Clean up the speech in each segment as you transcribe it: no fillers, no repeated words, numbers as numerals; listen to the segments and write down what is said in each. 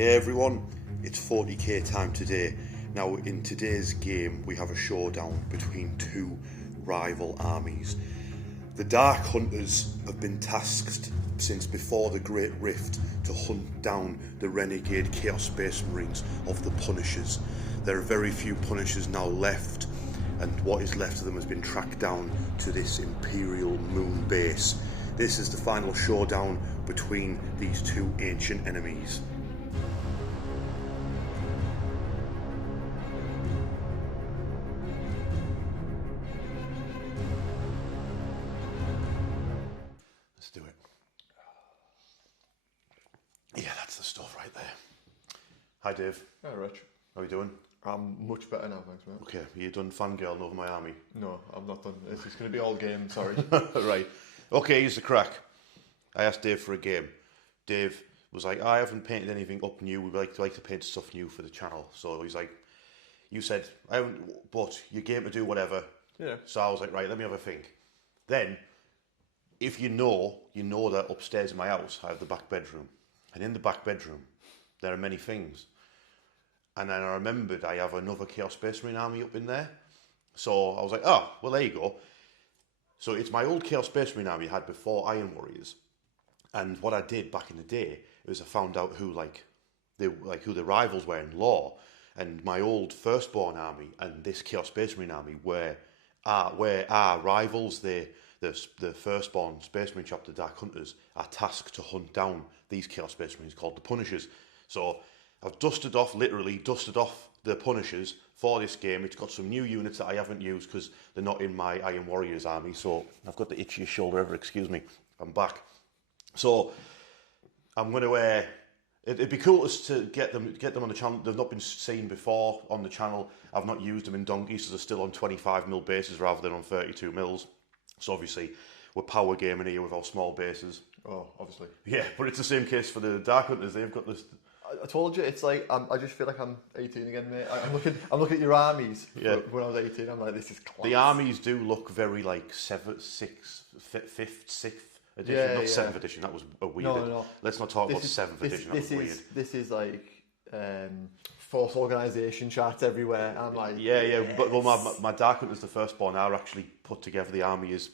Hey everyone, it's 40k time today. Now in today's game we have a showdown between two rival armies. The Dark Hunters have been tasked since before the Great Rift to hunt down the renegade Chaos Space Marines of the Punishers. There are very few Punishers now left, and what is left of them has been tracked down to this Imperial moon base. This is the final showdown between these two ancient enemies. Let's do it. Yeah, that's the stuff right there. Hi Dave. Hi Rich. How are you doing? I'm much better now, thanks mate. Okay, are you done fangirling over my army? No, I'm not done. It's just going to be all game, sorry. Right. Okay, here's the crack. I asked Dave for a game. Dave was like, I haven't painted anything up new. We'd like to paint stuff new for the channel. So he's like, you said, I haven't, but you're game to do whatever. Yeah. So I was like, right, let me have a think. Then, if you know that upstairs in my house I have the back bedroom. And in the back bedroom, there are many things. And then I remembered I have another Chaos Space Marine army up in there. So I was like, oh, well, there you go. So it's my old Chaos Space Marine army I had before Iron Warriors. And what I did back in the day was I found out who who the rivals were in lore. And my old Firstborn army and this Chaos Space Marine army were our rivals. The Firstborn Space Marine chapter, Dark Hunters, are tasked to hunt down these Chaos Space Marines called the Punishers. So I've literally dusted off the Punishers for this game. It's got some new units that I haven't used because they're not in my Iron Warriors army. So I've got the itchiest shoulder ever, excuse me. I'm back. So I'm going to... it'd be cool to get them on the channel. They've not been seen before on the channel. I've not used them in donkeys, so they're still on 25mm bases rather than on 32mm. So obviously, we're power gaming here with our small bases. Oh, obviously. Yeah, but it's the same case for the Dark Hunters. They've got this... I told you, it's like, I just feel like I'm 18 again, mate. I'm looking at your armies when I was 18. I'm like, this is class. The armies do look very like 7th, 6th edition. Not 7th edition, that was a weird... No. Let's not talk about 7th edition, that was weird. This is like... force organisation charts everywhere. I'm like... Yeah, but well, my Dark Hunters, the Firstborn, are actually put together. The army is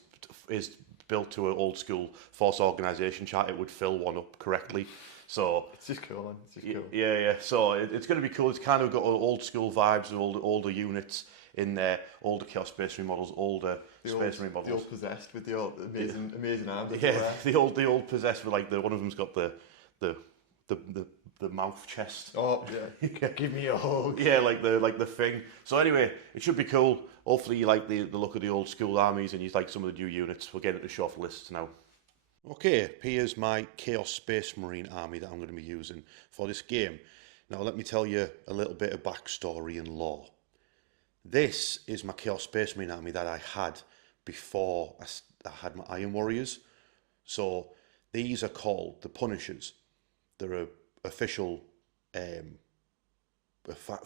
built to an old school force organisation chart. It would fill one up correctly. So it's just cool, man. It's just cool. Yeah. So it's going to be cool. It's kind of got old school vibes of older units in there, older Chaos Space Marine models, older Space Marine models. The old possessed with the old amazing arms. Yeah, the old possessed with like one of them's got the mouth chest. Oh yeah, give me a hug. Yeah, like the thing. So anyway, it should be cool. Hopefully you like the look of the old school armies and you like some of the new units. We'll get into short lists now. Okay, here's my Chaos Space Marine army that I'm going to be using for this game. Now let me tell you a little bit of backstory and lore. This is my Chaos Space Marine army that I had before I had my Iron Warriors. So these are called the Punishers. They're an official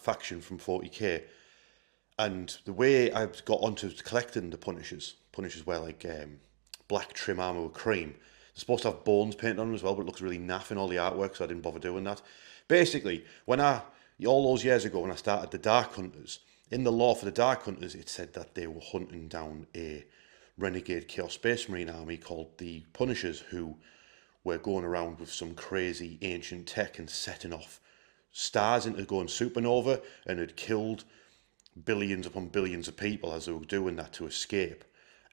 faction from 40k. And the way I've got onto collecting the Punishers wear like black trim armour with cream. They're supposed to have bones painted on them as well, but it looks really naff in all the artwork, so I didn't bother doing that. Basically, all those years ago when I started the Dark Hunters, in the lore for the Dark Hunters, it said that they were hunting down a renegade Chaos Space Marine army called the Punishers, who were going around with some crazy ancient tech and setting off stars into going supernova, and had killed billions upon billions of people as they were doing that to escape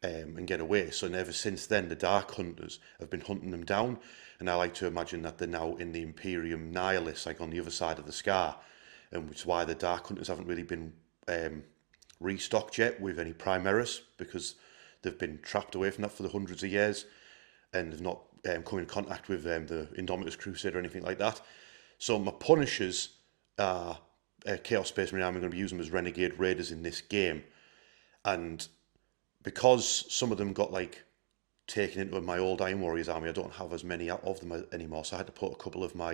and get away. So ever since then, the Dark Hunters have been hunting them down, and I like to imagine that they're now in the Imperium Nihilus, like on the other side of the scar, and which is why the Dark Hunters haven't really been restocked yet with any Primaris, because they've been trapped away from that for the hundreds of years, and they've not come in contact with the Indomitus Crusade or anything like that. So my Punishers are Chaos Space Marine army. I'm going to be using them as Renegade Raiders in this game, and because some of them got like taken into my old Iron Warriors army, I don't have as many of them anymore, so I had to put a couple of my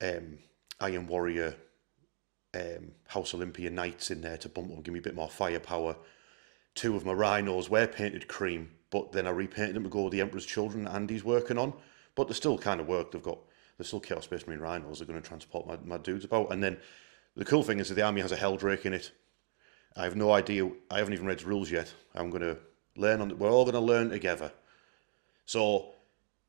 Iron Warrior House Olympia Knights in there to bump up, give me a bit more firepower. 2 of my Rhinos were painted cream, but then I repainted them to go with the Emperor's Children that Andy's working on, but they still kind of work. They've they're still Chaos Space Marine Rhinos. They're going to transport my dudes about. And then the cool thing is that the army has a Helldrake in it. I have no idea. I haven't even read the rules yet. I'm going to learn we're all going to learn together. So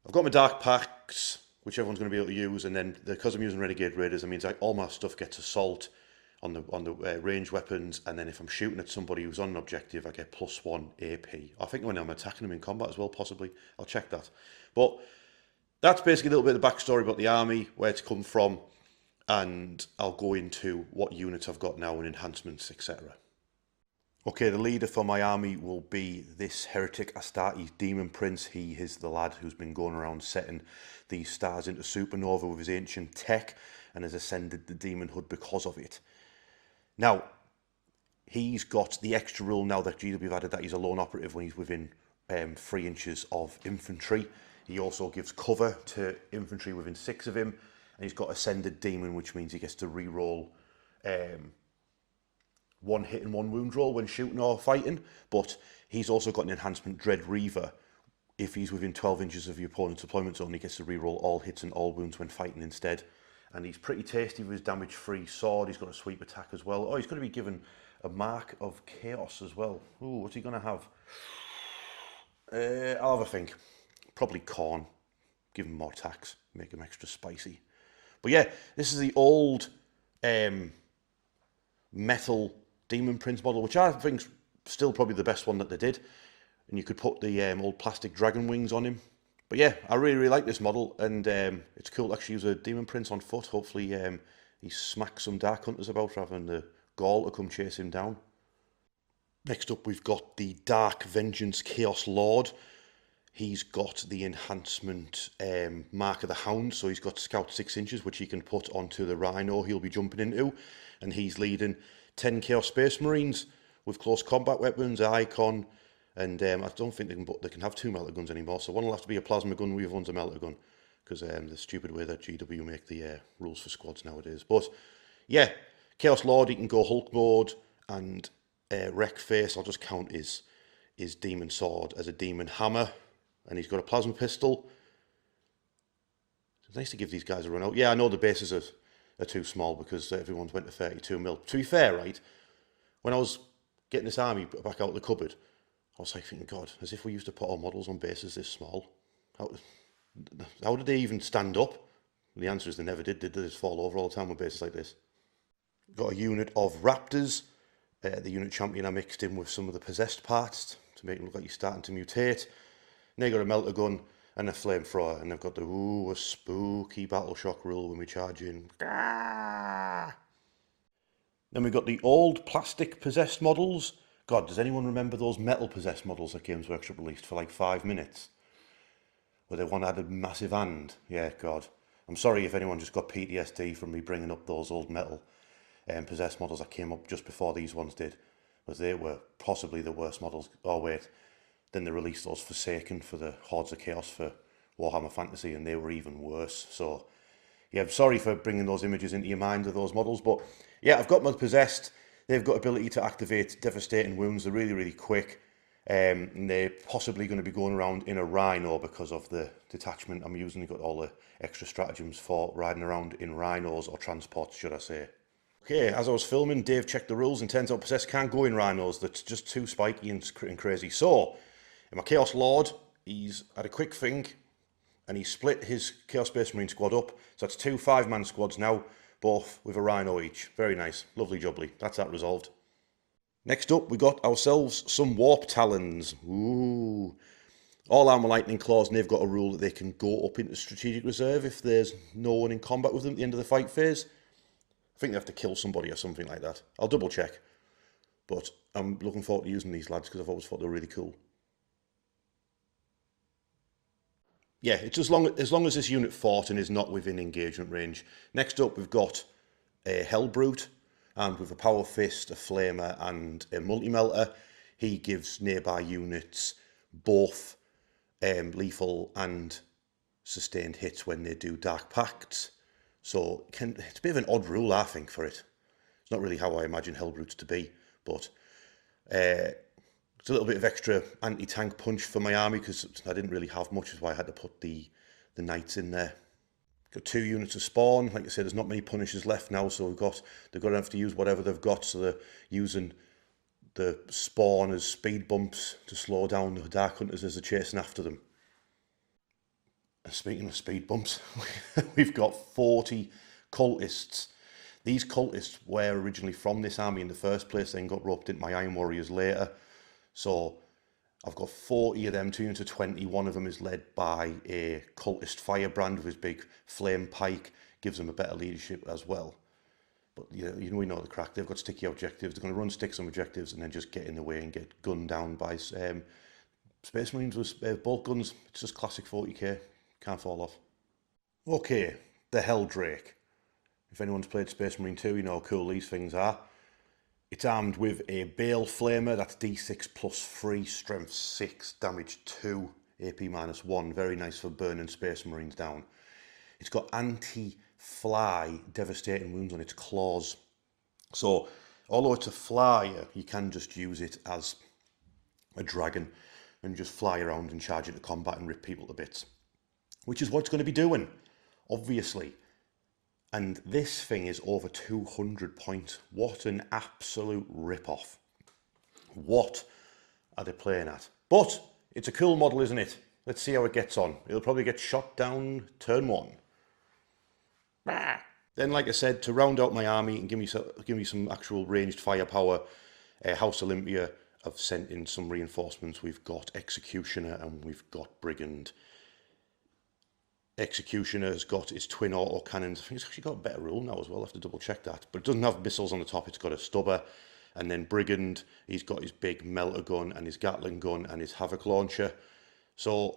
I've got my Dark Pacts, which everyone's going to be able to use, and then because I'm using Renegade Raiders, it means all my stuff gets assault on the ranged weapons, and then if I'm shooting at somebody who's on an objective, I get +1 AP. I think when I'm attacking them in combat as well, possibly. I'll check that. But that's basically a little bit of the backstory about the army, where it's come from, and I'll go into what units I've got now and enhancements, etc. Okay, the leader for my army will be this Heretic Astartes Demon Prince. He is the lad who's been going around setting these stars into supernova with his ancient tech and has ascended the Demon Hood because of it. Now, he's got the extra rule now that GW have added that he's a lone operative when he's within 3 inches of infantry. He also gives cover to infantry within 6 of him, and he's got Ascended Demon, which means he gets to re-roll 1 hit and 1 wound roll when shooting or fighting, but he's also got an enhancement Dread Reaver. If he's within 12 inches of your opponent's deployment zone, he gets to re-roll all hits and all wounds when fighting instead. And he's pretty tasty with his damage-free sword. He's got a sweep attack as well. Oh, he's going to be given a Mark of Chaos as well. Ooh, what's he going to have? I'll have a think. Probably corn. Give him more attacks. Make him extra spicy. But yeah, this is the old metal Demon Prince model, which I think's still probably the best one that they did. And you could put the old plastic dragon wings on him. But yeah, I really, really like this model, and it's cool to actually use a Demon Prince on foot. Hopefully he smacks some Dark Hunters about rather than the Gaul to come chase him down. Next up, we've got the Dark Vengeance Chaos Lord. He's got the enhancement Mark of the Hound, so he's got Scout 6 inches, which he can put onto the Rhino he'll be jumping into. And he's leading 10 Chaos Space Marines with close combat weapons, Icon, and I don't think they can have 2 melter guns anymore, so one will have to be a plasma gun, the other one's a melter gun, because the stupid way that GW make the rules for squads nowadays. But yeah, Chaos Lord, he can go Hulk mode, and Wreck Face, I'll just count his Demon Sword as a Demon Hammer, and he's got a plasma pistol. It's nice to give these guys a run out. Yeah, I know the bases are too small because everyone's went to 32 mil. To be fair, right, when I was getting this army back out of the cupboard, I was like thinking, God, as if we used to put our models on bases this small. How did they even stand up? And the answer is they never did. They just fall over all the time on bases like this. Got a unit of Raptors. The unit champion I mixed in with some of the possessed parts to make it look like he's starting to mutate. And they got a melter gun and a flamethrower, and they've got a spooky battle shock rule when we charge in. Then we've got the old plastic possessed models. God, does anyone remember those metal possessed models that Games Workshop released for like 5 minutes? Where they one had a massive hand. Yeah, God. I'm sorry if anyone just got PTSD from me bringing up those old metal possessed models that came up just before these ones did. Because they were possibly the worst models. Oh, wait. Then they released those Forsaken for the Hordes of Chaos for Warhammer Fantasy, and they were even worse. So, yeah, I'm sorry for bringing those images into your mind of those models. But, yeah, I've got my possessed. They've got ability to activate devastating wounds. They're really, really quick. And they're possibly going to be going around in a Rhino because of the detachment I'm using. They've got all the extra stratagems for riding around in Rhinos, or transports, should I say. Okay, as I was filming, Dave checked the rules, and turns out Possessed can't go in Rhinos. That's just too spiky and crazy. So, in my Chaos Lord, he's had a quick think, and he split his Chaos Space Marine squad up. So that's 2 5-man squads now, both with a Rhino each. Very nice. Lovely jubbly. That's that resolved. Next up, we got ourselves some Warp Talons. Ooh. All Armor Lightning Claws, and they've got a rule that they can go up into Strategic Reserve if there's no one in combat with them at the end of the fight phase. I think they have to kill somebody or something like that. I'll double check. But I'm looking forward to using these lads because I've always thought they're really cool. Yeah, it's as long as this unit fought and is not within engagement range. Next up, we've got a Hellbrute, and with a Power Fist, a Flamer, and a Multi-Melter, he gives nearby units both lethal and sustained hits when they do Dark Pacts. So it's a bit of an odd rule, I think, for it. It's not really how I imagine Hellbrutes to be, but it's a little bit of extra anti-tank punch for my army because I didn't really have much, is why I had to put the Knights in there. Got 2 units of spawn. Like I said, there's not many Punishers left now, so they're going to have to use whatever they've got. So they're using the spawn as speed bumps to slow down the Dark Hunters as they're chasing after them. And speaking of speed bumps, we've got 40 cultists. These cultists were originally from this army in the first place, then got roped into my Iron Warriors later. So I've got 40 of them, 2 into 20. One of them is led by a cultist firebrand with his big flame pike, gives them a better leadership as well. But we know the crack. They've got sticky objectives. They're going to run stick some objectives and then just get in the way and get gunned down by Space Marines with bolt guns. It's just classic 40k. Can't fall off. Okay, the Helldrake. If anyone's played Space Marine 2, you know how cool these things are. It's armed with a Bale Flamer, that's D6 plus 3, strength 6, damage 2, AP minus 1. Very nice for burning Space Marines down. It's got anti-fly devastating wounds on its claws. So, although it's a flyer, you can just use it as a dragon and just fly around and charge into combat and rip people to bits. Which is what it's going to be doing, obviously. And this thing is over 200 points. What an absolute rip-off. What are they playing at? But it's a cool model, isn't it? Let's see how it gets on. It'll probably get shot down turn 1. Then, like I said, to round out my army and give me some actual ranged firepower, House Olympia have sent in some reinforcements. We've got Executioner and we've got Brigand. Executioner has got its twin auto cannons. I think it's actually got a better rule now as well. I have to double check that. But it doesn't have missiles on the top. It's got a stubber. And then Brigand, he's got his big melter gun and his Gatling gun and his Havoc launcher. So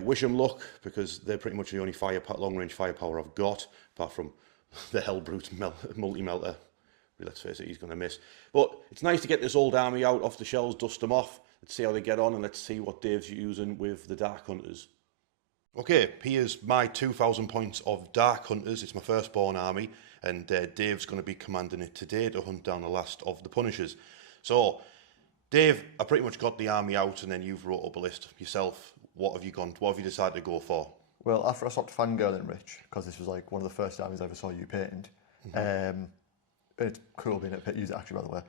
wish him luck, because they're pretty much the only long-range firepower I've got, apart from the Hellbrute multi-melter. Let's face it, he's going to miss. But it's nice to get this old army out off the shelves, dust them off. Let's see how they get on, and let's see what Dave's using with the Dark Hunters. Okay, here's my 2,000 points of Dark Hunters. It's my firstborn army, and Dave's going to be commanding it today to hunt down the last of the Punishers. So, Dave, I pretty much got the army out, and then you've wrote up a list yourself. What have you decided to go for? Well, after I stopped fangirling Rich, because this was like one of the first armies I ever saw you paint, it's cool being able to use it actually, by the way.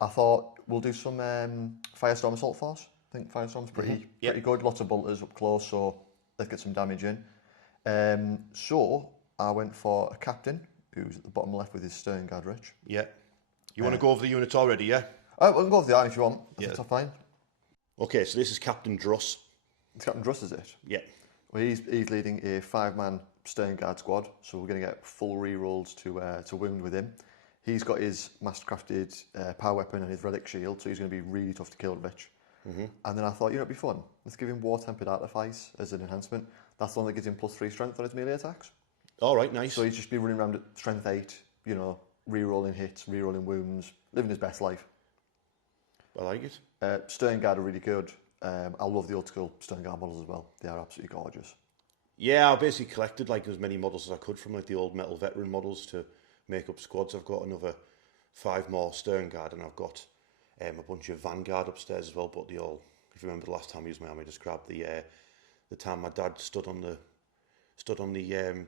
I thought we'll do some Firestorm Assault Force. I think Firestorm's pretty good. Lots of bolters up close, so let's get some damage in. So I went for a captain who's at the bottom left with his Stern Guard, Rich. Yeah. You want to go over the units already, yeah? We can go over the army if you want. That's fine. Okay, so this is Captain Druss. It's Captain Druss, is it? Yeah. Well, he's leading a 5-man Stern Guard squad, so we're going to get full rerolls to wound with him. He's got his mastercrafted power weapon and his relic shield, so he's going to be really tough to kill, Rich. And then I thought, it'd be fun. Let's give him War Tempered Artifice as an enhancement. That's the one that gives him +3 strength on his melee attacks. All right, nice. So he's just be running around at strength 8, re-rolling hits, re-rolling wounds, living his best life. I like it. Stern Guard are really good. I love the old school Stern Guard models as well. They are absolutely gorgeous. Yeah, I basically collected as many models as I could from the old Metal Veteran models to make up squads. I've got another 5 more Stern Guard, and I've got a bunch of Vanguard upstairs as well. But they all, if you remember the last time I used my army, I just grabbed the time my dad stood on the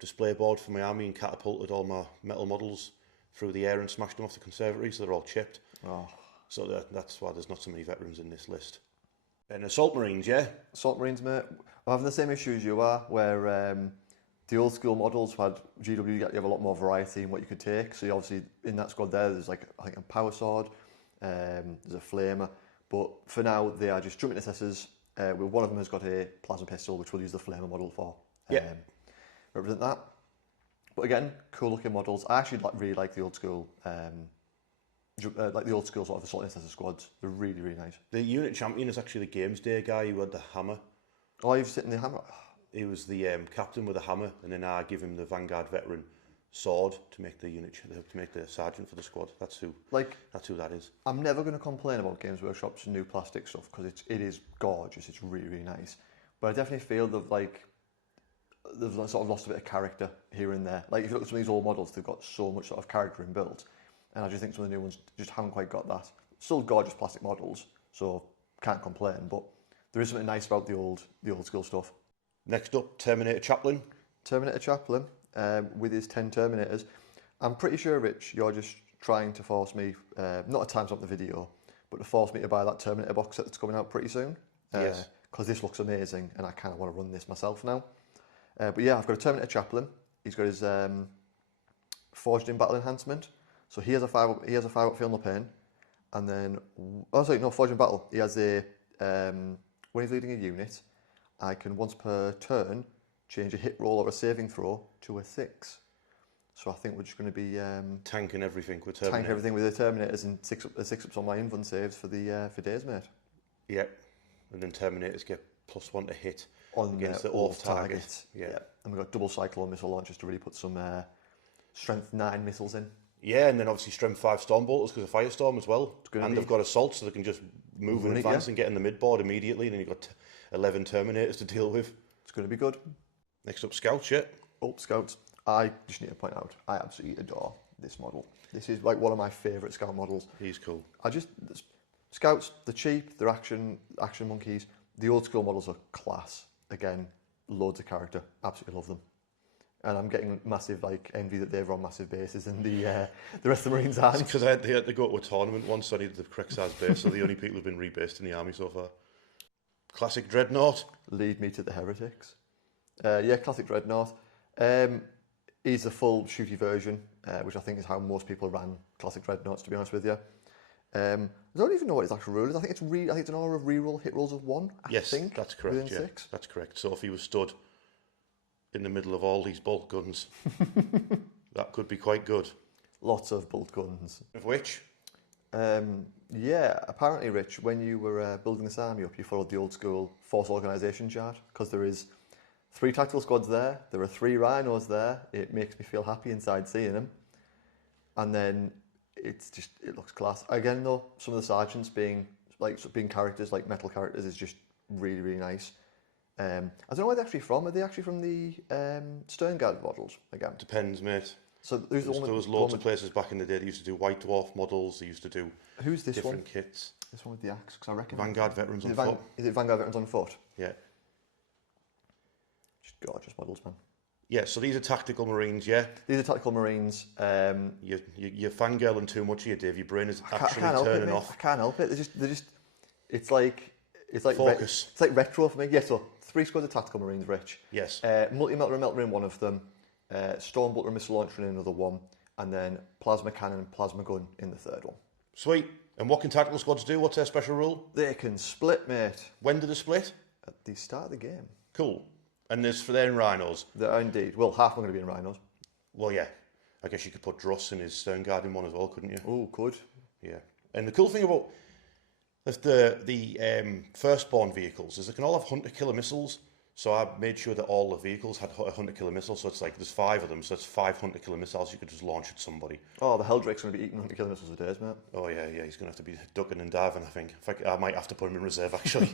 display board for my army and catapulted all my metal models through the air and smashed them off the conservatory, so they're all chipped. Oh. So that's why there's not so many veterans in this list. And Assault Marines, yeah? Assault Marines, mate. I'm having the same issue as you are, where the old school models had GW, you have a lot more variety in what you could take. So obviously in that squad there's I think a power sword, there's a flamer, but for now they are just jumping assessors. One of them has got a plasma pistol, which we'll use the flamer model for. Represent that. But again, cool looking models. I actually really like the old school. Like the old school sort of assault intercessor squads. They're really, really nice. The unit champion is actually the Games Day guy who had the hammer. Oh, you've sitting the hammer? He was the captain with a hammer, and then I give him the Vanguard veteran sword to make the unit, to make the sergeant for the squad. That's who that is. I'm never going to complain about Games Workshop's new plastic stuff, because it is gorgeous. It's really, really nice. But I definitely feel they've sort of lost a bit of character here and there. Like if you look at some of these old models, they've got so much sort of character inbuilt. And I just think some of the new ones just haven't quite got that. Still gorgeous plastic models, so can't complain. But there is something nice about the old school stuff. Next up, Terminator Chaplain. Terminator Chaplain. with his 10 Terminators. I'm pretty sure, Rich, you're just trying to force me, not to time stop the video, but to force me to buy that Terminator box set that's coming out pretty soon. Yes. Because this looks amazing, and I kind of want to run this myself now. But yeah, I've got a Terminator Chaplain. He's got his Forged in Battle enhancement. So he has a 5-up Feel No Pain. And then, Forged in Battle. He has a, when he's leading a unit, I can once per turn change a hit roll or a saving throw to a 6. So I think we're just going to be tanking everything with Terminator. Tanking everything with the Terminators and 6-ups on my invuln saves for days, mate. Yep. And then Terminators get +1 to hit on against the off target. Yeah. And we've got double cyclone missile launchers to really put some strength 9 missiles in. Yeah, and then obviously strength 5 storm bolters because of Firestorm as well. And they've got assault, so they can just move in advance and get in the midboard immediately. And then you've got 11 Terminators to deal with. It's going to be good. Next up, Scouts, yeah. Oh, Scouts. I just need to point out, I absolutely adore this model. This is like one of my favourite Scout models. He's cool. Scouts, they're cheap, they're action monkeys. The old school models are class. Again, loads of character. Absolutely love them. And I'm getting massive envy that they've run massive bases and the rest of the Marines aren't. Because they had to go to a tournament once, so I needed the correct size base, so the only people who've been rebased in the army so far. Classic Dreadnought. Lead me to the heretics. Classic Dreadnought. He's a full shooty version, which I think is how most people ran classic Dreadnoughts, to be honest with you. I don't even know what his actual rule is. I think it's an order of reroll hit rolls of 1. Yes, that's correct. Within 6. That's correct. So if he was stood in the middle of all these bolt guns, that could be quite good. Lots of bolt guns. Of which? Apparently, Rich, when you were building this army up, you followed the old school force organisation chart, because there is 3 tactical squads there, there are 3 rhinos there. It makes me feel happy inside seeing them. And then it looks class. Again, though, some of the sergeants being characters, like metal characters, is just really, really nice. I don't know where they're actually from. Are they actually from the Sternguard models again? Depends, mate. So there was loads of places back in the day. They used to do White Dwarf models. They used to do different kits. This one with the axe, because I reckon Vanguard Veterans on foot. Is it Vanguard Veterans on foot? Yeah. Just gorgeous models, man. Yeah, so these are tactical Marines, yeah? These are tactical Marines. You're fangirling too much of you, Dave. Your brain is actually turning off. I can't help it. They're just. It's like focus. It's like retro for me. Yeah, so 3 squads of tactical Marines, Rich. Yes. Multi-melter and melter in one of them. Stormbolter and missile launcher in another one. And then plasma cannon and plasma gun in the 3rd one. Sweet. And what can tactical squads do? What's their special rule? They can split, mate. When do they split? At the start of the game. Cool. And there's for their rhinos. They are indeed. Well, half are going to be in rhinos. Well, yeah. I guess you could put Druss in his Sternguard in one as well, couldn't you? Oh, could. Yeah. And the cool thing about the firstborn vehicles is they can all have hunter-killer missiles. So I made sure that all the vehicles had a hunter-killer missile. So it's like there's 5 of them. So it's 5 hunter-killer missiles you could just launch at somebody. Oh, the Helldrake's going to be eating hunter-killer missiles for days, mate. Oh, yeah. He's going to have to be ducking and diving, I think. In fact, I might have to put him in reserve, actually.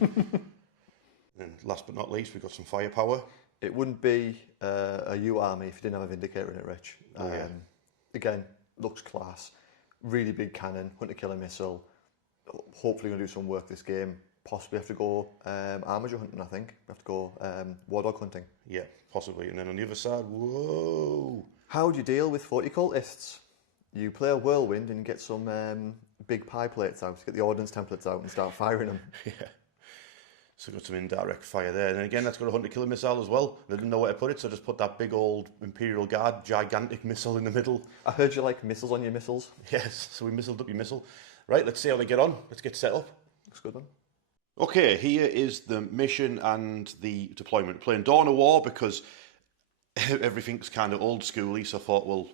And last but not least, we've got some firepower. It wouldn't be a U army if you didn't have a Vindicator in it, Rich. Again, looks class. Really big cannon, hunter-killer missile. Hopefully going to do some work this game. Possibly have to go armiger hunting, I think. We have to go war dog hunting. Yeah, possibly. And then on the other side, whoa. How do you deal with 40 cultists? You play a whirlwind and get some big pie plates out, get the ordnance templates out and start firing them. Yeah. So got some indirect fire there. And then again, that's got a hunter-killer missile as well. They didn't know where to put it, so just put that big old Imperial Guard gigantic missile in the middle. I heard you like missiles on your missiles. Yes, so we missiled up your missile. Right, let's see how they get on. Let's get set up. Looks good, then. Okay, here is the mission and the deployment. Playing Dawn of War because everything's kind of old schooly, so I thought, well,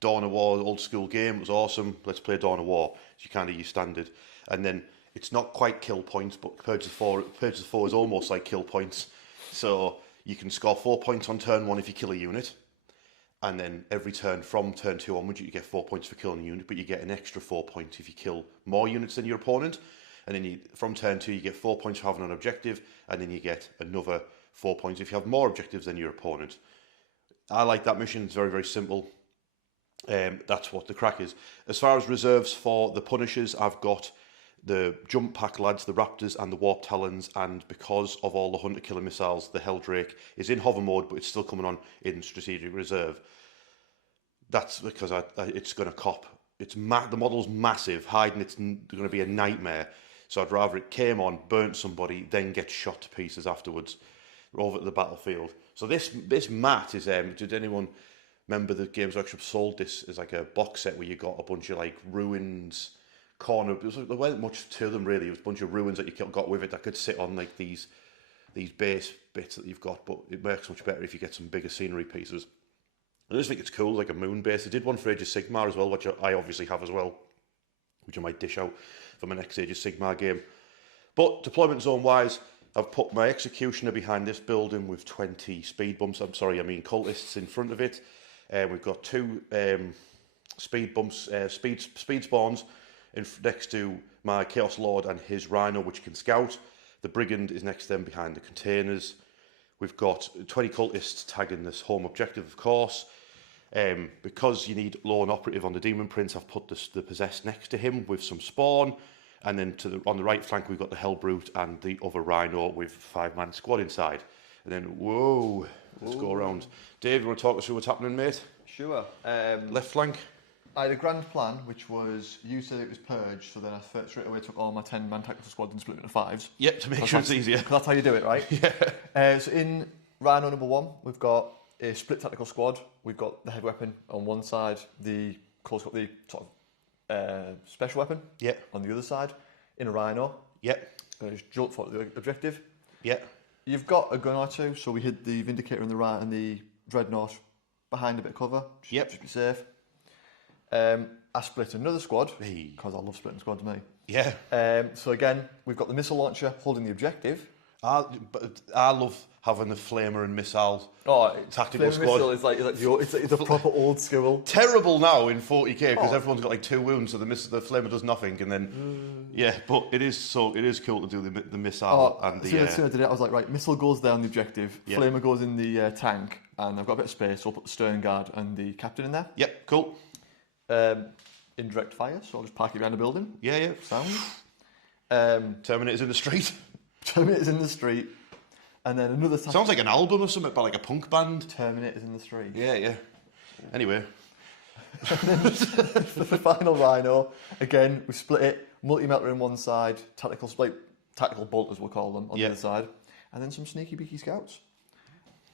Dawn of War, old school game, it was awesome. Let's play Dawn of War. It's kind of your standard. And then it's not quite kill points, but Purges 4 is almost like kill points. So you can score 4 points on turn 1 if you kill a unit. And then every turn from turn 2 onwards, you get 4 points for killing a unit, but you get an extra 4 points if you kill more units than your opponent. And then from turn 2, you get 4 points for having an objective, and then you get another 4 points if you have more objectives than your opponent. I like that mission. It's very, very simple. That's what the crack is. As far as reserves for the Punishers, I've got the jump pack lads, the Raptors and the Warp Talons, and because of all the hunter killer missiles, the Helldrake is in hover mode, but it's still coming on in strategic reserve. That's because it's going to cop. The model's massive, hiding it's going to be a nightmare. So I'd rather it came on, burnt somebody, then get shot to pieces afterwards, over to the battlefield. So this mat is, did anyone remember the Games Workshop sold this as like a box set where you got a bunch of like ruins, there wasn't much to them really, it was a bunch of ruins that you got with it that could sit on like these base bits that you've got, but it works much better if you get some bigger scenery pieces. I just think it's cool, like a moon base. I did one for Age of Sigmar as well, which I obviously have as well, which I might dish out for my next Age of Sigmar game. But deployment zone wise, I've put my executioner behind this building with 20 speed bumps. Cultists in front of it. We've got 2 speed bumps, speed spawns next to my Chaos Lord and his Rhino, which can scout. The Brigand is next to them behind the containers. We've got 20 cultists tagging this home objective, of course. Because you need Lone Operative on the Demon Prince, I've put the Possessed next to him with some spawn. And then on the right flank, we've got the Hellbrute and the other Rhino with 5-man squad inside. And then, whoa, let's go around. Dave, you want to talk us through what's happening, mate? Sure. Left flank? I had a grand plan, which was, you said it was purge, so then I straight away took all my 10-man tactical squads and split it into 5s. Yep, to make sure it's easier. Because that's how you do it, right? Yeah. So in Rhino number 1, we've got a split tactical squad. We've got the heavy weapon on one side, the sort of special weapon on the other side. In a Rhino, going to just jolt for the objective. You've got a gun or two, so we hid the Vindicator and the Dreadnought behind a bit of cover. Just be safe. I split another squad because I love splitting squads, mate. So again, we've got the missile launcher holding the objective. I love having the flamer and missile tactical squad. Missile is it's a proper old school. Terrible now in 40k because everyone's got like 2 wounds, so the flamer does nothing, and then but it is cool to do the missile and the. As soon as I did it, I was like, right, missile goes down the objective, flamer goes in the tank, and I've got a bit of space, so I'll put the stern guard and the captain in there. Cool. Indirect fire, so I'll just park it behind the building. Sound. Terminator's in the street. Terminator's in the street. And then another... Sounds like an album or something, but like a punk band. Terminator's in the street. Yeah. Anyway. For the final Rhino, again, we split it. Multi-melter in one side, tactical bolters we'll call them, on the other side. And then some sneaky beaky scouts.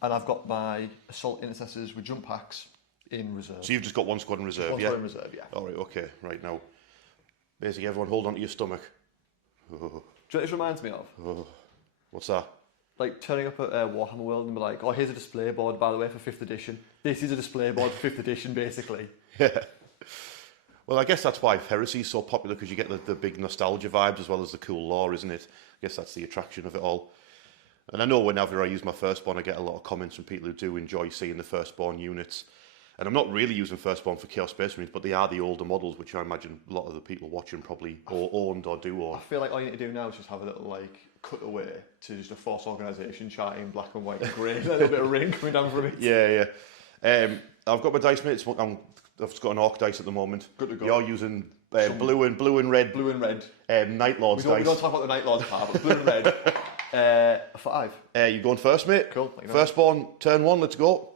And I've got my assault intercessors with jump packs in reserve. So you've just got one squad in reserve, One squad in reserve, yeah. All right, okay. Right now. Basically, everyone hold on to your stomach. Do you know what this reminds me of? What's that? Like turning up at Warhammer World and be like, oh, here's a display board, by the way, for 5th edition. This is a display board for 5th edition, basically. Yeah. Well, I guess that's why Heresy's so popular, because you get the big nostalgia vibes as well as the cool lore, isn't it? I guess that's the attraction of it all. And I know whenever I use my Firstborn, I get a lot of comments from people who do enjoy seeing the Firstborn units. And I'm not really using Firstborn for Chaos Space Marines, but they are the older models, which I imagine a lot of the people watching probably owned or do own. I feel like all you need to do now is just have a little, like, cutaway to just a force organisation chart in black and white and grey, and a little bit of rain coming down from it. Yeah. I've got my dice, mate. I've just got an Orc dice at the moment. Good to go. You're using blue and red. Blue and red. Night Lords dice. We don't talk about the Night Lords part, but blue and red. 5. You going first, mate? Cool. Firstborn, turn 1, let's go.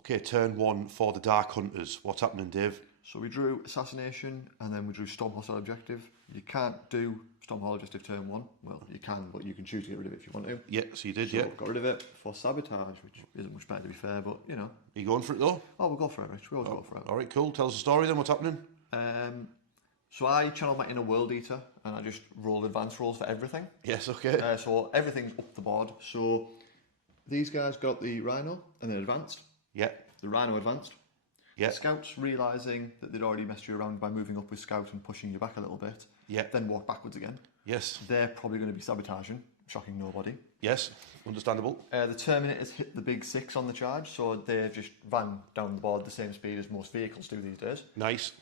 Okay, turn 1 for the Dark Hunters. What's happening, Dave? So we drew Assassination, and then we drew Storm Hostile Objective. You can't do Storm Hostile Objective turn 1. Well, you can, but you can choose to get rid of it if you want to. Yeah, so you did, Got rid of it for Sabotage, which isn't much better to be fair, but, you know. Are you going for it, though? Oh, we'll go for it, Rich. We'll go for it. All right, cool. Tell us the story, then. What's happening? So I channeled my inner World Eater, and I just rolled advanced rolls for everything. Yes, okay. So everything's up the board. So these guys got the Rhino, and then advanced. Yeah. The Rhino advanced. Yeah. The Scouts, realising that they'd already messed you around by moving up with Scout and pushing you back a little bit, then walk backwards again. Yes. They're probably going to be sabotaging, shocking nobody. Yes, understandable. The Terminators hit the big 6 on the charge, so they've just ran down the board the same speed as most vehicles do these days. Nice.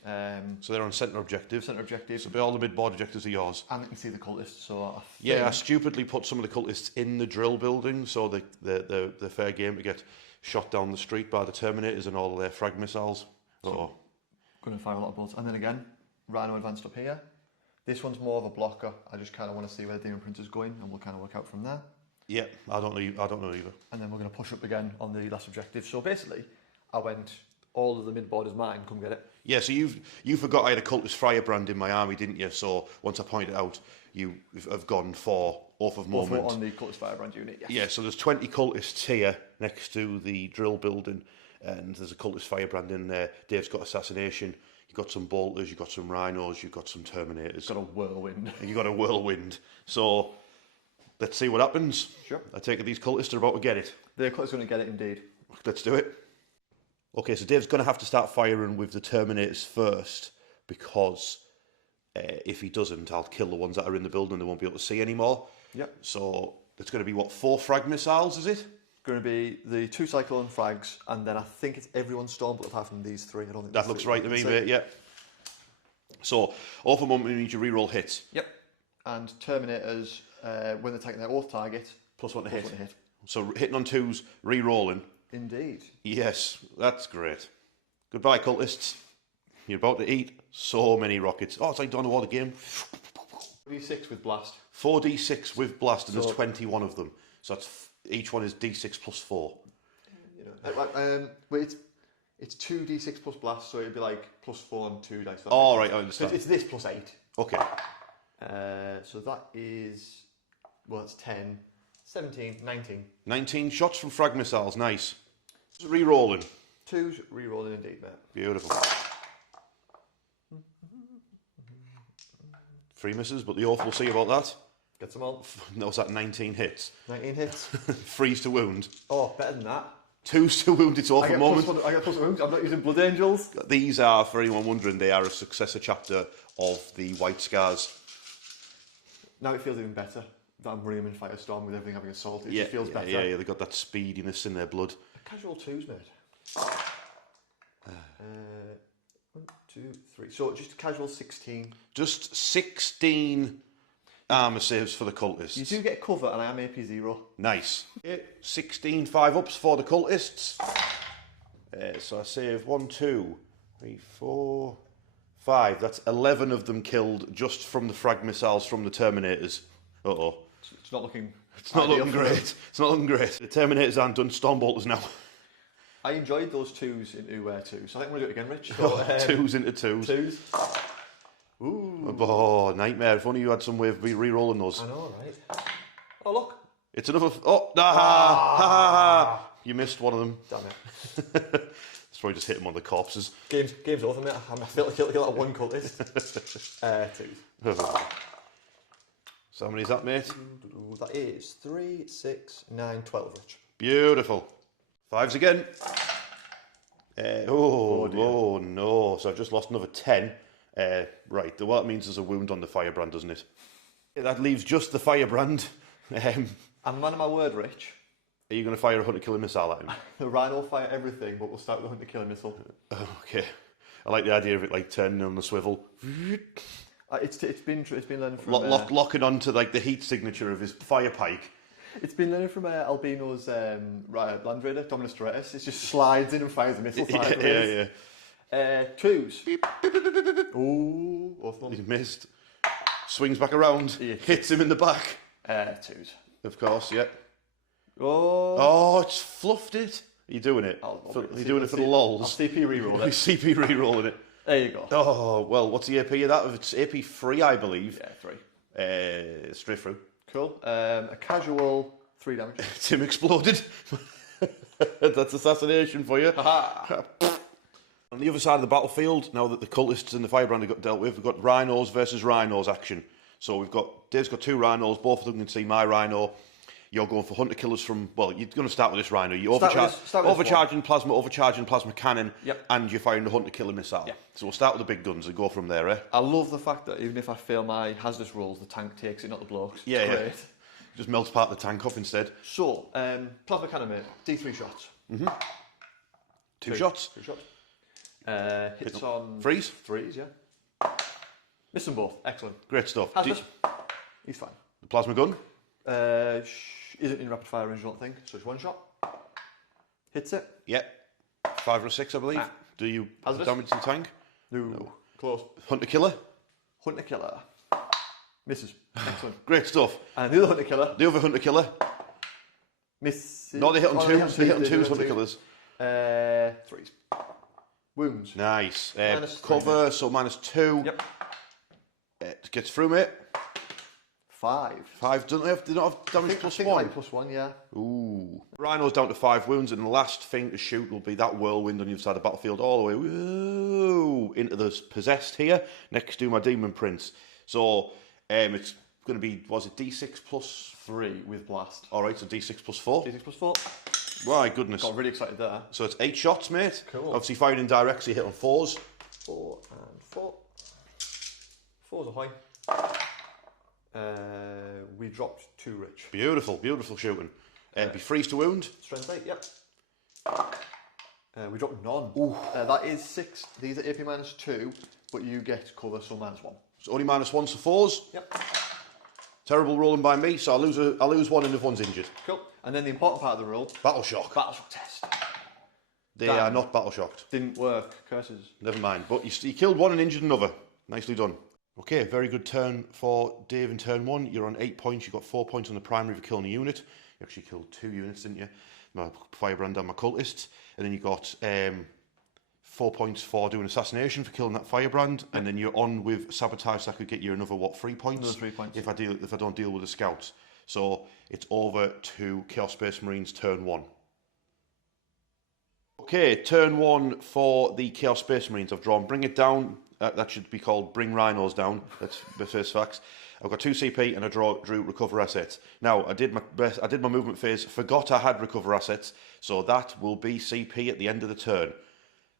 So they're on centre objective. Centre objective. So all the mid-board objectives are yours. And you can see the cultists, so... I stupidly put some of the cultists in the drill building, so the fair game to get shot down the street by the Terminators and all their frag missiles. Going to fire a lot of bullets. And then again, Rhino advanced up here. This one's more of a blocker. I just kind of want to see where the Demon Printer's going, and we'll kind of work out from there. Yeah, I don't know either. And then we're going to push up again on the last objective. So basically, I went, all of the mid-board is mine, come get it. Yeah, so you forgot I had a cultist firebrand in my army, didn't you? So once I pointed out, you have gone for Oath of Moment. Both on the cultist firebrand unit, yes. Yeah, so there's 20 cultists here next to the drill building, and there's a cultist firebrand in there. Dave's got assassination. You've got some bolters, you've got some rhinos, you've got some terminators. Got a whirlwind. You've got a whirlwind. So let's see what happens. Sure. I take it these cultists are about to get it. The cultist's going to get it indeed. Let's do it. Okay, so Dave's going to have to start firing with the terminators first, because if he doesn't, I'll kill the ones that are in the building and they won't be able to see anymore. Yep. So it's going to be, what, 4 frag missiles, is it? Going to be the 2 cyclone frags, and then I think it's everyone's storm, but apart from these 3, I don't think That looks right to me, mate, yeah. So, Oath of Moment means you reroll hits. Yep. And Terminators, when they're taking their Oath target, +1 to +1 hit. to hit. So hitting on 2s, re-rolling. Indeed. Yes, that's great. Goodbye, cultists. You're about to eat so many rockets. Oh, it's like Dawn of War the game. 4d6 with blast. 4d6 with blast, and So- there's 21 of them. So that's, each one is d6 +4. You know, but it's 2d6 plus blast, so it'd be like +4 and 2 dice. Oh, right, I So understand. it's this +8. Okay. So that is, well, it's 10, 17, 19. 19 shots from frag missiles, nice. Re-rolling. 2's re-rolling indeed, mate. Beautiful. 3 misses, but the Oath will see about that. Get them all. That was that 19 hits. 19 hits. 3's to wound. Oh, better than that. 2's to wound, it's Oath I of get Moment. +1, I get +1 wounds. I'm not using Blood Angels. These are, for anyone wondering, they are a successor chapter of the White Scars. Now it feels even better that I'm running them in Firestorm with everything having assault. It Yeah, just feels better. yeah, they got that speediness in their blood. Casual 2s, mate. 1, 2, 3. So just casual 16. Just 16 armour saves for the cultists. You do get cover, and I am AP 0. Nice. 16 5-ups for the cultists. So I save 1, 2, 3, 4, 5. That's 11 of them killed just from the frag missiles from the Terminators. Uh-oh. It's not looking. It's not ideal looking for me. great. It's not looking great. The Terminators aren't done Stormbolters now. I enjoyed those 2s into 2s. So I think we're going to do it again, Rich. So, 2s into 2s. 2s. Ooh. Oh, nightmare. If only you had some way of re-rolling those. I know, right? Oh, look. It's another... Oh, ha. You missed one of them. Damn it. It's probably just hit him on the corpses. Game's over, mate. I feel like kill that one cultist. 2s. So how many is that, mate? That is 3, 6, 9, 12, Rich. Beautiful. 5s again. Oh no. So I've just lost another 10. Right, well, that means there's a wound on the firebrand, doesn't it? That leaves just the firebrand. I'm man of my word, Rich. Are you going to fire a hunter killer missile at him? The Rhino will fire everything, but we'll start with the hunter killer missile. Okay. I like the idea of it like turning on the swivel. It's been learned from Locking onto like the heat signature of his fire pike. It's been learned from Albino's Land Raider, Dominus Stratus. It just slides in and fires a missile. Yeah. 2s. Ooh, awful. He's missed. Swings back around. Hits him in the back. 2s. Of course, yeah. Oh, it's fluffed it. Are you doing it? I'll You're doing it for the lols. I'll CP reroll it. CP re-rolling it. There you go. Oh, well, what's the AP of that? It's AP 3, I believe. Yeah, 3. Straight through. Cool. A casual 3 damage. Tim exploded. That's assassination for you. On the other side of the battlefield, now that the cultists and the firebrand have got dealt with, we've got rhinos versus rhinos action. So Dave's got 2 rhinos, both of them can see my rhino. You're going for hunter killers from, well, you're going to start with this rhino. You're overcharging plasma cannon, and you're firing the hunter killer missile. Yep. So we'll start with the big guns and go from there, eh? I love the fact that even if I fail my hazardous rolls, the tank takes it, not the blokes. Yeah, Great. Just melts part of the tank off instead. So, plasma cannon, mate. D3 shots. 2 shots. 2 shots. Hits on... 3s? 3s, yeah. Miss them both. Excellent. Great stuff. Hazardous. He's fine. The plasma gun? Isn't in rapid fire range, I don't think. So it's 1 shot. Hits it. Yeah. 5 or 6, I believe. Do you Hazardous? damage to the tank? No. Close. Hunter killer? Hunter killer. Misses. Excellent. Great stuff. And the other hunter killer. The other hunter killer. Misses. No, they hit on twos. They hit on twos, hunter killers. 3s. Wounds. Nice. Minus Cover, so -2. Yep. It gets through, mate. 5. 5, don't they have, they don't have damage plus I think 1? like +1, yeah. Ooh. Rhino's down to 5 wounds, and the last thing to shoot will be that whirlwind on the other side of the battlefield, all the way woo, into the possessed here, next to my demon prince. So it's going to be, was it D6 plus 3 with blast. Alright, so D6 plus 4. D6 plus 4. My goodness. Got really excited there. So it's 8 shots, mate. Cool. Obviously firing indirect, so you hit on 4s. 4 and 4. 4's ahoy. We dropped 2 rich. Beautiful, beautiful shooting. Be freeze to wound. Strength 8, yep. We dropped none. That is 6. These are AP -2, but you get cover, so -1. So only -1 to 4s. Yep. Terrible rolling by me, so I'll lose 1 and if 1's injured. Cool. And then the important part of the roll. Battle shock. Battle shock test. They are not battle shocked. Didn't work. Curses. Never mind. But you killed 1 and injured another. Nicely done. Okay, very good turn for Dave in turn 1. You're on 8 points. You got 4 points on the primary for killing a unit. You actually killed 2 units, didn't you? My firebrand and my cultists. And then you got 4 points for doing assassination for killing that firebrand. And then you're on with sabotage, so I could get you another 3 points? Another 3 points. If I don't deal with the scouts. So it's over to Chaos Space Marines turn 1. Okay, turn 1 for the Chaos Space Marines. I've drawn Bring It Down. That should be called Bring Rhinos Down. That's the first facts. I've got 2 CP and I drew Recover Assets. Now, I did my movement phase, forgot I had Recover Assets, so that will be CP at the end of the turn.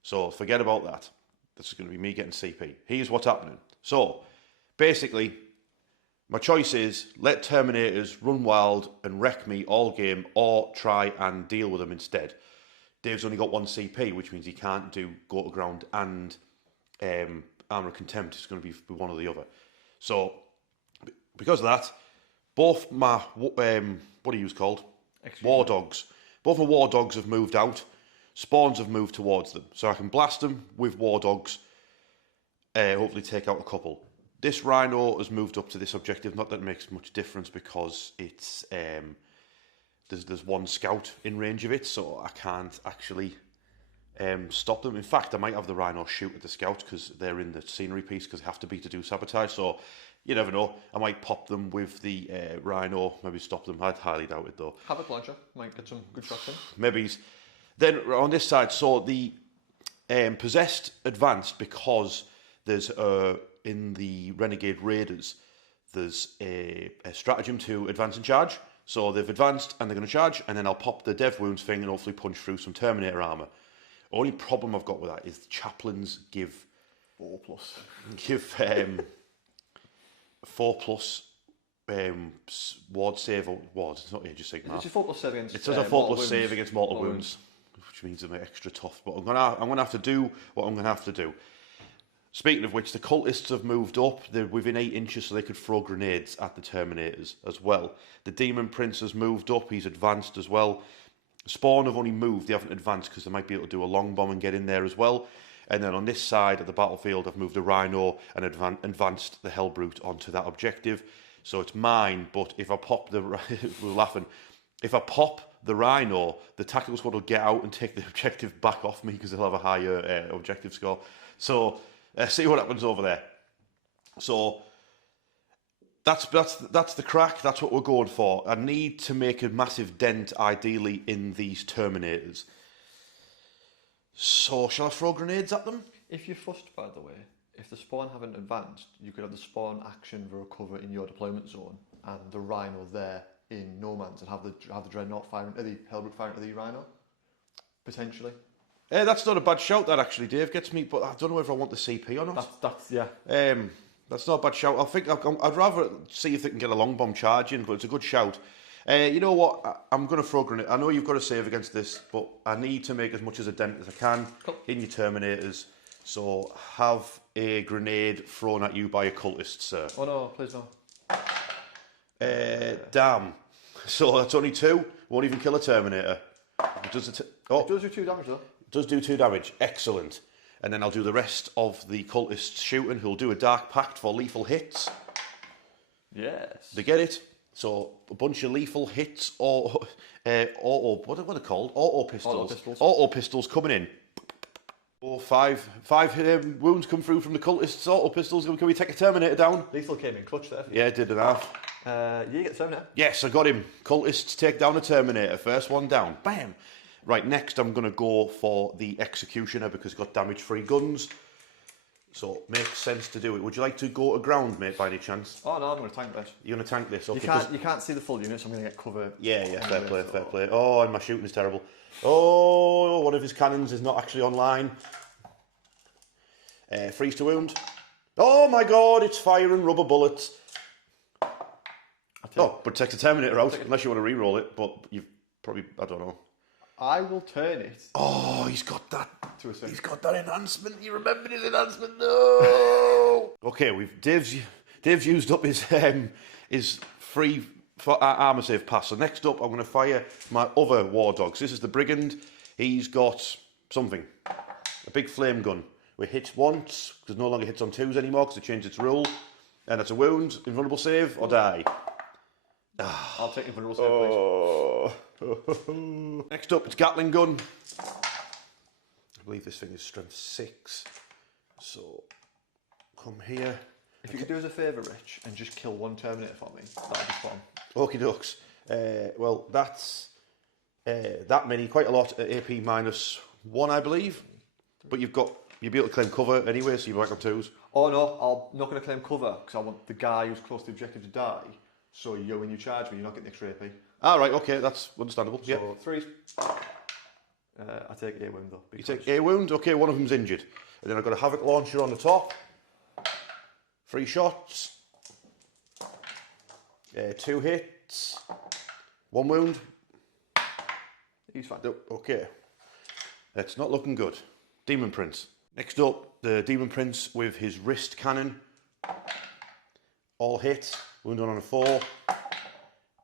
So forget about that. This is going to be me getting CP. Here's what's happening. So, basically, my choice is let Terminators run wild and wreck me all game, or try and deal with them instead. Dave's only got 1 CP, which means he can't do Go to Ground and Armour of Contempt. It's going to be one or the other. So, because of that, both my, what are you called? War Dogs. Both my War Dogs have moved out. Spawns have moved towards them. So I can blast them with War Dogs, hopefully take out a couple. This Rhino has moved up to this objective. Not that it makes much difference because it's there's 1 scout in range of it, so I can't actually stop them. In fact, I might have the Rhino shoot at the scouts because they're in the scenery piece because they have to be to do sabotage. So you never know. I might pop them with the Rhino, maybe stop them. I'd highly doubt it though. Havoc launcher. Might get some good shots in. Maybe. Then on this side, so the possessed advanced because there's in the Renegade Raiders, there's a stratagem to advance and charge. So they've advanced and they're going to charge, and then I'll pop the Dev Wounds thing and hopefully punch through some Terminator armour. Only problem I've got with that is the chaplains give 4+. Give 4+ ward save or ward. It's not Age of Sigmar. It's a 4+ save against. It does a 4+ save against mortal wounds, which means they're extra tough. But I'm gonna have to do what I'm gonna have to do. Speaking of which, the cultists have moved up. They're within 8 inches, so they could throw grenades at the Terminators as well. The Demon Prince has moved up. He's advanced as well. Spawn have only moved. They haven't advanced because they might be able to do a long bomb and get in there as well. And then on this side of the battlefield, I've moved a Rhino and advanced the Hellbrute onto that objective. So it's mine, but if I pop the... we're laughing. If I pop the Rhino, the tactical squad will get out and take the objective back off me because they'll have a higher objective score. So... see what happens over there. So that's the crack. That's what we're going for. I need to make a massive dent, ideally, in these Terminators. So shall I throw grenades at them? If you're fussed, by the way, if the spawn haven't advanced, you could have the spawn action for recover in your deployment zone, and the Rhino there in no man's, and have the Dreadnought firing, the Hellbrute firing to the Rhino, potentially. That's not a bad shout, that actually, Dave. Gets me, but I don't know if I want the CP or not. That's yeah. That's not a bad shout. I'd rather see if they can get a long bomb charge in, but it's a good shout. You know what? I'm going to throw a grenade. I know you've got to save against this, but I need to make as much as a dent as I can in your Terminators. So have a grenade thrown at you by a cultist, sir. Oh no, please no. Damn. So that's only 2. Won't even kill a Terminator. It does It does do 2 damage though. Does do 2 damage. Excellent. And then I'll do the rest of the cultists shooting, who'll do a Dark Pact for lethal hits. Yes. They get it. So a bunch of lethal hits or auto, what are they called? Auto pistols. Auto pistols coming in. Oh, five wounds come through from the cultists. Auto pistols. Can we take a Terminator down? Lethal came in clutch there. Yeah, did an half. You get the Terminator. Yes, I got him. Cultists take down a Terminator. First one down. Bam. Right, next I'm going to go for the Executioner because it's got damage-free guns. So, makes sense to do it. Would you like to go to ground, mate, by any chance? Oh, no, I'm going to tank this. You're going to tank this? Okay, you can't see the full unit, so I'm going to get cover. Yeah, fair play. Oh, and my shooting is terrible. Oh, one of his cannons is not actually online. Freeze to wound. Oh my god, it's firing rubber bullets. But take the Terminator out, unless you want to re-roll it, but you've probably, I don't know. I will turn it. Oh, he's got that. He's got that enhancement. You remembered his enhancement? No. Okay, Dave's used up his free armor save pass. So next up, I'm going to fire my other war dogs. This is the Brigand. He's got something, a big flame gun. We hit once because no longer hits on twos anymore because it changed its rule, and it's a wound, invulnerable save or die. I'll take invulnerable save, please. Next up, it's Gatling gun. I believe this thing is strength 6. So, come here. If you could do us a favour, Rich, and just kill one Terminator for me, that'd be fun. Okie dokes. Well, that's that many, quite a lot at AP -1, I believe. But you'll be able to claim cover anyway, so you're back on 2s. Oh no, I'm not going to claim cover because I want the guy who's close to the objective to die. So when you charge me, you're not getting extra AP. Ah, right, okay, that's understandable. So 3s. I take A wound though. You take A wound, okay, one of them's injured. And then I've got a Havoc launcher on the top. 3 shots. 2 hits. 1 wound. He's fine. Okay. It's not looking good. Demon Prince. Next up, the Demon Prince with his wrist cannon. All hit. Wound on a 4.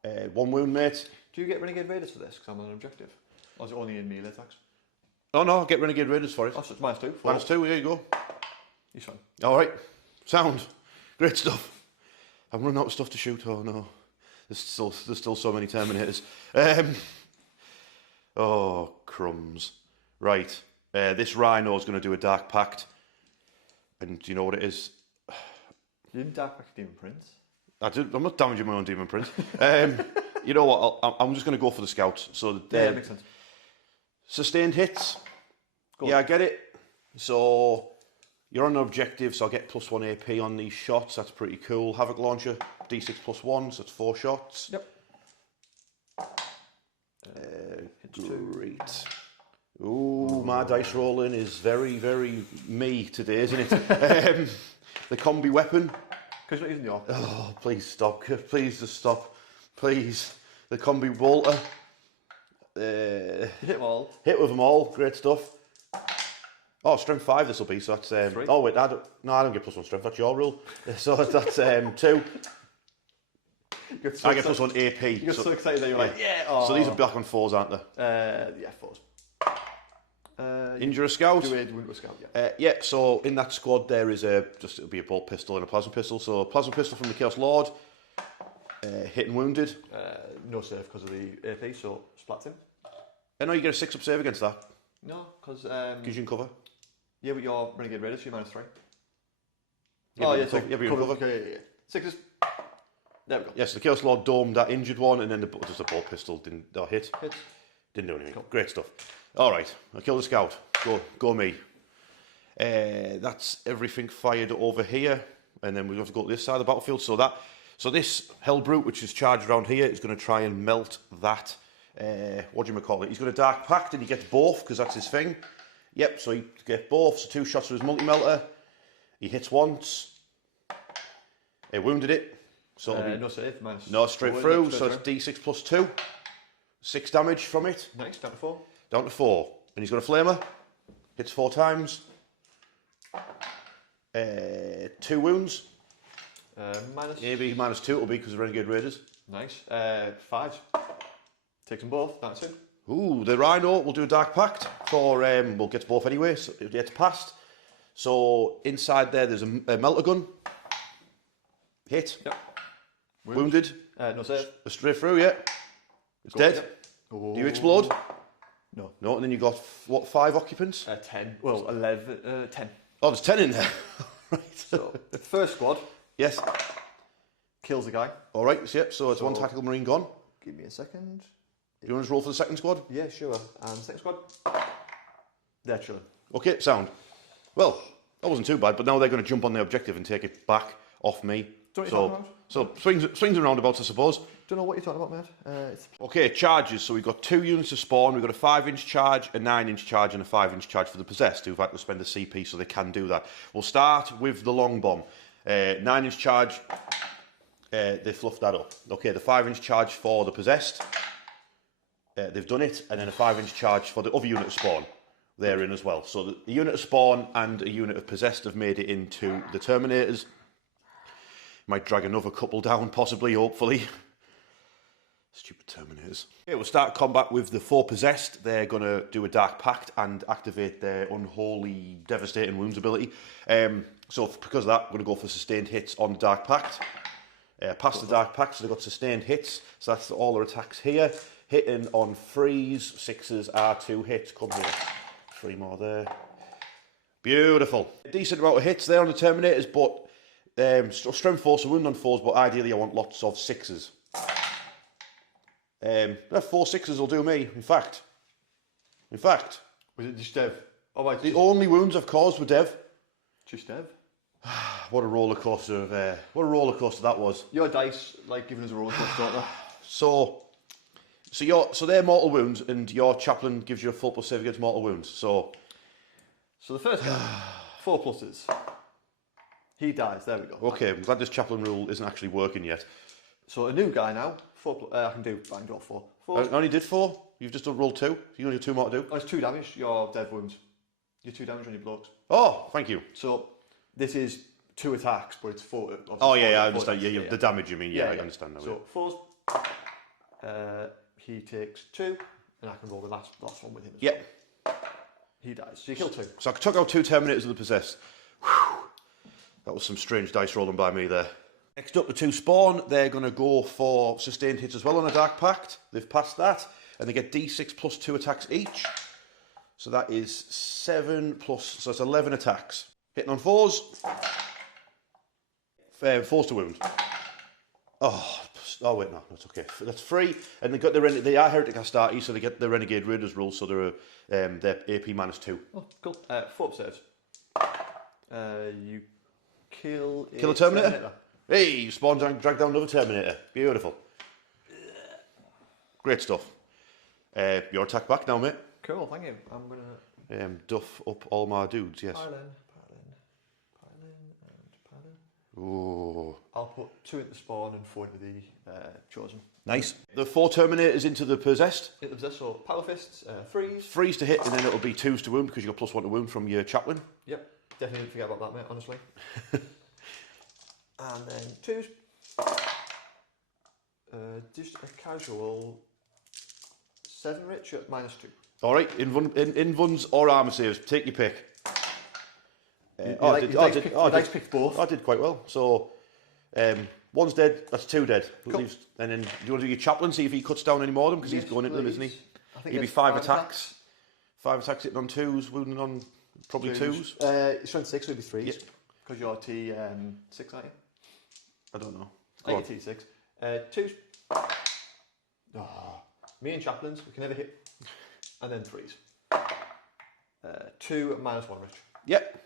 1 wound, mate. Do you get Renegade Raiders for this? Because I'm on an objective. Or is it only in melee attacks? Oh no, get Renegade Raiders for it. Oh, so it's -2. -2, there you go. He's fine. Alright. Sound. Great stuff. I'm running out of stuff to shoot. Oh no. There's still so many Terminators. Oh, crumbs. Right. This Rhino's going to do a Dark Pact. And do you know what it is? You didn't Dark Pact Demon Prince? I'm not damaging my own Demon Prince. You know what? I'm just going to go for the Scouts. So yeah, makes sense. Sustained hits. Yeah, I get it. So you're on an objective, so I'll get +1 AP on these shots. That's pretty cool. Havoc Launcher, D6 +1, so that's 4 shots. Yep. Great. Ooh, my dice rolling is very, very me today, isn't it? The combi weapon. Because you're not using the ARC. Oh, please stop. Please just stop. Please. The combi bolter. Hit them all. Hit with them all. Great stuff. Oh, strength 5 this will be, so that's... 3. Oh, wait, I don't get +1 strength. That's your rule. So that's 2. I get +1 AP. You got so excited that you're like, yeah. Oh. So these are back on 4s, aren't they? Yeah, 4s. Injure a scout. Do it with a scout, yeah. Yeah, so in that squad there is it'll be a bolt pistol and a plasma pistol. So a plasma pistol from the Chaos Lord, hit and wounded. No save because of the AP, so splats him. I know you get a 6-up save against that. No, because... Because you can cover. Yeah, but your Renegade Raiders, you're -3. Yeah, oh, yeah, so you can cover. Okay, yeah. 6s. There we go. Yes, the Chaos Lord domed that injured one, and then just a bolt pistol didn't hit. Hit. Didn't do anything. Cool. Great stuff. All right, I killed the scout. Go me. That's everything fired over here, and then we have to go to this side of the battlefield. So this Hell Brute, which is charged around here, is going to try and melt that. What do you call it? He's going to Dark Pact, and he gets both because that's his thing. Yep. So he gets both. So 2 shots with his multi melter. He hits once. He wounded it. So no save. No, straight through. So it's D6 +2. 6 damage from it. Nice. Down to 4. Down to 4. And he's got a flamer. Hits 4 times. 2 wounds. Maybe -2 it'll be because of Renegade Raiders. Nice. 5s. Takes them both. That's it. Ooh, the Rhino will do a Dark Pact for, well, gets both anyway, so it gets past. So inside there's a melter gun. Hit. Yep. Wounded. No save. Straight through, yeah. It's dead. Yep. Do you explode? No. No, and then you got, what, 5 occupants? 10. Well, 11. 10. Oh, there's 10 in there. Right. So, first squad Yes. kills a guy. All right, so, yep, so it's 1 tactical marine gone. Give me a second. Do you want to roll for the second squad? Yeah, sure. And second squad. They're chilling. Okay, sound. Well, that wasn't too bad, but now they're going to jump on the objective and take it back off me. Don't you talk about? So swings and roundabouts, I suppose. Don't know what you're talking about, mate. Okay, charges. So we've got 2 units of spawn. We've got a 5-inch charge, a 9-inch charge, and a 5-inch charge for the possessed, who've had to spend a CP, so they can do that. We'll start with the long bomb. 9-inch charge, they fluffed that up. Okay, the 5-inch charge for the possessed, they've done it, and then a 5-inch charge for the other unit of spawn. They're in as well. So the unit of spawn and a unit of possessed have made it into the Terminators. Might drag another couple down, possibly, hopefully. Stupid Terminators. Okay, we'll start combat with the 4 possessed. They're going to do a Dark Pact and activate their Unholy Devastating Wounds ability. So because of that, we're going to go for sustained hits on the Dark Pact. Past the Dark Pact, so they've got sustained hits. So that's all their attacks here. Hitting on 3s, 6s are 2 hits. Come here. 3 more there. Beautiful. Decent amount of hits there on the Terminators, but strength 4, so wound on 4s, but ideally I want lots of 6s. 4 6s will do me, in fact. Was it just Dev? Oh, right. The only wounds I've caused were Dev. Just Dev? What a roller coaster that was. Your dice, like, giving us a roller coaster, don't they? So they're mortal wounds, and your chaplain gives you a full plus save against mortal wounds. So the first guy, 4 pluses. He dies, there we go. Okay, I'm glad this chaplain rule isn't actually working yet. So a new guy now, 4 I can do 4. I only did 4. You've just done roll 2. You only have 2 more to do. Oh, it's 2 damage, your dead wounds. You're 2 damage on your blokes. Oh, thank you. So this is 2 attacks, but it's 4. Oh yeah, I understand. Yeah, the damage you mean. Yeah, I understand now. So 4s. He takes 2, and I can roll the last one with him as well. He dies. So you kill 2. So I took out 2 Terminators of the possessed. Whew. That was some strange dice rolling by me there. Next up, the 2 spawn. They're going to go for sustained hits as well on a Dark Pact. They've passed that, and they get D6 plus 2 attacks each. So that is 7 plus, so it's 11 attacks. Hitting on 4s. 4s to wound. Oh wait, no, that's okay. That's 3, and they are Heretic Astartes, so they get the Renegade Raiders rule, so they're AP -2. Oh, cool. 4 saves. You kill a Terminator. Hey, you spawn down, drag down another Terminator. Beautiful. Great stuff. Your attack back now, mate. Cool, thank you. I'm gonna duff up all my dudes. Yes. Pile in. Oh. I'll put 2 into spawn and 4 into the chosen. Nice. The 4 Terminators into the possessed. It was this, so power fists, 3s. 3s to hit, and then it'll be 2s to wound because you got +1 to wound from your chaplain. Yep, definitely didn't forget about that, mate, honestly. And then 2s. Just a casual 7 rich at -2. All right, invuns or armor saves. Take your pick. Dice picked both. I did quite well. So, 1's dead. That's 2 dead. Cool. And then, do you want to do your chaplain? See if he cuts down any more of them because he's going into them, isn't he? I think He'll be 5 attacks. 5 attacks hitting on 2s, wounding on probably 2s. Strength 6 would be 3s. Yeah. Because you're T6, aren't you? I don't know. I get T6. 2s. Me and chaplains, we can never hit. And then 3s. 2 -1 rich. Yep.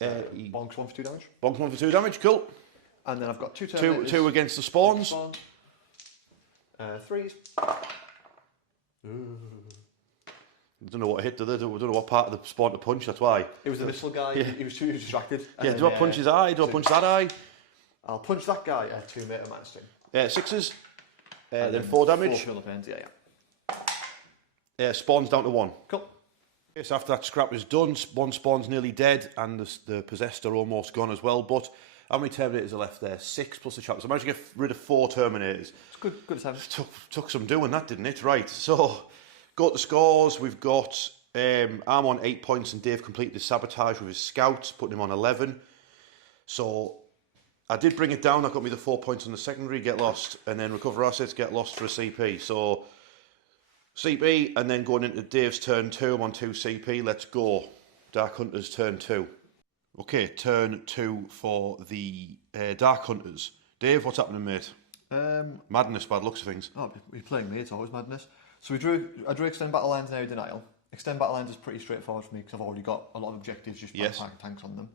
Bonks 1 for 2 damage. Bonks 1 for 2 damage, cool. And then I've got 2 Terminators. 2 against the spawns. 3s. I don't know what hit, I don't know what part of the spawn to punch, that's why. It was the missile guy, he was too distracted. Yeah, do I punch his eye? Do I punch that eye? I'll punch that guy at 2 meter -2. 6s. Then 4 damage. 4 pains, yeah. Spawns down to 1. Cool. Yes, after that scrap is done, 1 spawn's nearly dead, and the possessed are almost gone as well. But how many Terminators are left there? 6 plus the chaplain. So I managed to get rid of 4 Terminators. It's good as having. Took some doing that, didn't it? Right. So, got the scores. We've got I'm on 8 points, and Dave completed the sabotage with his scouts, putting him on 11. So, I did bring it down. That got me the 4 points on the secondary, get lost, and then recover assets, get lost for a CP. So CP, and then going into Dave's turn 2, I'm on 2 CP. Let's go. Dark Hunters turn 2. Okay, turn 2 for the Dark Hunters. Dave, what's happening, mate? Madness, bad looks of things. Oh, we're playing me, it's always madness. So I drew Extend Battle Lines and Area Denial. Extend Battle Lines is pretty straightforward for me because I've already got a lot of objectives just by attacking tanks on them.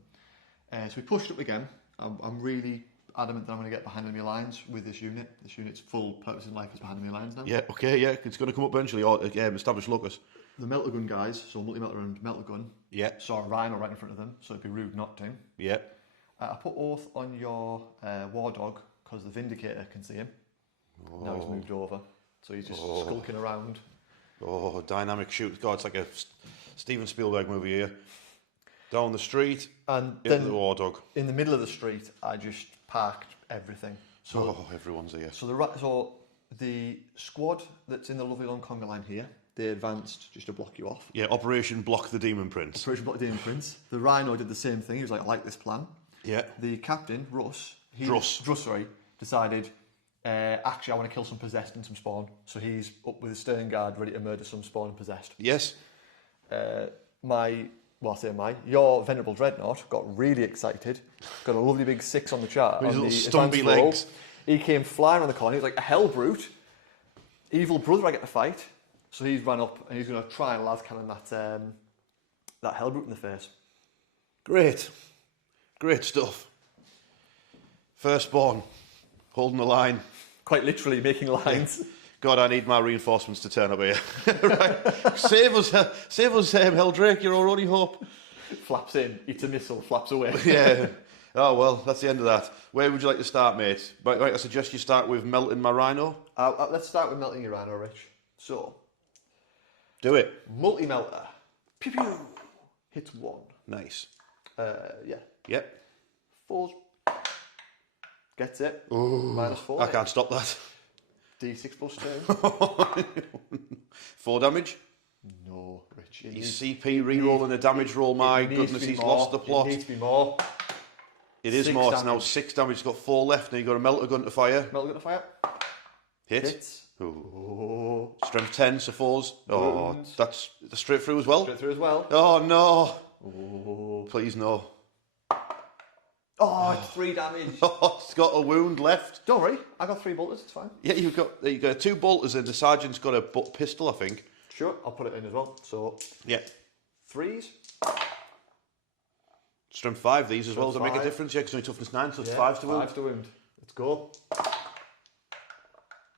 So we pushed up again. I'm really adamant that I'm going to get behind enemy lines with this unit. This unit's full purpose in life is behind enemy lines now. Yeah, okay, yeah, it's going to come up eventually, or establish locus. The melter gun guys, so multi-melter and melter gun, saw a rhino right in front of them, so it'd be rude not to. Yeah. I put Oath on your war dog because the Vindicator can see him. Oh. Now he's moved over, so he's just skulking around. Oh, dynamic shoot. God, it's like a Steven Spielberg movie here. Down the street, and then the war dog. In the middle of the street, I just parked everything. So everyone's here. So the squad that's in the lovely long conga line here, they advanced just to block you off. Yeah, Operation Block the Demon Prince. Operation Block the Demon Prince. The Rhino did the same thing. He was like, I like this plan. Yeah. The captain, Russ, decided, actually, I want to kill some possessed and some spawn. So he's up with a stern guard, ready to murder some spawn and possessed. Yes. Your Venerable Dreadnought got really excited. Got a lovely big 6 on the chart. With on his the little stumpy legs. He came flying on the corner. He was like a hell brute. Evil brother I get to fight. So he's run up and he's going to try and las cannon that hell brute in the face. Great. Great stuff. Firstborn. Holding the line. Quite literally making lines. Yeah. God, I need my reinforcements to turn up here. Right. Save us, Heldrake, you're our only hope. Flaps in, eats a missile, flaps away. Yeah. Oh, well, that's the end of that. Where would you like to start, mate? Right, I suggest you start with melting my rhino. Let's start with melting your rhino, Rich. So. Do it. Multi-melter. Pew pew. Hits 1. Nice. Yeah. Yep. 4. Gets it. Ooh, -4. I can't stop that. D6 plus 2. 4 damage? No, Rich. He's CP re-rolling a damage roll. My goodness, he's lost the plot. It needs to be more. It is more. It's now 6 damage. He's got 4 left. Now you've got a melter gun to fire. Melter gun to fire. Hit. Hits. Oh. Strength 10, so 4s. Oh, Wounds. that's straight through as well. Straight through as well. Oh, no. Oh. Please, no. Oh, it's 3 damage. Oh, it's got a wound left. Don't worry, I got 3 bolters, it's fine. Yeah, you've got 2 bolters and the sergeant's got a pistol, I think. Sure, I'll put it in as well. So, yeah. 3s. Strength 5, these as well. Strength Does it make a 5. difference? Yeah, because only toughness 9, so it's 5 to wound. 5 to wound. Let's go.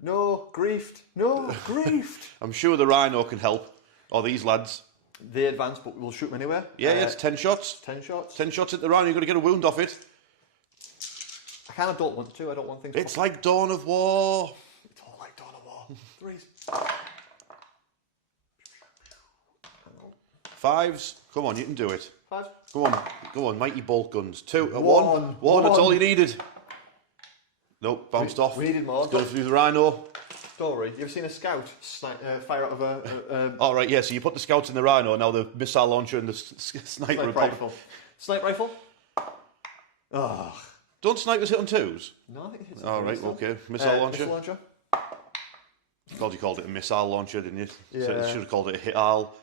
No, griefed. No, griefed. I'm sure the Rhino can help. Or these lads. They advance, but we'll shoot them anywhere. Yeah, it's 10 shots. 10 shots. 10 shots at the Rhino, you've got to get a wound off it. I kind of don't want to. I don't want things. It's like Dawn of War. It's all like Dawn of War. 3s. 5s. Come on, you can do it. 5s. Go on, mighty bolt guns. 2, 1. 1. That's all you needed. Nope, bounced off. We needed more. Go through the Rhino. Don't worry. You ever seen a scout fire out of a? All right, yeah. So you put the scouts in the Rhino. Now the missile launcher and the sniper. Rifle. Sniper rifle. Oh. Don't snipers hit on 2s? No, I think it hits. All right, okay. Missile launcher. Missile launcher. God, you called it a missile launcher, didn't you? Yeah. So you should have called it a hit-al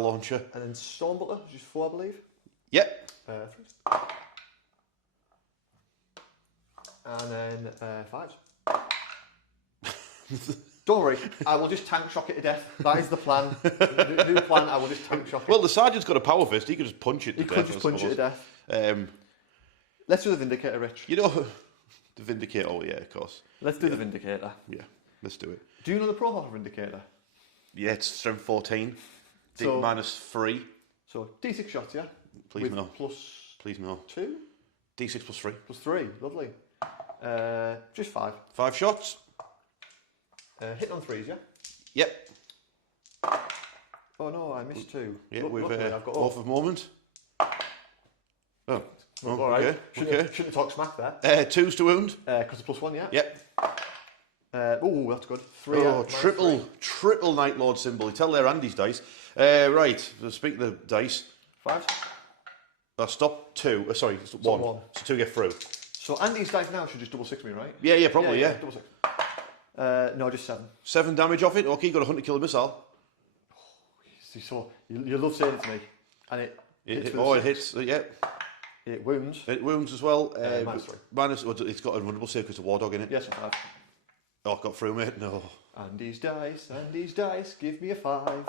launcher. And then storm bolter, which is 4, I believe. Yep. 3s. And then 5s. Don't worry, I will just tank shock it to death. That is the plan. New plan, I will just tank shock it. Well, the sergeant's got a power fist. He could just punch it to death. He could just punch it to death. Let's do the Vindicator, Rich. You know, the Vindicator, oh yeah, of course. Let's do the Vindicator. Yeah, let's do it. Do you know the profile for Vindicator? Yeah, it's strength 14. So, -3. So, D6 shots, yeah? Please no. Please no. 2? D6 plus 3. Plus 3, lovely. Just 5. 5 shots. Hitting on 3s, yeah? Yep. Oh no, I missed 2. Yeah, Luckily, I've got off of moment. Oh, all right. Okay. Shouldn't have talked smack there. 2s to wound. Because it's +1, yeah? Yep. Oh, that's good. 3. Oh, triple Night Lord symbol. You tell they're Andy's dice. Right, so speak of the dice. 5. Stop 2. Sorry, 1. So 2 get through. So Andy's dice now should just double six me, right? Yeah, probably, yeah. Double six. No, just 7. 7 damage off it. Okay, you got a hunter killer missile. So you love saying it to me, and it hits. Yeah. It wounds. It wounds as well. -3. It's got a vulnerable save because it's a war dog in it. Yes, I have. Oh, got through, mate. No. Andy's dice, give me a 5.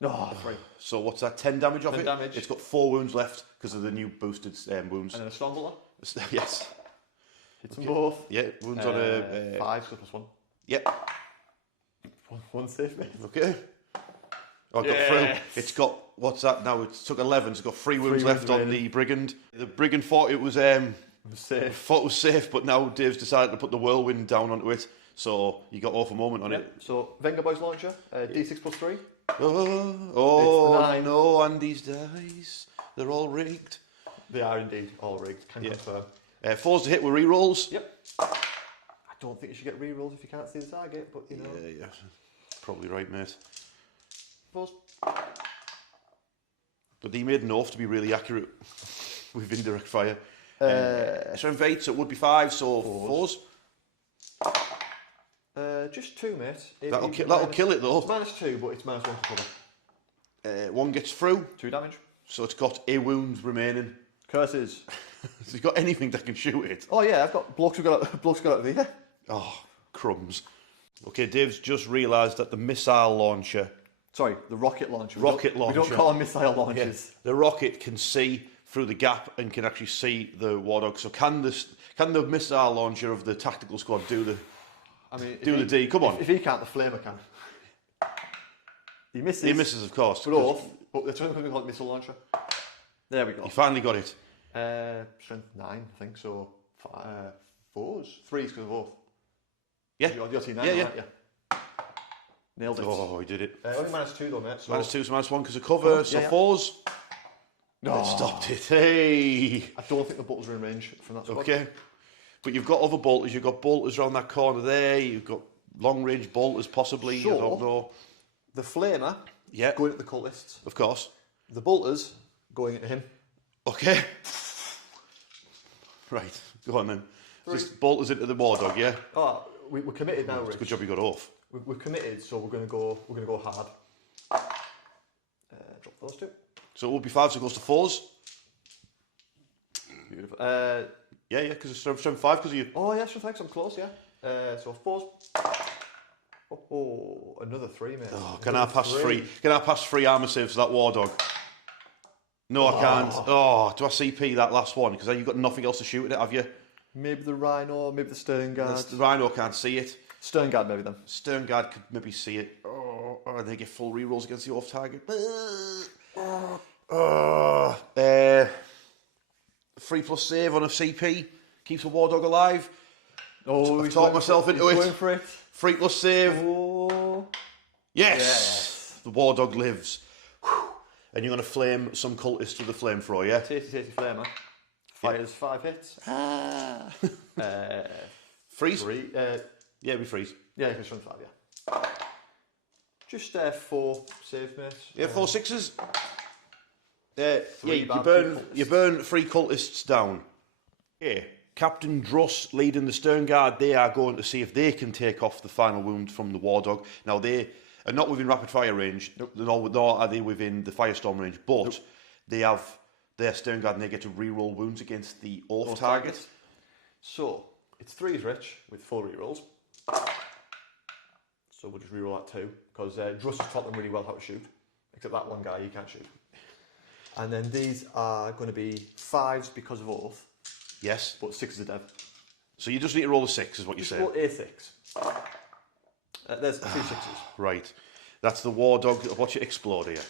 No, 3. So what's that? 10 damage off 10 it? damage. It's got 4 wounds left because of the new boosted wounds. And then a Stormbolter. Yes. Hits them both. Yeah, wounds on a... 5, so +1. Yep. One save, mate. Okay. Oh, I got through. It's got, what's that now? It took 11, so it's got 3 wounds left on the Brigand. The Brigand thought it was safe. Thought it was safe, but now Dave's decided to put the Whirlwind down onto it, so you got off a moment on it. So, Venga Boys launcher, D6 +3. Oh no, Andy's dice. They're all rigged. They are indeed all rigged, can confirm. 4s to hit with rerolls. Yep. I don't think you should get rerolls if you can't see the target, but you know. Yeah. Probably right, mate. 4s. But he made an oath to be really accurate with indirect fire. Strength 8, so it would be 5, so 4s. Just 2, mate. That'll kill it though. It's -2, but it's -1 to cover. 1 gets through. 2 damage. So it's got a wound remaining. Curses. Has it got anything that can shoot it? Oh yeah, I've got blokes who got out of here. Oh, crumbs. Okay, Dave's just realised that the missile launcher... Sorry, the rocket launcher. We don't call them missile launchers. Yeah, the rocket can see through the gap and can actually see the war dog. So can the missile launcher of the tactical squad do the the D? Come on. If he can't, the flamer can. He misses. He misses, of course. But they're trying to call it missile launcher. There we go. He finally got it. Strength 9, I think. So 4s, 3s because of oath. Yeah. You're team 9, yeah. right? Yeah. Nailed it. Oh, he did it. Only -2 though, mate. So -2, so -1 because of cover. So 4s. No. It stopped it. Hey. I don't think the bolters are in range from that squad. Okay. But you've got other bolters. You've got bolters around that corner there. You've got long-range bolters possibly. So, I don't know. The flamer going at the cultists. Of course. The bolters going at him. Okay. Right. Go on then. Just bolters into the war dog, yeah? Oh, we're committed now, Rich. Good job you got off. We're committed, so we're gonna go hard. Drop those 2. So it will be 5, so it goes to 4s. Beautiful. Yeah, because it's strength 5 because of you. Oh yeah, sure, thanks. I'm close. Yeah. So 4s. Oh, another 3, mate. Oh, can I pass 3? Can I pass 3 armor saves to that war dog? No, I can't. Oh, do I CP that last one? Because you've got nothing else to shoot at it, have you? Maybe the Rhino, maybe the Stern Guard. The Rhino can't see it. Stern Guard, maybe then. Stern Guard could maybe see it. Oh, and they get full rerolls against the off target. 3+ save on a CP keeps a war dog alive. Oh, I've talked myself into it. Going for it. 3+ save. Oh. Yes! The war dog lives. Whew. And you're going to flame some cultists with the flamethrower, yeah? Tasty flamer. Fires 5 hits. Freeze? 3. Yeah, we freeze. Yeah, because from 5, yeah. Just 4 save, mate. Yeah, 4 6s. You burn 3 cultists down. Yeah. Captain Druss leading the Stern Guard, they are going to see if they can take off the final wound from the war dog. Now, they are not within rapid fire range, nor are they within the firestorm range, but they have their Stern Guard and they get to reroll wounds against the off target. So, it's 3s, Rich, with 4 rerolls. So we'll just reroll that 2, because Druss has taught them really well how to shoot, except that one guy, he can't shoot. And then these are going to be 5s because of oath. Yes. But 6s are dev. So you just need to roll a 6, is what you say. Roll A6. There's 2 6s. Right. That's the war dog. Watch it explode here.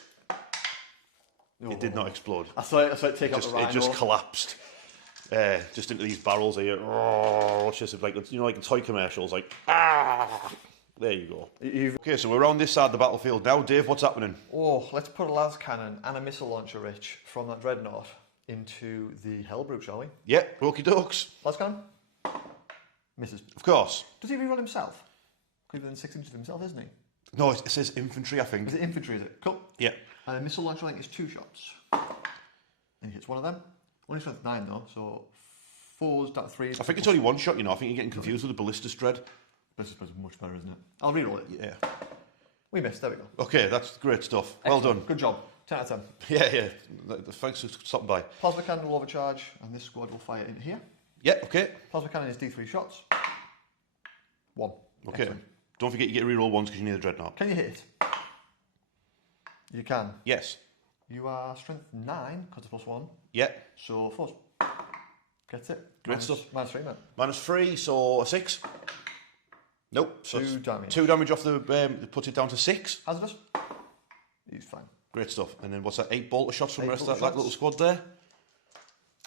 No. It did not explode. I saw it take out the Rhino. It just collapsed. Just into these barrels here. Oh, watch this. Like, you know, like in toy commercials. Like, ah! There you go. Okay, so we're on this side of the battlefield now. Dave, what's happening? Oh, let's put a las cannon and a missile launcher, Rich, from that dreadnought into the Hellbrute, shall we? Yeah, okie dokes. Las cannon? Misses. Of course. Does he reroll himself? He's within 6 inches of himself, isn't he? No, it says infantry, I think. Is it infantry, is it? Cool. Yeah. And a missile launcher, I think, is 2 shots. And he hits one of them. Only strength 9 though, so 4s, down to 3s. I think it's only one shot, you know. I think you're getting confused with the ballistic dread. Ballistic dread's much better, isn't it? I'll reroll it. Yeah. We missed, there we go. Okay, that's great stuff. Excellent. Well done. Good job. 10 out of 10. Yeah. Thanks for stopping by. Plasma cannon will overcharge, and this squad will fire into here. Yeah, okay. Plasma cannon is D3 shots. 1. Okay. Excellent. Don't forget you get to reroll ones because you need a dreadnought. Can you hit it? You can. Yes. You are strength 9, because it's +1. Yeah. So 4s. Gets it. Great stuff. -3, man. -3, so a 6. Nope. So 2 damage. 2 damage off the puts it down to 6. Hazardous. He's fine. Great stuff. And then what's that? 8 bolter shots from the 8 rest of that little squad there.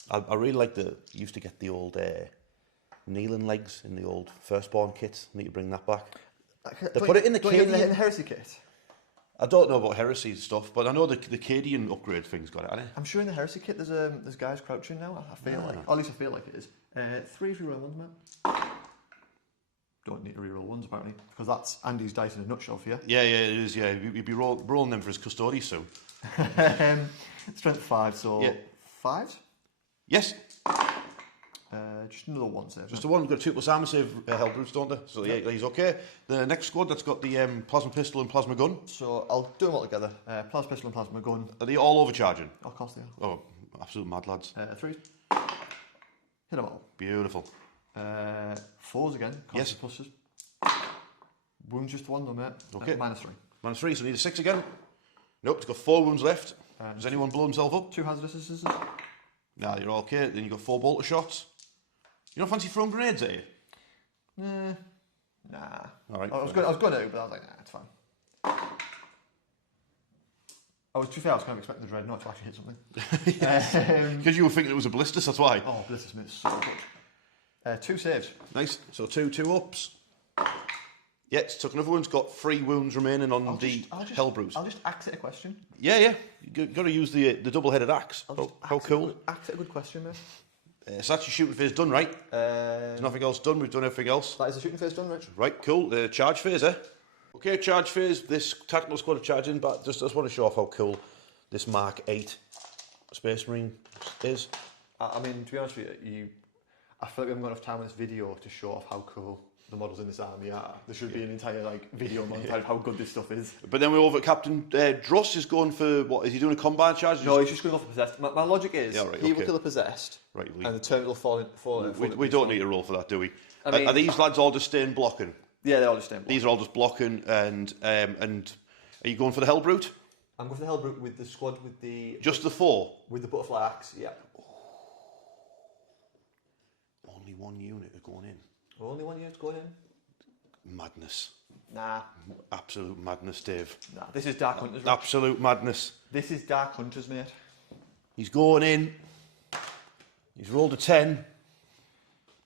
I really like used to get the old kneeling legs in the old firstborn kit. Need to bring that back. They put it in the Cadian. In the Heresy kit. I don't know about Heresy stuff, but I know the Cadian upgrade thing's got it, hasn't it? I'm sure in the Heresy kit there's guys crouching now. I feel like, or at least I feel like it is. 3 reroll ones, mate. Don't need to reroll ones apparently, because that's Andy's dice in a nutshell for you. Yeah, it is. Yeah, you'd be rolling them for his custody soon. Strength 5, so Yeah. 5s. Yes. Just another 1 save. Just the one. We've got 2+ armor save Hellbrutes, don't they? So yeah, he's okay. The next squad that's got the plasma pistol and plasma gun. So I'll do them all together. Plasma pistol and plasma gun. Are they all overcharging? Of course they are. Oh, absolute mad lads. 3s. Hit them all. Beautiful. 4s again. Yes. Pluses. Wounds just 1 though, mate. Okay. -3. -3, so need a 6 again. Nope, it's got 4 wounds left. Does anyone blow himself up? 2 hazardous. Nah, you're all okay. Then you've got 4 bolter shots. You don't fancy throwing grenades at you? Nah. All right. I was going to, but I was like, nah, it's fine. To be fair, I was kind of expecting the dreadnought to actually hit something. Because you were thinking it was a ballistus, that's why. Oh, ballistus is so good. 2 saves. Nice. So 2 ups. Yeah, it's took another one. It's got 3 wounds remaining on Hellbrutes. I'll just axe it a question. Yeah. You've got to use the double-headed axe. How cool. Axe it a good question, mate. So that's your shooting phase done, right? There's nothing else done. We've done everything else. That is the shooting phase done, Rich. Right, cool. Charge phase, eh? Okay, charge phase. This tactical squad are charging, but just want to show off how cool this Mark 8 Space Marine is. I mean, to be honest with you, I feel like we haven't got enough time in this video to show off how cool the models in this army are. There should be an entire video montage of how good this stuff is. But then we're over at Captain Dross is going for, what, is he doing a combine charge? No, he's just going off the possessed. My logic is, he will kill the possessed, right, and the turret will fall in. We don't need to roll for that, do we? I mean, are these lads all just staying blocking? Yeah, they're all just staying blocking. These are all just blocking, and are you going for the Hellbrute? I'm going for the Hellbrute with the squad with the... Just the 4? With the butterfly axe, yeah. Only 1 unit is going in. Only 1 unit's going in? Madness. Nah. Absolute madness, Dave. Nah, this is Dark Hunters. Absolute madness. This is Dark Hunters, mate. He's going in. He's rolled a 10.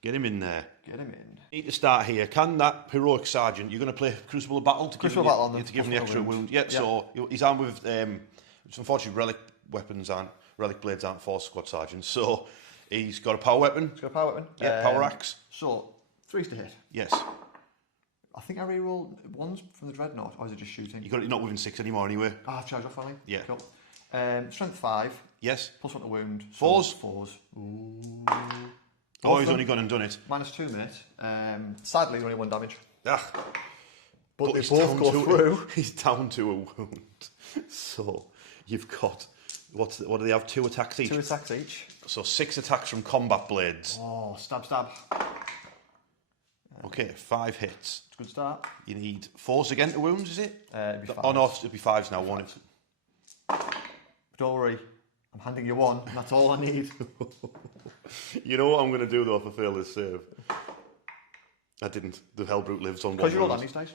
Get him in there. Get him in. Need to start here. Can that heroic sergeant, you're going to play Crucible of Battle to give him the extra wound. Yeah, so he's armed with, it's unfortunately relic blades aren't force squad sergeants, so he's got a power weapon. He's got a power weapon. Yeah, power axe. So, 3s to hit. Yes. I think I rerolled 1s from the dreadnought, or is it just shooting? You're not within 6 anymore anyway. Charge off finally. Yeah. Cool. Strength 5. Yes. +1 to wound. 4s. 4s. Ooh. Oh, he's only gone and done it. -2, mate. Sadly, only 1 damage. But they both go through. He's down to a wound. So you've got what do they have? 2 attacks each. 2 attacks each. So 6 attacks from combat blades. Oh, stab. Okay, 5 hits. It's a good start. You need 4s again to wounds, is it? It'd be 5s. Oh no, it'd be 5s now. 1. But don't worry, I'm handing you 1, and that's all I need. You know what I'm going to do though if I fail this save? I didn't. The Hellbrute lives on 1 wound. Because you rolled on these dice.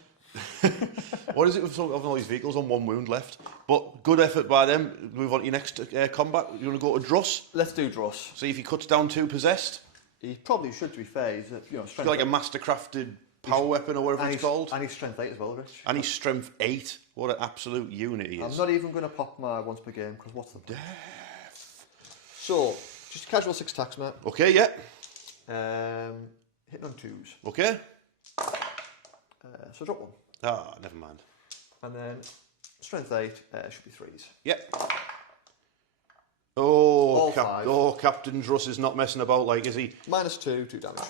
What is it with all these vehicles on 1 wound left? But good effort by them. Move on to your next combat. You want to go to Dross? Let's do Dross. See if he cuts down 2 possessed. He probably should, to be fair. He's He's got like a master-crafted power weapon or whatever it's called. And he's strength 8 as well, Rich. And he's strength 8. What an absolute unit he is. I'm not even going to pop my once per game, because what's the point? So, just casual 6 attacks, mate. Okay, yeah. Hitting on 2s. Okay. So drop 1. Ah, never mind. And then strength 8 should be 3s. Yep. Oh, All five. Captain Druss is not messing about, like, is he? -2, 2 damage.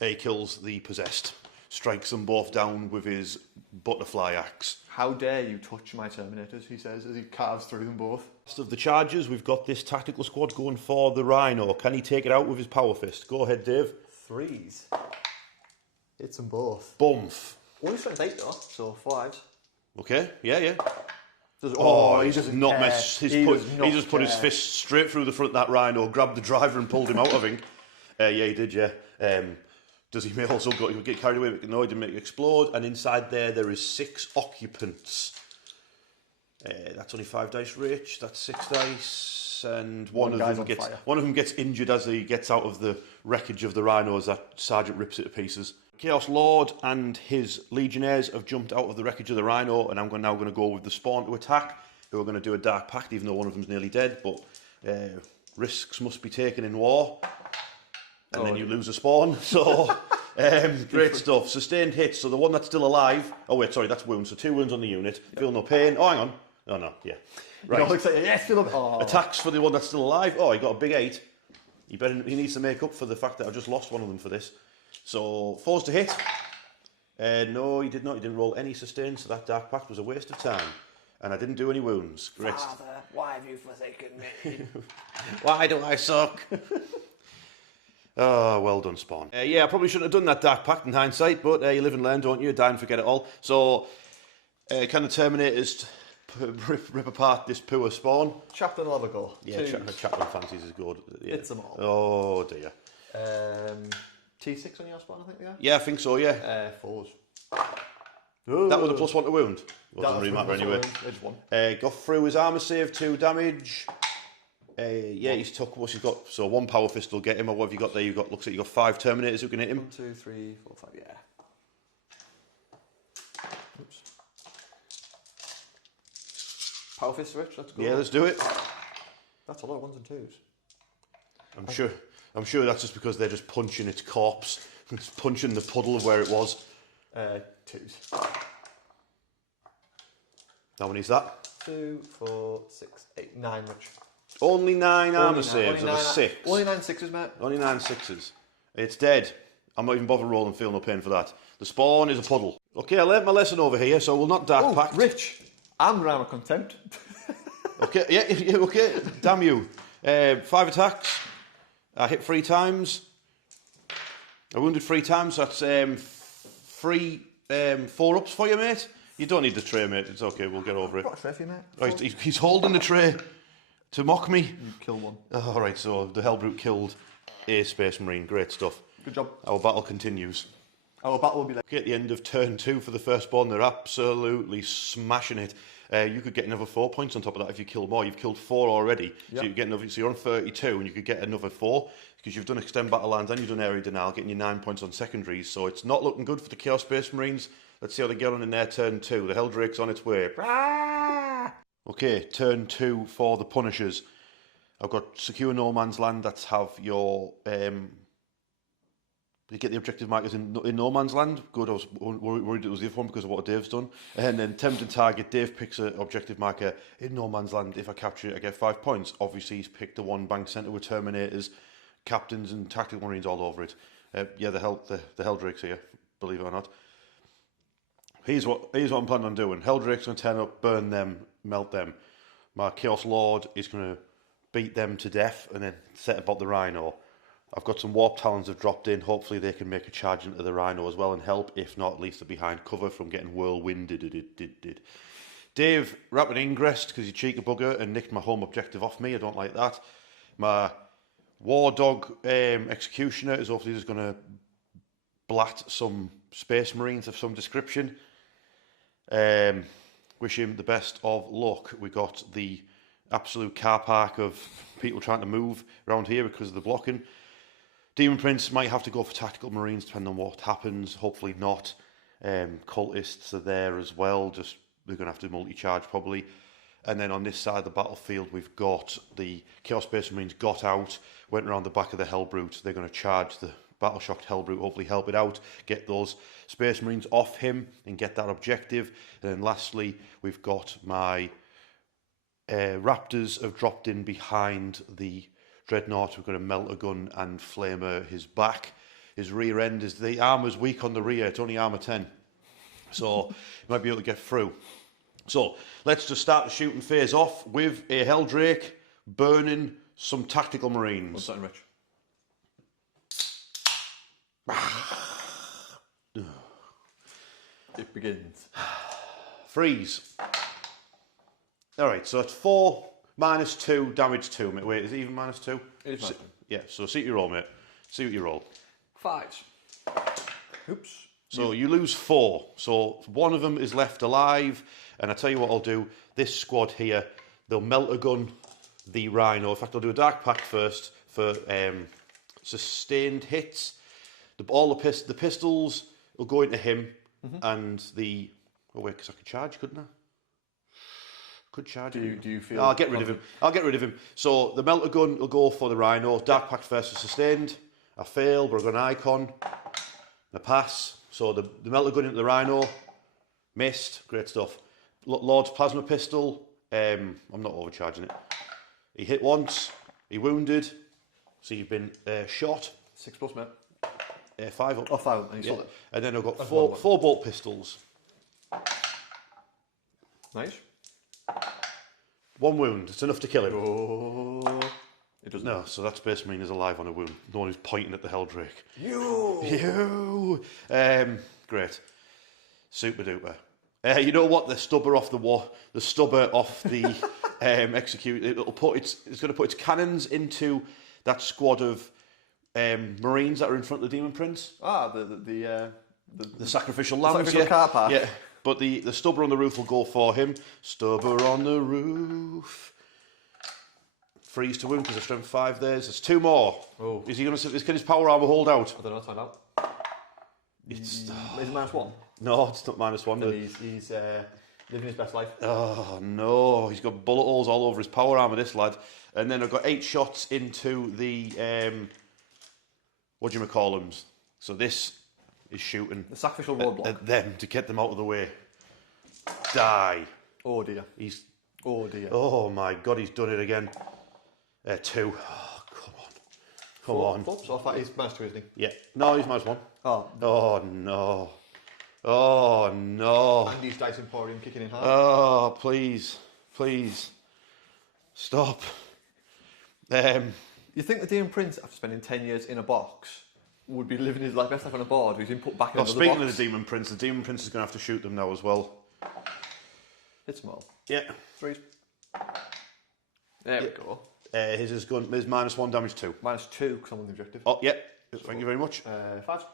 He kills the possessed, strikes them both down with his butterfly axe. How dare you touch my Terminators, he says, as he carves through them both. Rest of the charges, we've got this tactical squad going for the Rhino. Can he take it out with his power fist? Go ahead, Dave. 3s. Hits them both. Bumf. Only strength 8 though, so 5s. Okay, yeah. He doesn't not care. mess. He just put his fist straight through the front of that Rhino, grabbed the driver and pulled him out, I think. Yeah, he did, yeah. Does he may also get carried away? No, he didn't make it explode. And inside there is 6 occupants. That's only 5 dice rich. That's 6 dice, and one of them gets injured as he gets out of the wreckage of the Rhino as that sergeant rips it to pieces. Chaos Lord and his legionnaires have jumped out of the wreckage of the Rhino, and I'm now going to go with the spawn to attack, who are going to do a dark pact, even though one of them's nearly dead. But risks must be taken in war, and then you lose a spawn. So great stuff. Sustained hits. So the one that's still alive. Oh wait, sorry, that's wounds. So 2 wounds on the unit. Yep. Feel no pain. Oh, hang on. Oh no, yeah. Right. Yes, Attacks for the one that's still alive. Oh, he got a big 8. He needs to make up for the fact that I just lost one of them for this. So 4s to hit. No, he did not. He didn't roll any sustain, so that dark pact was a waste of time. And I didn't do any wounds. Great. Father, why have you forsaken me? Why do I suck? Oh, well done, Spawn. Yeah, I probably shouldn't have done that dark pact in hindsight, but you live and learn, don't you? Die and forget it all. So, can the Terminators rip apart this poor Spawn? Chaplain will have a go. Yeah, Chaplain fancies is good. Yeah. Hits them all. Oh, dear. T6 on your Spawn, I think they are? Yeah, I think so, yeah. 4s. That was a +1 to wound. Doesn't really matter anyway. It's 1. Got through his armour save, 2 damage. Yeah, he's took what he's got. So 1 power fist will get him. Or what have you got there? Looks like you got 5 Terminators who can hit him. 1, 2, 3, 4, 5. Yeah. Oops. Power fist switch. Let's go. Yeah, let's do it. That's a lot of 1s and 2s. I'm sure that's just because they're just punching its corpse. It's punching the puddle of where it was. 2s. How many is that? 2, 4, 6, 8, 9 much. Only 9 armour saves of a 6. Only 9 6s, mate. Only 9 6s. It's dead. I'm not even bothered rolling, feel no pain for that. The Spawn is a puddle. Okay, I learnt my lesson over here, so we'll not dark pact. Rich. I'm Rama content. Okay, yeah, okay. Damn you. 5 attacks. I hit 3 times. I wounded 3 times. That's 3 4-ups for you, mate. You don't need the tray, mate. It's okay. We'll get over it. Got a tray for you, mate. Right, he's holding the tray to mock me. You kill one. All right, so the Hellbrute killed a Space Marine. Great stuff. Good job. Our battle continues. Our battle will be there. Okay, at the end of turn 2 for the first Spawn, they're absolutely smashing it. You could get another 4 points on top of that if you kill more. You've killed 4 already, yep. So you get another. So you're on 32, and you could get another 4 because you've done extend battle lands and you've done area denial, getting you 9 points on secondaries. So it's not looking good for the Chaos Space Marines. Let's see how they get on in their turn 2. The Helldrake's on its way. Okay, turn 2 for the Punishers. I've got secure no man's land. That's have your you get the objective markers in no man's land. Good, I was worried it was the other one because of what Dave's done. And then tempting target, Dave picks an objective marker in no man's land. If I capture it, I get 5 points. Obviously, he's picked the one bank centre with Terminators, Captains and Tactical Marines all over it. Yeah, the Helldrake's here, believe it or not. Here's what I'm planning on doing. Helldrake's going to turn up, burn them, melt them. My Chaos Lord is going to beat them to death and then set about the Rhino. I've got some Warp Talons have dropped in. Hopefully they can make a charge into the Rhino as well and help. If not, at least they're behind cover from getting whirlwinded. Dave rapid ingressed because he cheeky bugger and nicked my home objective off me. I don't like that. My War Dog Executioner is hopefully just going to blat some Space Marines of some description. Wish him the best of luck. We got the absolute car park of people trying to move around here because of the blocking. Demon Prince might have to go for Tactical Marines depending on what happens. Hopefully not. Cultists are there as well. Just they're going to have to multi-charge probably. And then on this side of the battlefield, we've got the Chaos Space Marines got out, went around the back of the Hellbrute. They're going to charge the battle-shocked Hellbrute, hopefully help it out, get those Space Marines off him and get that objective. And then lastly, we've got my Raptors have dropped in behind the Dreadnought. We're going to melt a gun and flamer his back. His rear end is the armour's weak on the rear. It's only armour 10, so he might be able to get through. So let's just start the shooting phase off with a Helldrake burning some tactical marines. What's that, Rich? It begins. Freeze. All right, so it's 4 minus 2, damage 2. Mate. Wait, is it even minus 2? It is minus 2. Yeah, so see what you roll, mate. See what you roll. 5s. Oops. So you lose 4. So one of them is left alive. And I tell you what I'll do. This squad here, they'll melt a gun the Rhino. In fact, I'll do a Dark Pact first for sustained hits. All the pistols will go into him. And the... Oh, wait, because I could charge, couldn't I? Could charge him. Do you feel... No, I'll get rid of him. I'll get rid of him. So the melter gun will go for the Rhino. Dark Pact first for sustained. I fail, but I've got an icon. And a pass. So the melter gun into the Rhino. Missed. Great stuff. Lord's plasma pistol. I'm not overcharging it. He hit once. He wounded. So you've been shot. 6+, mate. 5 up. Oh, 5 up. And, And then I've got four bolt pistols. Nice. 1 wound. It's enough to kill him. Oh, it doesn't. No, so that's basically mean he's alive on a wound. No one who's pointing at the Helldrake. You. Great. Super duper. You know what? The stubber off the execute. It's going to put its cannons into that squad of Marines that are in front of the Demon Prince. Ah, the sacrificial lambs. Sacrificial car park. Yeah. But the stubber on the roof will go for him. Stubber on the roof. Freeze to wound because there's strength 5 there's 2 more. Oh. Is he going to... Can his power armor hold out? I don't know, find out. It's... Is it -1? No, it's not -1. Then he's living his best life. Oh, no. He's got bullet holes all over his power armor, this lad. And then I've got 8 shots into the... what do you call them? So this... is shooting the sacrificial roadblock at them to get them out of the way. Die. Oh dear. Oh dear. Oh my God, he's done it again. 2. Oh, come on. So he's -2, isn't he? Yeah. No, he's -1. Oh. Oh no. Oh no. Andy's Dice Emporium kicking in hard. Oh please, stop. You think the Demon Prince, after spending 10 years in a box, would be living his best life on a board? He's been put back in another box. Speaking of the Demon Prince is going to have to shoot them now as well. It's small. Yeah. 3s. There we go. His is -1, damage 2. -2 because I'm on the objective. Oh yeah. Thank you very much. 5s.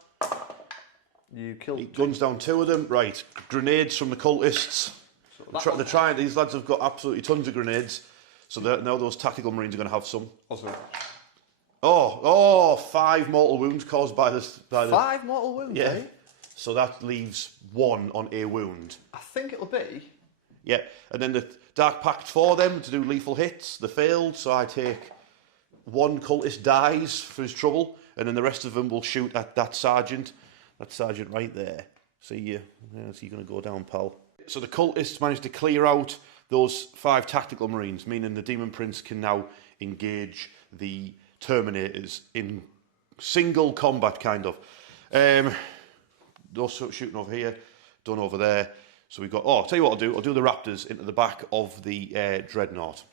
You killed. He guns down 2 of them. Right. Grenades from the cultists. So they're trying. These lads have got absolutely tons of grenades. So now those tactical marines are going to have some. Also. Oh, 5 mortal wounds caused by this. 5 mortal wounds, yeah. eh? So that leaves 1 on a wound. I think it'll be. Yeah, and then the Dark Pact for them to do lethal hits. They failed, so I take 1 cultist dies for his trouble, and then the rest of them will shoot at that sergeant. That sergeant right there. See you. How's he going to go down, pal? So the cultists managed to clear out those 5 tactical marines, meaning the Demon Prince can now engage the Terminators in single combat, kind of. Those shooting over here, done over there. So we've got... Oh, I'll tell you what I'll do. I'll do the Raptors into the back of the Dreadnought.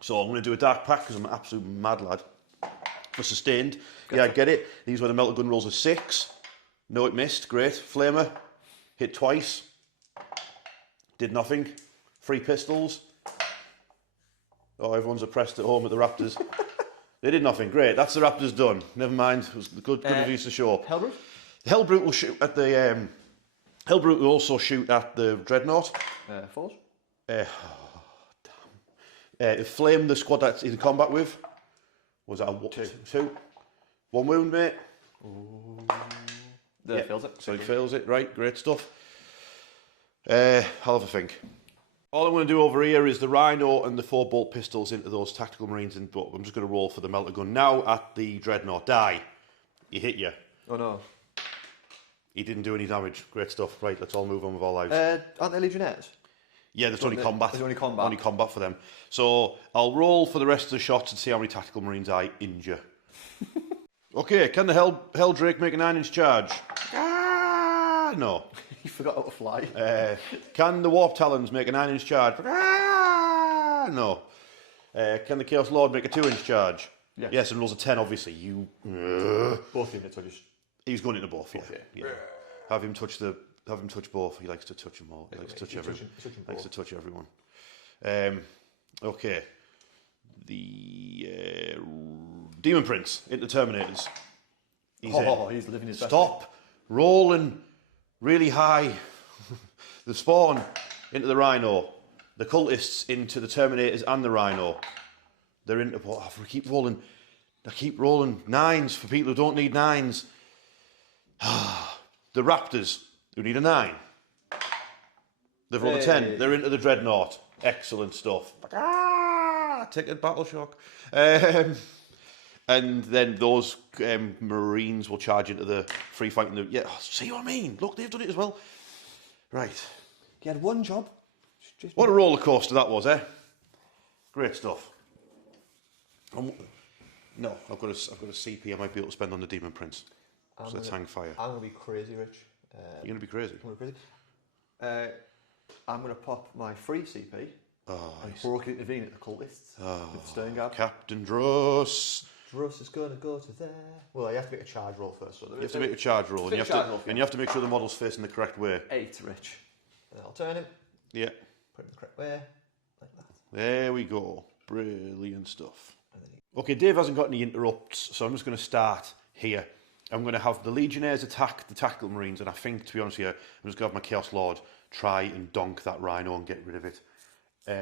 So I'm going to do a Dark Pact because I'm an absolute mad lad. For sustained. Yeah, I get it. These were the melter gun rolls of 6. No, it missed. Great. Flamer. Hit twice. Did nothing. 3 pistols. Oh, everyone's oppressed at home at the Raptors. They did nothing. Great. That's the Raptors done. Never mind. It was good of you to show up. Hellbrute? The Hellbrute will shoot at the... Hellbrute will also shoot at the Dreadnought. 4s? Flame the squad that's in combat with. Was that a 2? 1 wound, mate. There, fails it. So he fails it. Right, great stuff. I'll have a think. All I'm going to do over here is the Rhino and the 4 bolt pistols into those tactical marines, and I'm just going to roll for the melter gun now at the Dreadnought. Die. He hit you. Oh no. He didn't do any damage. Great stuff. Right, let's all move on with our lives. Aren't they Legionnaires? Yeah, there's only combat. There's only combat. Only combat for them. So I'll roll for the rest of the shots and see how many tactical marines I injure. Okay, can the Helldrake make a 9-inch charge? Ah, no. You forgot how to fly. Can the Warp Talons make a 9-inch charge? Ah, no. Can the Chaos Lord make a 2-inch charge? Yes. Yes, and rolls a 10, obviously. Both units are just... He's going into both, yeah. Have him touch both. He likes to touch them all. He likes to touch everyone. Likes to touch everyone. Okay. The Demon Prince into Terminators. He's living his best. Stop rolling really high. The Spawn into the Rhino. The Cultists into the Terminators and the Rhino. They're into what? I keep rolling 9s for people who don't need 9s. The Raptors, who need a 9. They've rolled a 10. They're into the Dreadnought. Excellent stuff. Take a battle shock. And then those Marines will charge into the free fighting. Yeah, see what I mean? Look, they've done it as well. Right. He had one job. What a roller coaster that was, eh? Great stuff. No, I've got a CP I might be able to spend on the Demon Prince. So the Tang Fire. I'm going to be crazy, Rich. You're going to be crazy? I'm going to be crazy. I'm going to pop my free CP and broke intervene at the Cultists with Stern Guard. Captain Druss. Druss is going to go to there. Well, you have to make a charge roll first. So you have to make a charge roll, and you have to make sure the model's facing the correct way. 8, Rich. And then I'll turn him. Yeah. Put him the correct way, like that. There we go. Brilliant stuff. Okay, Dave hasn't got any interrupts, so I'm just going to start here. I'm going to have the Legionnaires attack the Tactical Marines, and I think, to be honest with you, I'm just going to have my Chaos Lord try and donk that Rhino and get rid of it.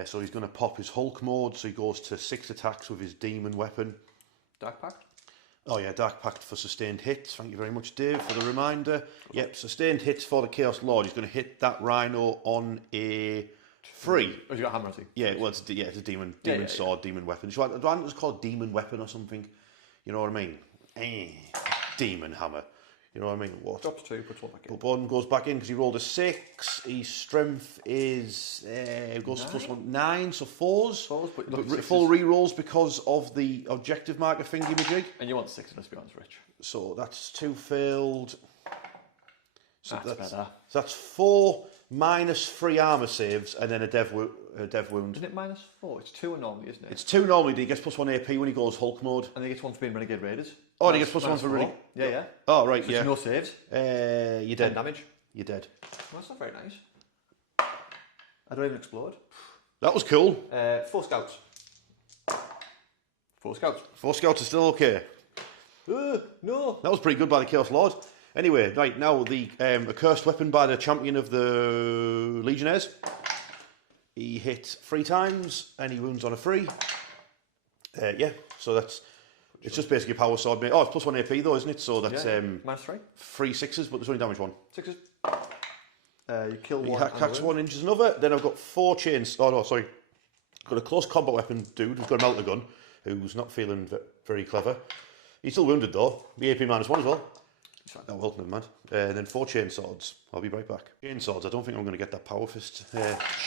So he's going to pop his Hulk mode, so he goes to 6 attacks with his Demon Weapon. Dark Pact? Oh yeah, Dark Pact for sustained hits. Thank you very much, Dave, for the reminder. Yep, sustained hits for the Chaos Lord. He's going to hit that Rhino on a 3. Oh, you got hammer, I think. Yeah, well, it's a demon sword, demon weapon. Do I want to call it demon weapon or something? You know what I mean? Demon hammer. You know what I mean? What? Drops 2, puts 1 back in. But 1 goes back in because he rolled a 6. His strength is goes to +1, 9, so 4s. But full re-rolls because of the objective marker thingy-majig. And you want 6, let's be honest, Rich. So that's 2 failed. So that's better. So that's 4 minus 3 armour saves and then a dev wound. Isn't it -4? It's 2 normally, isn't it? It's 2 normally. He gets +1 AP when he goes Hulk mode. And he gets 1 for being Renegade Raiders. Oh, and he gets +1 for really. Yeah. Oh, right, so yeah. No saves. You're dead. 10 damage. You're dead. Well, that's not very nice. I don't even explode. That was cool. 4 scouts. 4 scouts. 4 scouts are still okay. No. That was pretty good by the Chaos Lord. Anyway, right now the accursed weapon by the champion of the Legionnaires. He hit 3 times and he wounds on a 3. Yeah, so that's it's just basically a power sword. Oh, it's +1 AP though, isn't it? So that's -3. 3 6s, but there's only damage 1. 6s. You kill 1. He hacks 1, injures another. Then I've got 4 chains. Oh no, sorry. Got a close combat weapon dude who's got a melter gun, who's not feeling very clever. He's still wounded though. The AP -1 as well. Oh well, never mind. Then 4 chain swords. I'll be right back. Chain swords. I don't think I'm going to get that power fist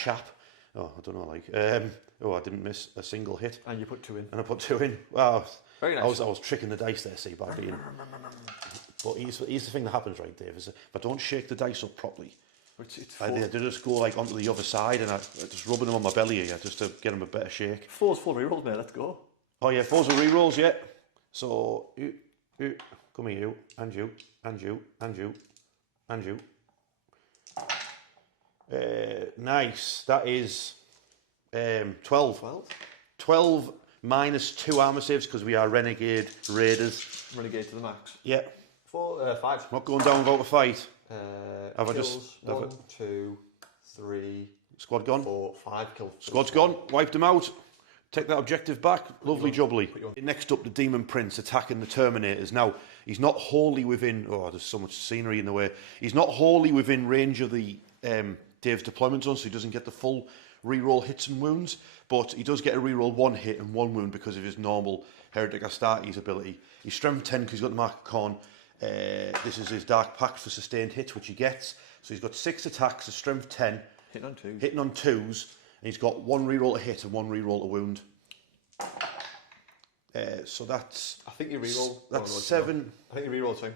chap. Oh, I don't know. Like, I didn't miss a single hit. And you put 2 in. And I put 2 in. Wow, very nice. I was tricking the dice there, see, by being. But here's the thing that happens, right, Dave? Is if I don't shake the dice up properly, they just go like onto the other side, and I just rubbing them on my belly here just to get them a better shake. 4's full rerolls, mate. Let's go. Oh yeah, 4's are rerolls, yeah. So come here, you, and you, and you, and you, and you. Nice. That is 12. 12 minus 2 armour saves because we are Renegade Raiders. Renegade to the max. Yeah. 5. Not going down without a fight. Have I just 1, 2, 3. Squad gone. 4, 5 kills. Squad's gone. Wiped them out. Take that objective back. Lovely jubbly. Next up, the Demon Prince attacking the Terminators. Now, he's not wholly within... Oh, there's so much scenery in the way. He's not wholly within range of the Dave's deployment zone, so he doesn't get the full reroll hits and wounds, but he does get a reroll 1 hit and 1 wound because of his normal Heretic Astartes ability. He's strength 10 because he's got the Mark of Khorne. This is his Dark Pact for sustained hits, which he gets. So he's got 6 attacks, a strength 10. Hitting on 2s. Hitting on 2s, and he's got 1 reroll to hit and 1 reroll to wound. So that's... I think you reroll. That's 7... I think you reroll 2.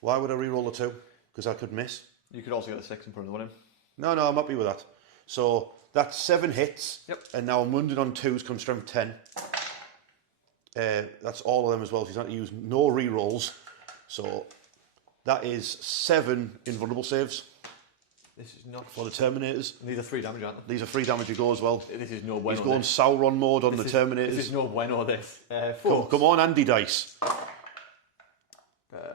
Why would I reroll a 2? Because I could miss. You could also get a 6 and put another one in. No, I'm happy with that. So that's 7 hits. Yep. And now I'm wounded on 2s, comes strength 10. That's all of them as well. So he's not to use no rerolls. So that is 7 invulnerable saves. This is not... For the Terminators. These are 3 damage, aren't they? These are 3 damage to go as well. This is no bueno. He's going Sauron mode on the Terminators. This is no bueno, this. Come on, Andy Dice.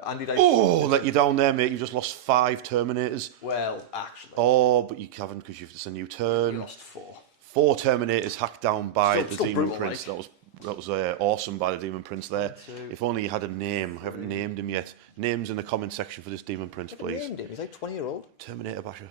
Andy Dice. Oh, let you down there, mate. You just lost 5 Terminators. Well, actually. Oh, but you haven't because it's a new turn. You lost 4. 4 Terminators hacked down by the Still Demon brutal, Prince. like. That was awesome by the Demon Prince there. If only you had a name. I haven't named him yet. Names in the comment section for this Demon Prince, please. Named him. He's like 20-year-old. Terminator Basher.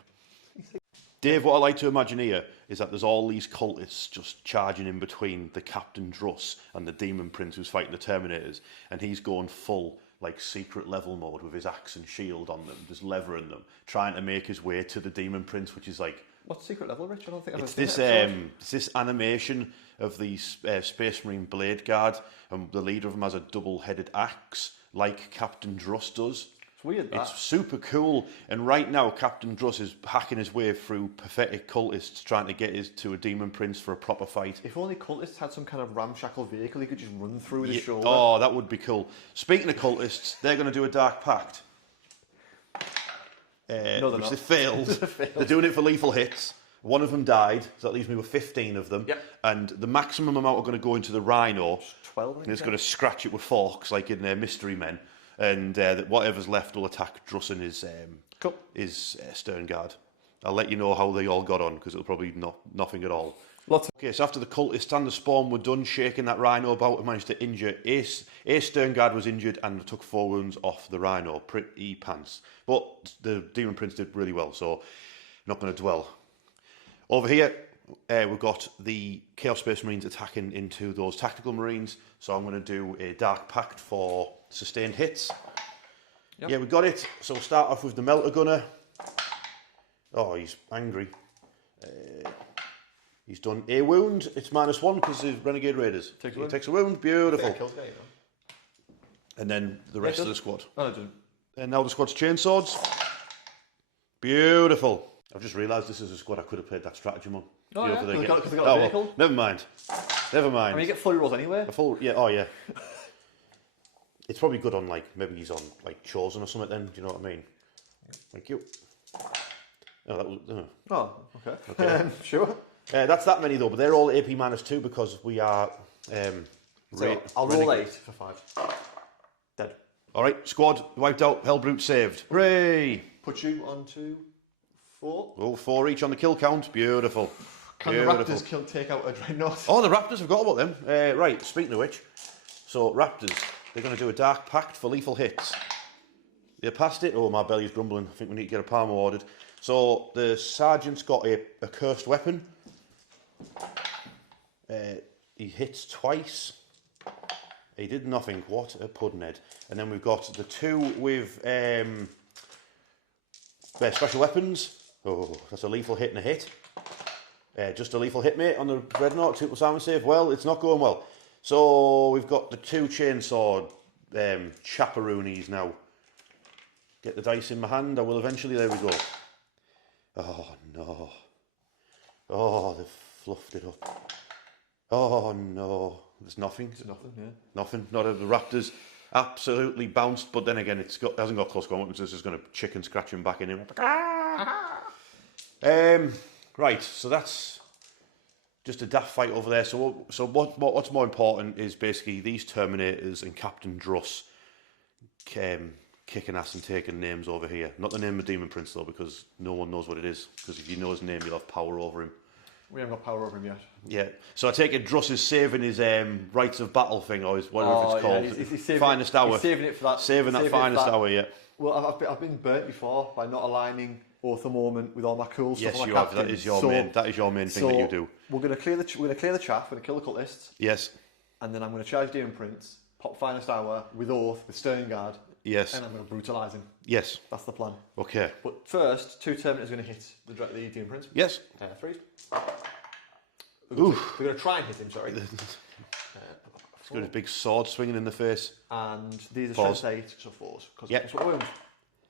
Dave, what I like to imagine here is that there's all these cultists just charging in between the Captain Druss and the Demon Prince who's fighting the Terminators, and he's going full like secret level mode with his axe and shield on them, just levering them, trying to make his way to the Demon Prince, which is like... What's secret level, Rich? I don't think I've It's ever seen this this animation of the Space Marine Blade Guard, and the leader of them has a double-headed axe, like Captain Druss does. It's weird, that. It's super cool, and right now Captain Druss is hacking his way through pathetic cultists trying to get to a Demon Prince for a proper fight. If only cultists had some kind of ramshackle vehicle he could just run through with his shoulder. Oh, that would be cool. Speaking of cultists, they're going to do a Dark Pact. No, they're which not. they failed. They're doing it for lethal hits. One of them died, so that leaves me with 15 of them. Yep. And the maximum amount are going to go into the Rhino. 12, I think. And it's going to scratch it with forks, like in Mystery Men. And whatever's left will attack Druss and his Stern Guard. I'll let you know how they all got on, because it'll probably nothing at all. Okay, so after the cultist and the spawn were done shaking that Rhino about, I managed to injure Ace Stern Guard was injured and took 4 wounds off the Rhino. Pretty pants. But the Demon Prince did really well, so not going to dwell. Over here, we've got the Chaos Space Marines attacking into those Tactical Marines. So I'm going to do a Dark Pact for sustained hits. Yep. Yeah, we got it. So we'll start off with the Melter Gunner. Oh, he's angry. He's done a wound. It's -1 because he's Renegade Raiders. He takes a wound. Beautiful. And then the rest of the squad. Oh, I didn't. And now the squad's chainswords. Beautiful. I've just realised this is a squad I could have played that stratagem on. Oh, yeah, because they got a vehicle. Well, never mind. Never mind. I mean, you get fully rolls anyway. Oh yeah. It's probably good on, like, maybe he's on, like, Chosen or something then, do you know what I mean? Thank you. Oh, that was... Oh, okay. Sure. That's that many, though, but they're all AP -2 because we are... So I'll roll 8 for 5. Dead. All right, squad wiped out, Hellbrute saved. Hooray! Put you on to 4. Oh, 4 each on the kill count. Beautiful. Can the Raptors take out a Dreadnought? Oh, the Raptors, forgot about them. Right, speaking of which, so Raptors, they're going to do a Dark Pact for lethal hits. You passed it? Oh, my belly's grumbling. I think we need to get a palm awarded. So the Sergeant's got a cursed weapon. He hits twice. He did nothing. What a puddinhead. And then we've got the 2 with special weapons. Oh, that's a lethal hit and a hit. Just a lethal hit, mate, on the Dreadnought. 2 Simon save. Well, it's not going well. So we've got the 2 chainsword chaperoonies now. Get the dice in my hand. I will eventually. There we go. Oh, no. Oh, they've fluffed it up. Oh, no. There's nothing. There's nothing, yeah. Nothing. Not the Raptors. Absolutely bounced, but then again, it hasn't got close combat, so it's just going to chicken scratch him back in him. Right, so that's just a daft fight over there. So what's more important is basically these Terminators and Captain Druss kicking ass and taking names over here. Not the name of Demon Prince, though, because no one knows what it is. Because if you know his name, you'll have power over him. We haven't got power over him yet. Yeah. So I take it Druss is saving his rights of battle thing, or whatever it's called. Yeah, he's saving finest hour. He's saving it for that. Saving that finest hour, yeah. Well, I've been burnt before by not aligning Author Moment with all my cool stuff. Yes, you have. That is your main thing that you do. We're going to clear the chaff. We're going to kill the cultists. Yes. And then I'm going to charge Demon Prince. pop Finest Hour with Oath, with Stern Guard, Yes. and I'm going to brutalise him. Yes. That's the plan. Okay. But first, 2 Terminators are going to hit the Demon Prince. Yes. 3s. They're going to try and hit him, sorry. He's got his big sword swinging in the face. And these are Pause. strength 8, so 4s. Because Yep. that's what wounds.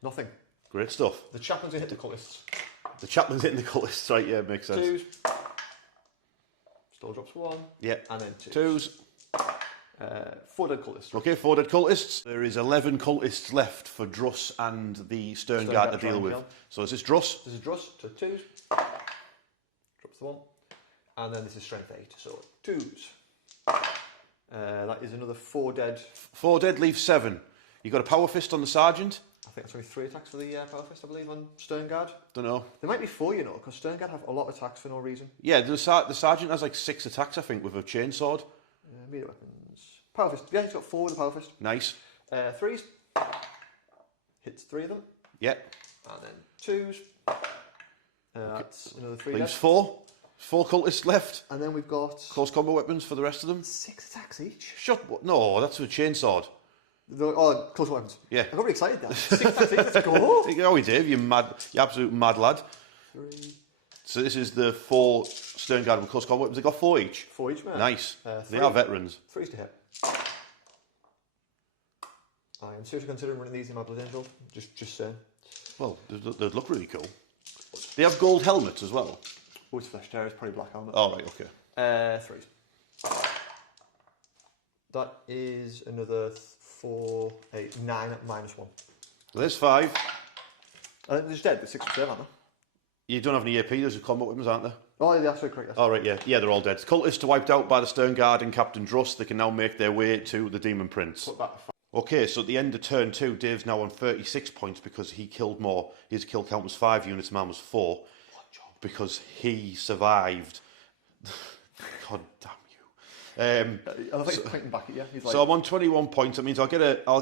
Nothing. Great stuff. The chaplain's going to hit the cultists. The chaplain's hitting the cultists, right? Yeah, makes sense. 2s. Still drops 1. Yeah. And then 2s. 2s. 4 dead cultists. Okay, 4 dead cultists. There is 11 cultists left for Druss and the Stern Guard to deal with. So is this Druss? This is Druss, so 2s. Drops the 1. And then this is strength 8, so 2s. That is another 4 dead. 4 dead, leave 7. You got a power fist on the sergeant? I think that's only 3 attacks for the power fist, I believe, on Stern Guard. Don't know. There might be 4, you know, because Stern Guard have a lot of attacks for no reason. Yeah, the sergeant has like 6 attacks, I think, with a chainsword. Melee weapons. Power fist. Yeah, he's got 4 with the power fist. Nice. 3s. Hits 3 of them. Yeah. And then 2s. That's another 3 Leaves dead. 4. 4 cultists left. And then we've got Close combat weapons for the rest of them. 6 attacks each. No, that's with a chainsword. Close weapons. Yeah. I got really excited there. 6 attacks each, let's go. Oh, Dave, you absolute mad lad. 3. So this is the 4 Stern Guard with close combat weapons. They got 4 each. 4 each, man. Nice. 3. They are veterans. 3s to hit. I am seriously considering running these in my Blood Angel. Just saying. Well, they'd look really cool. They have gold helmets as well. Oh, it's Flesh Terror, it's probably Black Helmet. All right, okay. 3s. That is another 4, 8, 9 at -1. Well, there's 5. I think they're just dead, but 6 are aren't they? You don't have any AP. There's a combat weapons, aren't there? Oh, yeah, that's correct. All right, yeah, they're all dead. Cultists are wiped out by the Stern Guard and Captain Druss. They can now make their way to the Demon Prince. Put back to 5. Okay, so at the end of turn 2, Dave's now on 36 points because he killed more. His kill count was 5 units, mine was 4. What job? Because he survived. God damn you. I think he's pointing back at you. He's like, So I'm on 21 points. That means I'll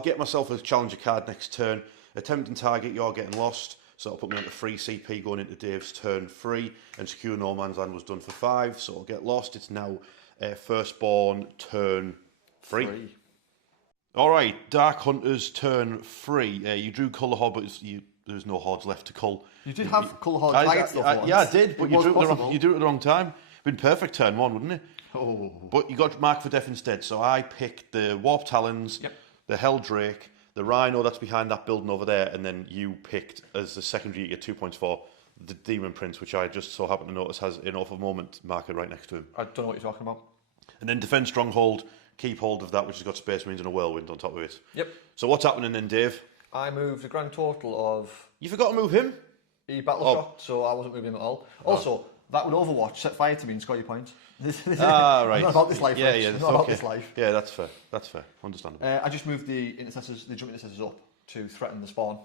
get myself a challenger card next turn. Attempting target, you're getting lost. So I'll put me on to 3 CP going into Dave's turn 3. And secure no man's land was done for 5. So I'll get lost. It's now firstborn turn 3. All right, Dark Hunter's turn 3. You drew colour horde, but there's no hordes left to cull. you did have colour horde target stuff once. Yeah, I did, but It you was drew it possible. at the wrong time. Been perfect turn 1, wouldn't it? Oh. But you got Mark for Death instead. So I picked the Warp Talons, the Hell Drake, the Rhino that's behind that building over there, and then you picked as the secondary you get 2 points for the Demon Prince, which I just so happen to notice has an awful moment marker right next to him. I don't know what you're talking about. And then Defend Stronghold, keep hold of that, which has got Space Marines and a Whirlwind on top of it. Yep. So what's happening then, Dave? I moved a grand total of... You forgot to move him? He battle shocked, so I wasn't moving him at all. Also, that would Overwatch, set fire to me and score your points. Right. Not about this life, Yeah, Rich. yeah, Not that's about okay. this life. Yeah, that's fair. That's fair. Understandable. I just moved the intercessors, the jump intercessors up to threaten the spawn.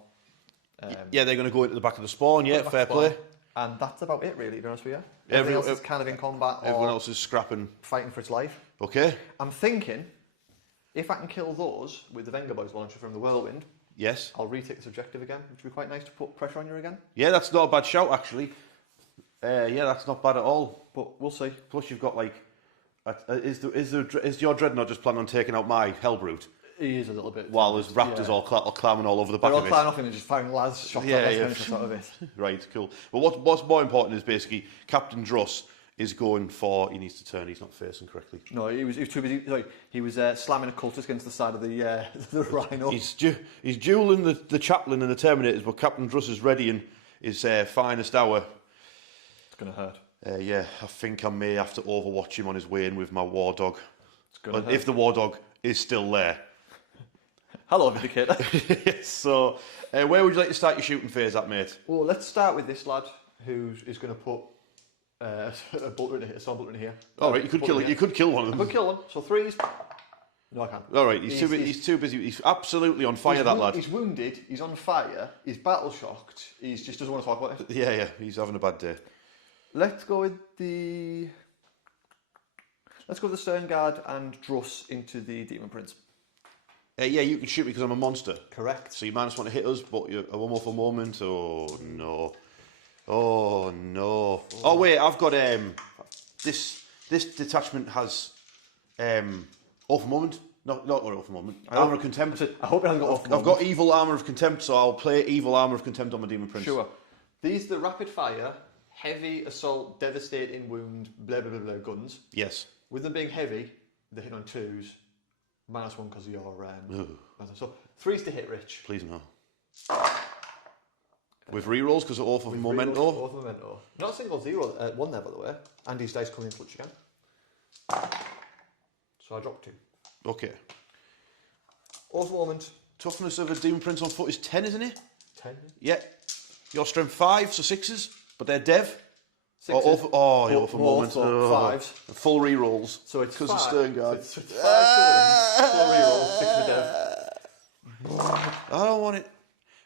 Yeah, they're going to go into the back of the spawn. Yeah, fair play. And that's about it, really, to be honest with you. Everyone Everyone else is kind of in combat Everyone or else is scrapping. fighting for its life. Okay. I'm thinking, if I can kill those with the Venga Boys launcher from the Whirlwind, Yes. I'll retake this objective again, which would be quite nice to put pressure on you again. Yeah, that's not a bad shout, actually. Yeah, that's not bad at all. But we'll see. Plus, you've got like, is your Dreadnought just planning on taking out my Hellbrute? He is a little bit. While there's raptors all climbing all over the back They're all of it. climbing off him and just firing lads shots at sort of it. Right, cool. But what's more important is basically Captain Druss is going for. He needs to turn. He's not facing correctly. No, he was too busy. Sorry, he was slamming a cultist against the side of the the Rhino. He's dueling the Chaplain and the Terminators, but Captain Druss is ready and his finest hour. It's gonna hurt. Yeah, I think I may have to overwatch him on his way in with my War Dog. It's gonna hurt. If the War Dog is still there. Hello, Vindicator. So, where would you like to start your shooting phase at, mate? Well, let's start with this lad who is going to put a bolt in here, a saw bolt in here. All right, you could kill it. You could kill one of I them. could kill one. So 3s. No, I can't. All right, he's too busy. He's absolutely on fire, that lad. He's wounded. He's on fire. He's battle shocked. He just doesn't want to talk about it. Yeah, he's having a bad day. Let's go with the Stern Guard and Druss into the Demon Prince. Yeah, you can shoot me because I'm a monster. Correct. So you might just want to hit us, but you're a one more for a moment. Oh no! Oh no! Oh wait, I've got this detachment has for moment. Not off the moment. Armour of Contempt. I hope it hasn't got off the I've got Evil Armour of Contempt, so I'll play Evil Armour of Contempt on my Demon Prince. Sure. These are the rapid fire, heavy assault, devastating wound, blah, blah, blah, blah guns. Yes. With them being heavy, they hit on 2s, -1 because of your... so 3s to hit, Rich. Please no. With rerolls because of Oath of Memento. Oath of Memento. Not a single 0, 1 there, by the way. Andy's dice coming in clutch again. So I dropped 2. Okay. Oath moment. Toughness of a Demon Prince on foot is 10, isn't it? 10. Yeah. Your strength 5, so 6s, but they're dev. 6s. You're for moment. 5s. Full rerolls. So it's because of Stern Guard. So it's 5 to win, 4 rerolls, 6 to dev. I don't want it.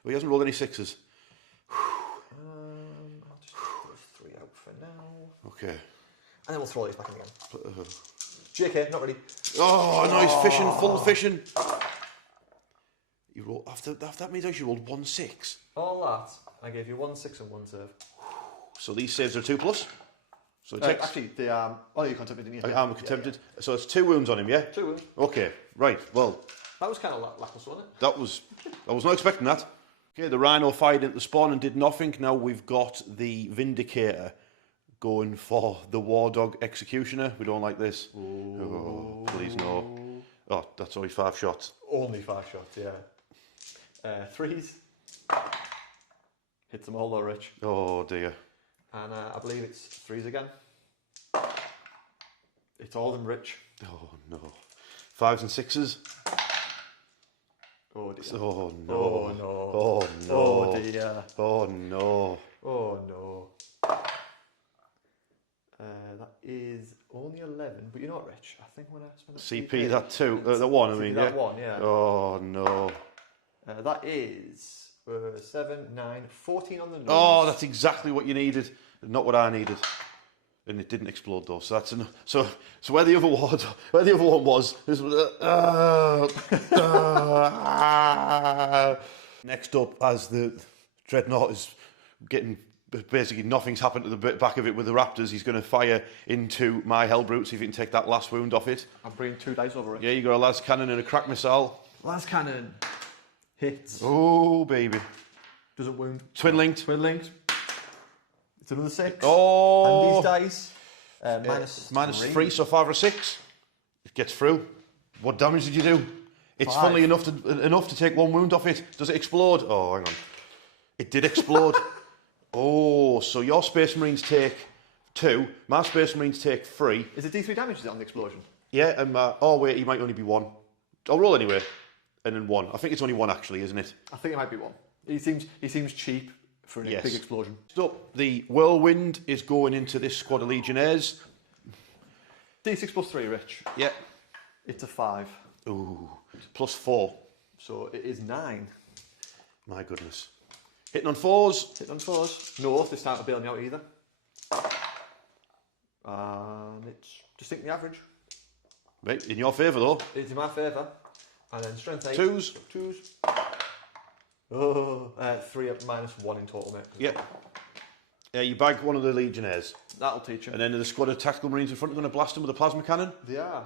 Well, he hasn't rolled any 6s. I'll just put those 3 out for now. Okay. And then we'll throw these back in again. JK, not ready. Oh, no, he's fishing, full fishing. You roll after that means I should rolled 1-6. All that, I gave you 1 6 and 1 serve. So these saves are 2+. So it takes. Actually, they are. Oh, you contempted, didn't you? I'm contempted. Yeah. So it's 2 wounds on him, yeah? 2 wounds. Okay, right. Well, that was kind of lackluster, wasn't it? I was not expecting that. Okay, the Rhino fired into the spawn and did nothing. Now we've got the Vindicator going for the War Dog Executioner. We don't like this. Oh, please no. Oh, that's only 5 shots. Only 5 shots, yeah. 3s. Hits them all though, Rich. Oh dear. And I believe it's 3s again. It's all them, Rich. Oh no. 5s and 6s. Oh dear. Oh no. Oh no. Oh no. Oh dear. Oh no. Oh no. That is only 11, but you know what, Rich? I think when I spend CP that 2, the 1, I mean, that yeah. 1, yeah. Oh no. That is 7, 9, 14 on the nose. Oh, that's exactly what you needed, not what I needed. And it didn't explode though. So that's so where the other one was. This was. Next up, as the Dreadnought is getting basically nothing's happened to the back of it with the Raptors, he's going to fire into my Hellbrute, see if he can take that last wound off it. I'm bringing 2 dice over it. Yeah, you got a las cannon and a crack missile. Las cannon hits. Oh baby. Doesn't wound. Twin linked. Twin linked. It's another 6. Oh. And these dice minus -3, so 5 or 6. It gets through. What damage did you do? It's 5. funnily enough to take 1 wound off it. Does it explode? Oh, hang on. It did explode. Oh, so your Space Marines take 2. My Space Marines take 3. Is it D3 damage on the explosion? Yeah, and oh wait, he might only be 1. I'll roll anyway, and then 1. I think it's only 1 actually, isn't it? I think it might be 1. He seems cheap for a big explosion. So the Whirlwind is going into this squad of Legionnaires. D6 plus 3, Rich. Yeah. It's a 5. Ooh, +4. So it is 9. My goodness. Hitting on 4s. Hitting on 4s. No oath this time to bail me out either. And it's distinctly average. Right, in your favour though. It's in my favour. And then strength 8. 2s. 2s. Oh, 3 up -1 in total, mate. Yep. Yeah, you bag one of the Legionnaires. That'll teach him. And then the squad of Tactical Marines in front are going to blast him with a plasma cannon. They are.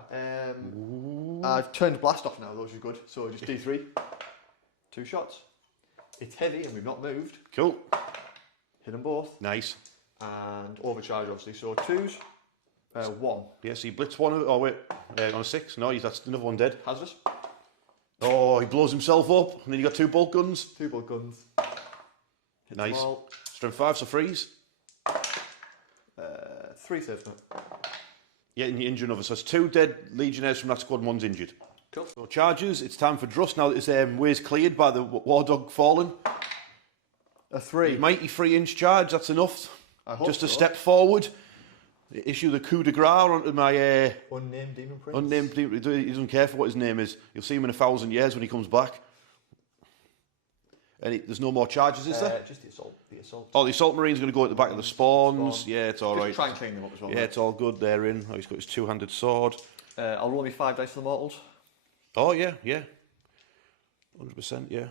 I've turned blast off now, which is good. So just D3. 2 shots. It's heavy and we've not moved. Cool. Hit them both. Nice. And overcharge, obviously. So 2s. 1. Yeah, so you blitz one of it. Oh, wait. On a 6. No, that's another one dead. Hazardous. Oh, he blows himself up. And then you got 2 bolt guns. 2 bolt guns. Hit Nice. them all. Strength 5, so freeze. 3 saves, mate. Yeah, and you injure another. So it's 2 dead Legionnaires from that squad and 1's injured. Cool. So charges, it's time for Drust now that his way's cleared by the War Dog fallen. A 3. Mighty 3-inch charge, that's enough. I hope Just a so. step forward. Issue the coup de grace onto my Unnamed Demon Prince. unnamed. He doesn't care for what his name is. You'll see him in 1,000 years when he comes back. And there's no more charges, is there? Just the assault. Oh, the Assault Marine's going to go at the back of the spawns. Yeah, it's all Just right. try and clean them up as well. Yeah, mate. it's all good. They're in. Oh, he's got his 2-handed sword. I'll roll me 5 dice for the mortals. Oh, yeah. 100%, yeah.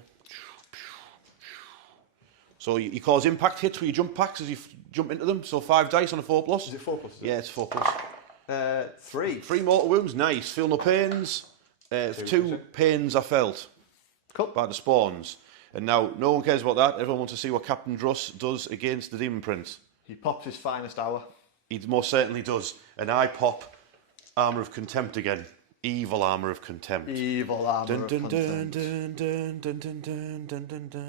So you cause impact hits with your jump packs as you jump into them. So 5 dice on a 4+. Is it 4+? Yeah, it's 4+. 3. 3 mortal wounds, nice. Feel no pains. Two pains I felt by the spawns. And now no one cares about that. Everyone wants to see what Captain Druss does against the Demon Prince. He pops his finest hour. He most certainly does. And I pop Armour of Contempt again. Evil Armour of Contempt. Evil Armour of Contempt.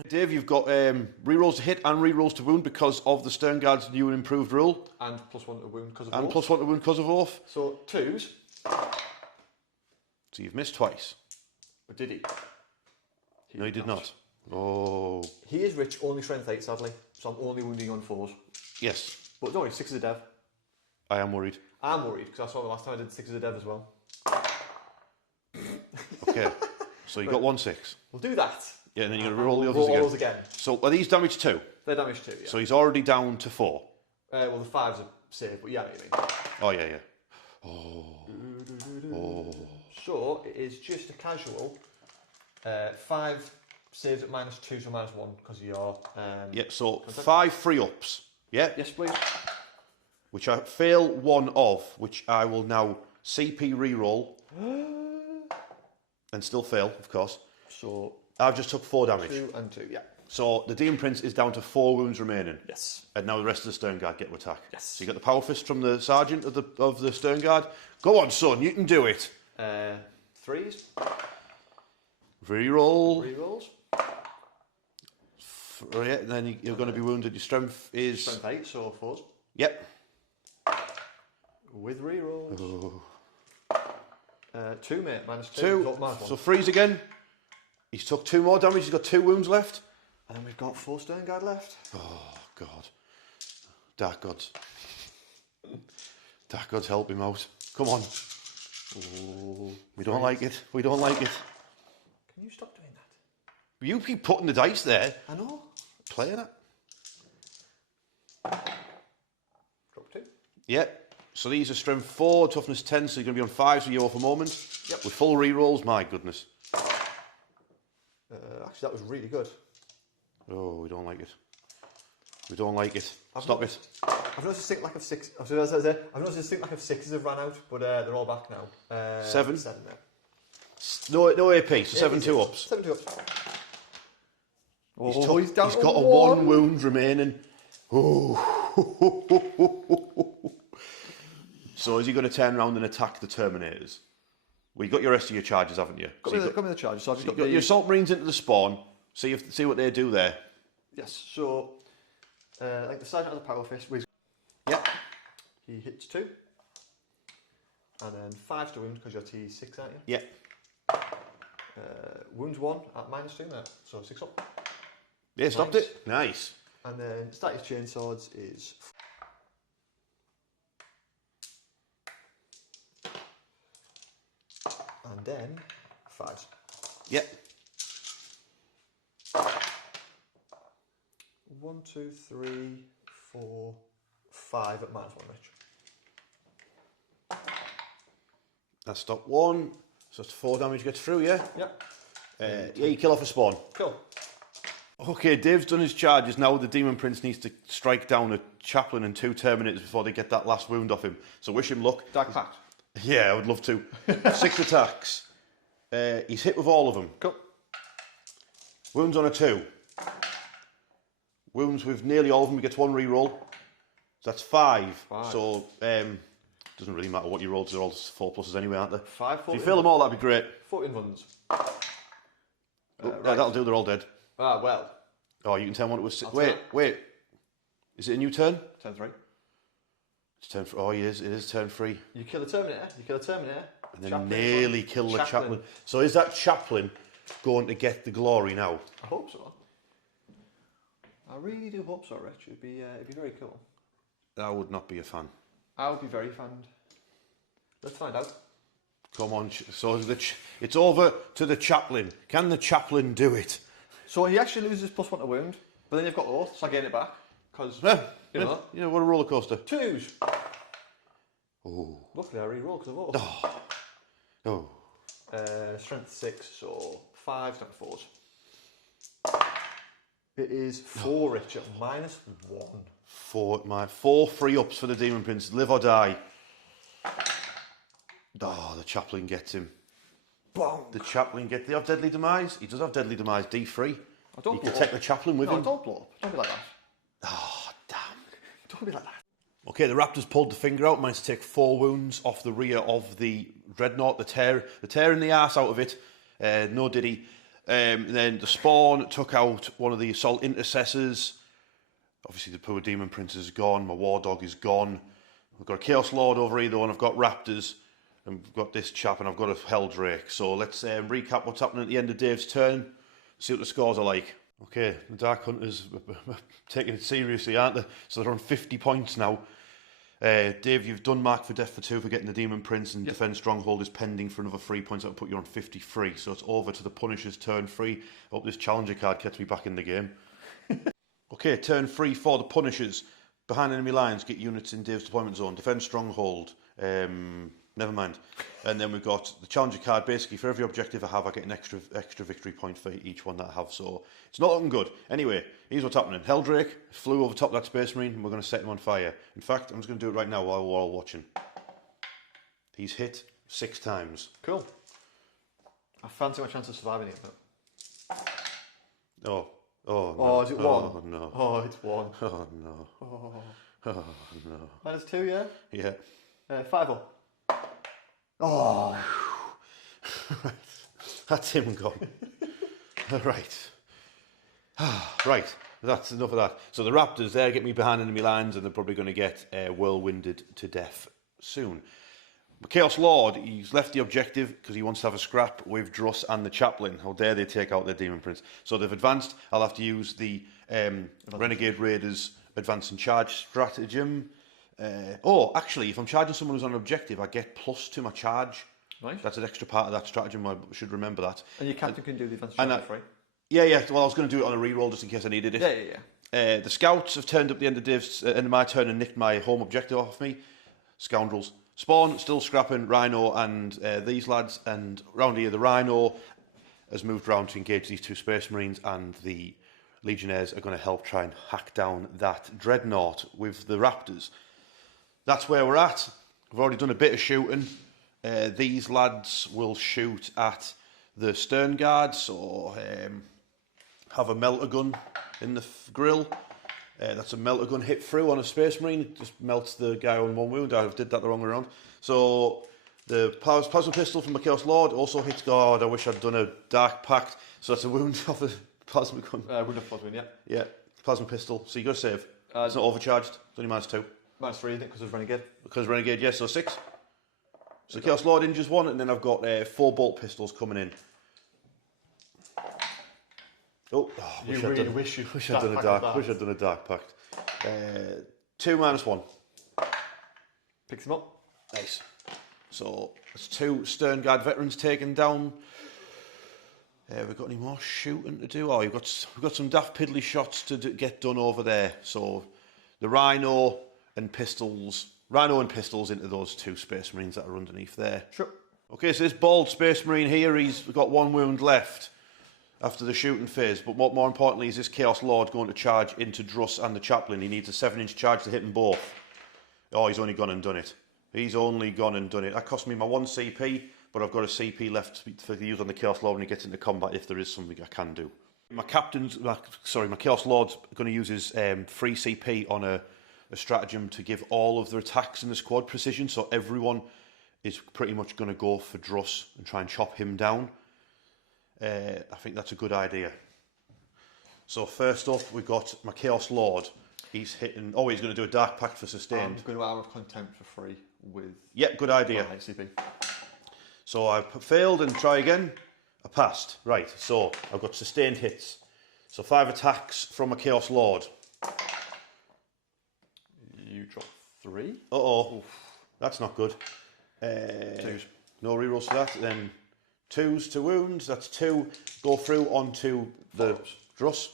Dave, you've got rerolls to hit and rerolls to wound because of the Stern Guard's new and improved rule. And +1 to wound because of And Oath. +1 to wound because of Oath. So 2s. So you've missed twice. Or did he? No, he did not. Oh. He is rich, only strength 8, sadly. So I'm only wounding on 4s. Yes. But don't worry, 6 is a dev. I am worried. I'm worried because I saw the last time I did 6 is a dev as well. Okay. So you got 1/6. We'll do that. Yeah, and then you're going to roll the Roll others those again. again. So are these damage 2? They're damage 2, yeah. So he's already down to 4. Well, the 5's a save, but yeah, I know what you mean. Oh, yeah, yeah. Oh. So it is just a casual 5 saves at -2 to -1 because of your. Yeah, so 5 free ups. Yeah? Yes, please. Which I fail 1 of, which I will now CP reroll. And still fail, of course. So I've just took 4 damage. 2 and 2, yeah. So the Demon Prince is down to 4 wounds remaining. Yes. And now the rest of the Stern Guard get to attack. Yes. So you got the Power Fist from the Sergeant of the Stern Guard. Go on, son, you can do it. 3s. Reroll. Rerolls. Yeah, and then you're going to be wounded. Your strength is... Strength 8, so 4s. Yep. With rerolls. Oh. 2, mate, -2. 2. So freeze again. He's took 2 more damage. He's got 2 wounds left. And then we've got 4 Stern Guard left. Oh, God. Dark Gods. Dark Gods, help him out. Come on. Oh, We don't like it. We don't like it. Can you stop doing that? You keep putting the dice there. I know. Playing it. Drop 2. Yep. So these are strength 4, toughness 10, so you're going to be on 5 for your for a moment. Yep. With full rerolls, my goodness. Actually, that was really good. Oh, we don't like it. We don't like it. Stop it. I've noticed a distinct lack of 6. I've noticed a distinct lack of 6s have run out, but they're all back now. 7? 7 now. No AP, so 7 2-ups. 7 2-ups. Oh, He's got a 1 1 wound remaining. Oh. So is he going to turn around and attack the Terminators? Well, you got your rest of your charges, haven't you? Got me the charge. So I've just You got got your Assault Marines into the spawn. See what they do there. Yes. So, like the Sergeant has a Power Fist. Yep. He hits 2. And then 5 to wound because you're T6, aren't you? Yep. Wounds 1 at -2, mate. So 6 up. Yeah, stopped Nice. it. Nice. And then Status Chainswords is. And then 5s. Yep. 1, 2, 3, 4, 5 at -1, Rich. That's stop 1. So that's 4 damage gets through, yeah? Yep. Yeah, you kill off a spawn. Cool. Okay, Dave's done his charges. Now the Demon Prince needs to strike down a Chaplain and 2 Terminators before they get that last wound off him. So wish him luck. Dark Pact. Yeah, I would love to. 6 attacks. He's hit with all of them. Cool. Wounds on a 2. Wounds with nearly all of them. He gets 1 reroll. So that's 5. 5. So doesn't really matter what you roll. They're all 4 pluses anyway, aren't they? 5, 4. If you fail them all, that'd be great. 14 wounds. Yeah, that'll do. They're all dead. Ah, well. Oh, you can turn one to a 6. I'll turn Wait. Is it a new turn? Turn 3. It's turn 3. Oh, it is turn 3. You kill the Terminator. And then Chaplain nearly kill the Chaplain. So is that Chaplain going to get the glory now? I hope so. I really do hope so, Rich. It'd be very cool. I would not be a fan. I would be very fanned. Let's find out. Come on. So it's over to the Chaplain. Can the Chaplain do it? So he actually loses +1 to wound, but then you've got Oath, so I gain it back. Because, You know, what a roller coaster. 2s. Oh. Luckily I re-roll because of Oath. Oh. Strength 6, so 5s, not 4s. It is 4, Rich, at -1. 4 free ups for the Demon Prince. Live or die. Oh, the Chaplain gets him. Bonk. The chaplain do you have deadly demise? He does have deadly demise, D3. I don't You blow can take up. the chaplain with No, him. don't blow up. Don't be like that. Oh, damn. Don't be like that. Okay, the Raptors pulled the finger out, managed to take 4 wounds off the rear of the Dreadnought, the tear in the arse out of it. No did he. And then the Spawn took out one of the assault intercessors. Obviously, the poor Demon Prince is gone. My War Dog is gone. I've got a Chaos Lord over either one. I've got Raptors. And I've got this chap, and I've got a Helldrake. So let's recap what's happening at the end of Dave's turn. See what the scores are like. Okay, the Dark Hunters are taking it seriously, aren't they? So they're on 50 points now. Dave, you've done Mark for Death for 2 for getting the Demon Prince, and Defend Stronghold is pending for another 3 points. That will put you on 53. So it's over to the Punisher's turn 3. I hope this Challenger card gets me back in the game. Okay, turn 3 for the Punishers. Behind enemy lines, get units in Dave's deployment zone. Defend Stronghold. Never mind. And then we've got the Challenger card. Basically, for every objective I have, I get an extra victory point for each one that I have. So it's not looking good. Anyway, here's what's happening. Helldrake flew over top of that Space Marine, and we're going to set him on fire. In fact, I'm just going to do it right now while we're all watching. He's hit 6 times. Cool. I fancy my chance of surviving it, but... Oh, no. Oh, is it 1? Oh, no. Oh, it's 1. Oh, no. Oh. Oh, no. -2, yeah? Yeah. 5 up. Oh. Right. That's him gone. Right. Right. That's enough of that. So the Raptors there get me behind enemy lines, and they're probably going to get whirlwinded to death soon. The Chaos Lord, he's left the objective because he wants to have a scrap with Druss and the Chaplain. How dare they take out their Demon Prince. So they've advanced. I'll have to use the Renegade Raiders advance and charge stratagem. Actually, if I'm charging someone who's on an objective, I get plus to my charge. Nice. That's an extra part of that stratagem. I should remember that. And your captain can do the advanced strategy, right? Yeah. Well, I was going to do it on a reroll just in case I needed it. Yeah. The Scouts have turned up at the end of my turn and nicked my home objective off me. Scoundrels. Spawn still scrapping Rhino and these lads, and round here the Rhino has moved round to engage these 2 Space Marines, and the Legionnaires are going to help try and hack down that Dreadnought with the Raptors. That's where we're at. We've already done a bit of shooting. These lads will shoot at the stern guards, or have a melter gun in the grill. That's a melter gun hit through on a Space Marine. It just melts the guy on 1 wound. I did that the wrong way around. So the plasma pistol from the Chaos Lord also hits guard. I wish I'd done a Dark Pact. So that's a wound off the plasma gun. Wound of plasma, yeah. Yeah, plasma pistol. So you got to save. It's not overcharged. It's only -2. -3, isn't it, because of Renegade? Because Renegade, yes, so 6. So Chaos Lord injures 1, and then I've got 4 bolt pistols coming in. Wish I'd done a Dark Pact. 2 -1. Picks him up. Nice. So that's 2 Stern Guard veterans taken down. We've got any more shooting to do? Oh, we've got some daft piddly shots to get done over there. So the Rhino and pistols into those 2 Space Marines that are underneath there. Sure. Okay, so this bald Space Marine here, he's got 1 wound left after the shooting phase. But more importantly, is this Chaos Lord going to charge into Druss and the Chaplain? He needs a 7-inch charge to hit them both. Oh, he's only gone and done it. That cost me my 1 CP, but I've got a CP left for use on the Chaos Lord when he gets into combat if there is something I can do. My Chaos Lord's going to use his free CP on a stratagem to give all of their attacks in the squad precision, so everyone is pretty much going to go for Druss and try and chop him down. I think that's a good idea. So first up, we've got my Chaos Lord. He's hitting... Oh, he's going to do a Dark Pact for sustained. I'm going to Hour of Contempt for free with... Yep, good idea. ICP. So I failed and try again. I passed. Right, so I've got sustained hits. So 5 attacks from a Chaos Lord. You drop 3. Uh-oh. Oof. That's not good. 2s. No rerolls for that. Then 2s to wounds. That's 2. Go through onto the Druss.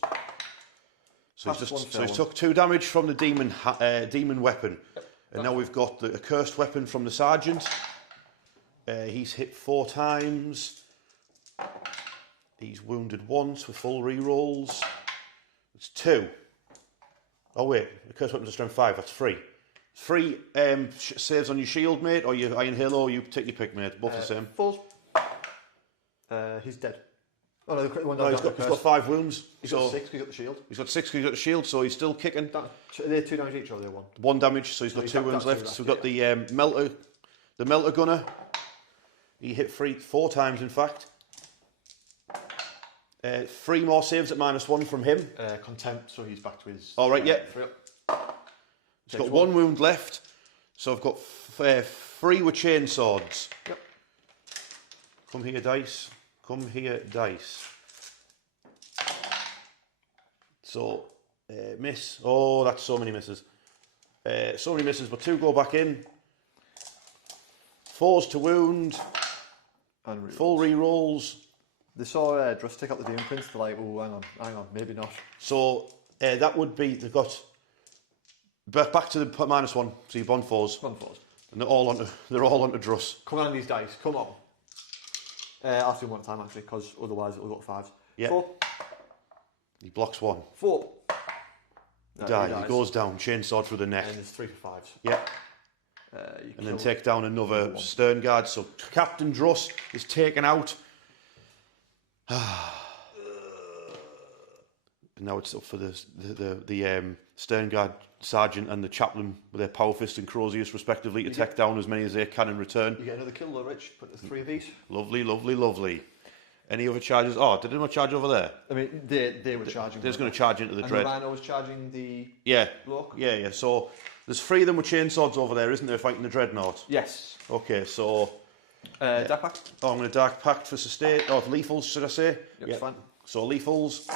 So he's took 2 damage from the demon weapon. And now we've got the accursed weapon from the Sergeant. He's hit 4 times. He's wounded once with full rerolls. It's 2. Oh wait, the cursed weapon's a strength 5, that's 3. 3 saves on your shield, mate, or your Iron Halo, or you take your pick, mate. Both the same. 4s. He's dead. Oh no, the one No, down he's got 5 wounds. He's got 6, he's got the shield. He's got 6, he's got the shield, so he's still kicking. They're 2 damage each, or they're 1? 1 damage, so he's got 2 wounds left. So we've got the melter gunner. He hit 4 times, in fact. 3 more saves at -1 from him. Contempt, so he's back to his... All right, yeah. 3 up. He's got 1 wound left, so I've got 3 with chain swords. Yep. Come here, dice. Come here, dice. So, miss. Oh, that's so many misses. So many misses, but 2 go back in. 4s to wound. And Full re-rolls. They saw Druss take out the Doom Prince. They're like, oh, hang on, maybe not. So, that would be, they've got... Back to the -1, so your bond 4s. Bond 4s. And they're all onto Druss. Come on, these dice, come on. I'll have to do 1 at a time, actually, because otherwise it'll go to 5s. Yeah. 4. He blocks 1. 4. He dies. He goes down, chainsword through the neck. And there's 3 for 5s. Yeah. And then take down another stern guard. So Captain Druss is taken out. And now it's up for the stern guard sergeant and the chaplain with their power fist and croziers respectively to take down as many as they can in return. You get another kill though, Rich. Put the 3 of these. Lovely, lovely, lovely. Any other charges? Oh, did anyone charge over there? I mean, they were charging. They're going to charge into the and dread. the Rhino was charging the block? Yeah. So there's 3 of them with chainswords over there, isn't there, fighting the dreadnought? Yes. Okay, so... Dark Pact? Oh, I'm going to Dark Pact for sustain... Oh, lethals, should I say? Yep, yeah. Fine. So lethals.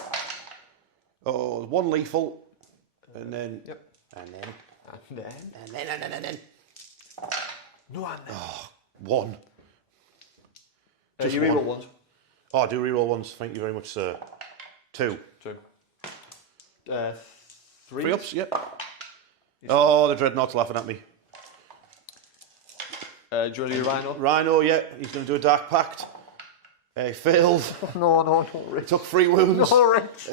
Oh, 1 lethal. And then... Yep. And then... And then... No, and then... Oh, 1. Just you reroll 1s. Oh, I do reroll 1s. Thank you very much, sir. 2. 2. 3 ups, yep. Oh, the dreadnought's laughing at me. Do you want to do Rhino? Rhino, yeah. He's going to do a Dark Pact. He failed. No, Rich. He took 3 wounds. No, Rich.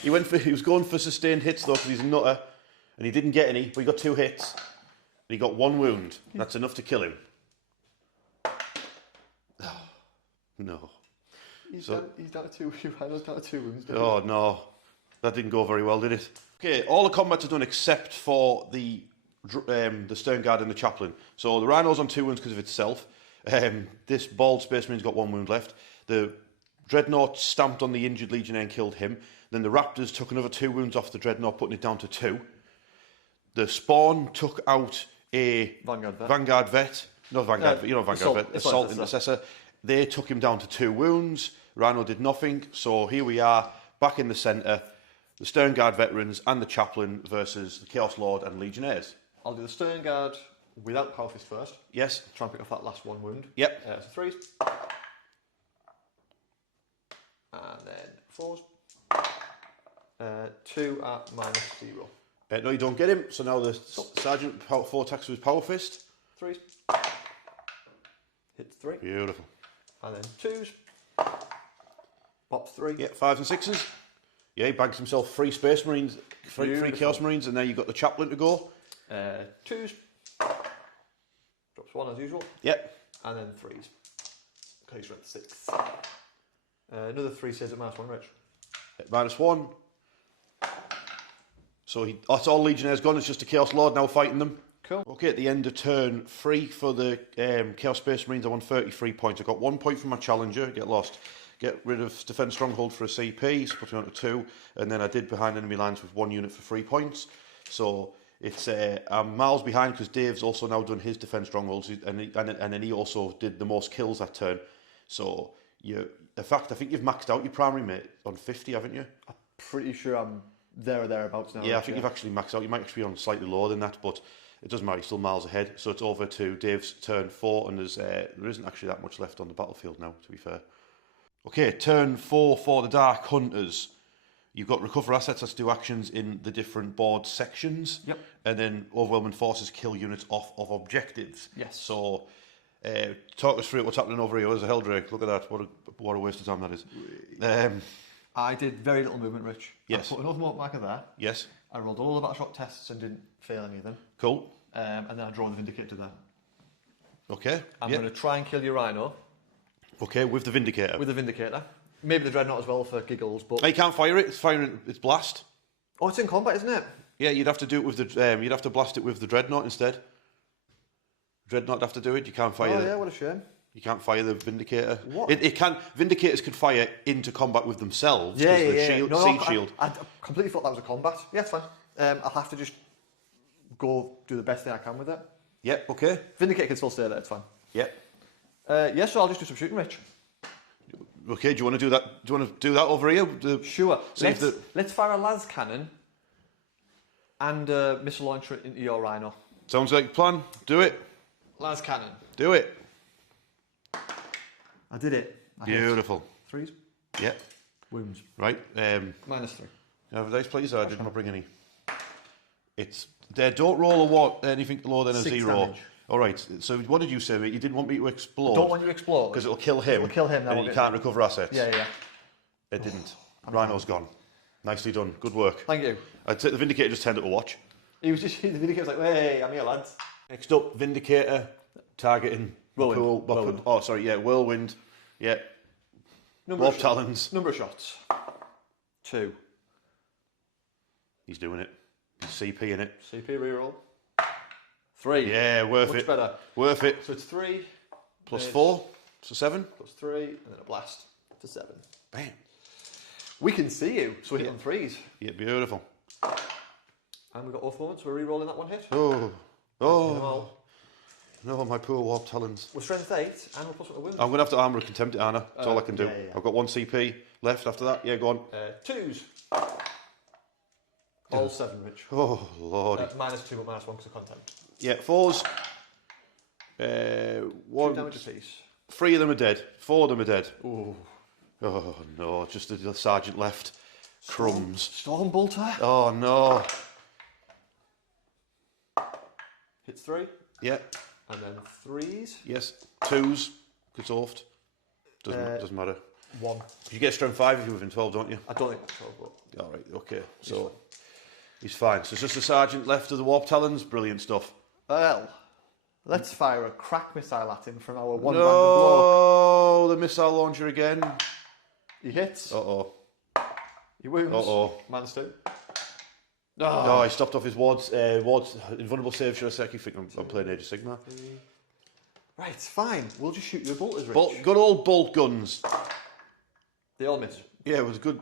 He was going for sustained hits though, because he's a nutter, and he didn't get any. But he got 2 hits. And he got 1 wound. That's enough to kill him. Oh, no. He's down to 2. Rhino's down to 2 wounds. Oh no, that didn't go very well, did it? Okay, all the combats are done except for the stern guard and the chaplain. So the Rhino's on 2 wounds because of itself. This bald space marine's got 1 wound left. The dreadnought stamped on the injured legionnaire and killed him. Then the raptors took another 2 wounds off the dreadnought, putting it down to 2. The spawn took out a Vanguard vet. Not Vanguard vet, you know Vanguard vet. Assault intercessor. They took him down to 2 wounds. Rhino did nothing. So here we are, back in the centre. The Stern Guard veterans and the chaplain versus the Chaos Lord and Legionnaires. I'll do the Stern Guard without Power Fist first. Yes. Try and pick off that last 1 wound. Yep. So 3s. And then 4s. 2 at -0. No, you don't get him. So now the sergeant 4 attacks with his Power Fist. 3s. Hits 3. Beautiful. And then 2s. Pops 3. Yeah, 5s and 6s. Yeah, he bags himself 3 Space Marines, 3 Chaos Marines, and now you've got the chaplain to go. 2s. Drops 1 as usual. Yep. And then 3s. Okay, he's at 6. Another 3 says at -1, Rich. At -1. So that's all Legionnaires gone. It's just the Chaos Lord now fighting them. Cool. Okay, at the end of turn 3 for the Chaos Space Marines, I won 33 points. I got 1 point from my Challenger, get lost. Get rid of Defend Stronghold for a CP, so put me on to 2. And then I did behind enemy lines with 1 unit for 3 points. So it's I'm miles behind because Dave's also now done his Defend Strongholds, and then he also did the most kills that turn. So in fact, I think you've maxed out your primary mate on 50, haven't you? I'm pretty sure I'm there or thereabouts now. Yeah, I think you've actually maxed out. You might actually be on slightly lower than that, but it doesn't matter. You're still miles ahead. So it's over to Dave's turn 4, and there isn't actually that much left on the battlefield now, to be fair. Okay, turn 4 for the Dark Hunters. You've got recover assets, let's do actions in the different board sections. Yep. And then overwhelming forces kill units off of objectives. Yes. So talk us through what's happening over here. There's a Helldrake. Look at that. What a waste of time that is. I did very little movement, Rich. Yes. I put another marker there. Yes. I rolled all the battle shock tests and didn't fail any of them. Cool. And then I draw the Vindicator there. Okay. I'm going to try and kill your Rhino. Okay, with the Vindicator. With the Vindicator. Maybe the Dreadnought as well for giggles, but... You can't fire it. It's firing its blast. Oh, it's in combat, isn't it? Yeah, you'd have to do it with the. You'd have to blast it with the Dreadnought instead. Dreadnought have to do it. You can't fire. Oh yeah, what a shame. You can't fire the Vindicator. What? It can. Vindicators could fire into combat with themselves. Yeah, because yeah, the yeah. Siege shield. I completely thought that was a combat. Yeah, it's fine. I'll have to just go do the best thing I can with it. Yeah. Okay. Vindicator can still stay there. It's fine. Yeah. Yeah, so I'll just do some shooting, Rich. Okay. Do you want to do that? Do you want to do that over here? Sure. See Let's fire a las cannon and a missile launcher into your Rhino. Sounds like a plan. Do it. Las cannon. Do it. I did it. Beautiful. Threes. Yeah. Wounds. Right. -3. Have dice, please. I did not bring any. It's there. Don't roll a what anything lower than a 6 0. damage. All right. So what did you say, mate? You didn't want me to explode. Don't want you to explode. Because it'll kill him. It'll kill him. And you can't recover assets. Yeah, yeah. It didn't. Rhino's gone. Nicely done. Good work. Thank you. I'd say the Vindicator just tended to watch. He was just, the Vindicator was like, hey, I'm here, lads. Next up, Vindicator targeting Whirlwind. Whirlwind. Oh, sorry, yeah, Whirlwind. Yeah. Warp Talons. Number of shots. 2. He's doing it. He's CP in it. CP reroll. 3. Yeah, worth Much it. better. Worth it. So it's 3. Plus 4, so 7. Plus 3, and then a blast for 7. Bam. We can see you, so we hit on 3s. Yeah, beautiful. And we've got off moments, we're re-rolling that one hit. Oh. No, my poor Warp Talons. We're strength 8, and we're plus 1 to wound. I'm going to have to armour a Contempt it, Anna. That's all I can do. Yeah. I've got 1 CP left after that. Yeah, go on. 2s. All 7, Rich. Oh, Lordy. -2, but -1 because of contact. Yeah, 4s. 2 1. damage apiece. 3 of them are dead. 4 of them are dead. Ooh. Oh, no. Just the sergeant left. Crumbs. Storm Bolter. Oh, no. Hits 3. Yeah. And then 3s. Yes. 2s. Gets offed. Doesn't matter. 1. You get strength 5 if you're within 12, don't you? I don't think that's 12, but... All right, okay. So he's fine. So it's just the sergeant left of the Warp Talons. Brilliant stuff. Well, let's fire a crack missile at him from our one-random blow. No, the missile launcher again. He hits. Uh-oh. He wounds. Uh-oh. -2. No, he stopped off his wards. Invulnerable save, should I say? I keep thinking I'm playing Age of Sigmar. Right, fine. We'll just shoot your bolters, Rich. Good old bolt guns. They all miss. Yeah, it was good.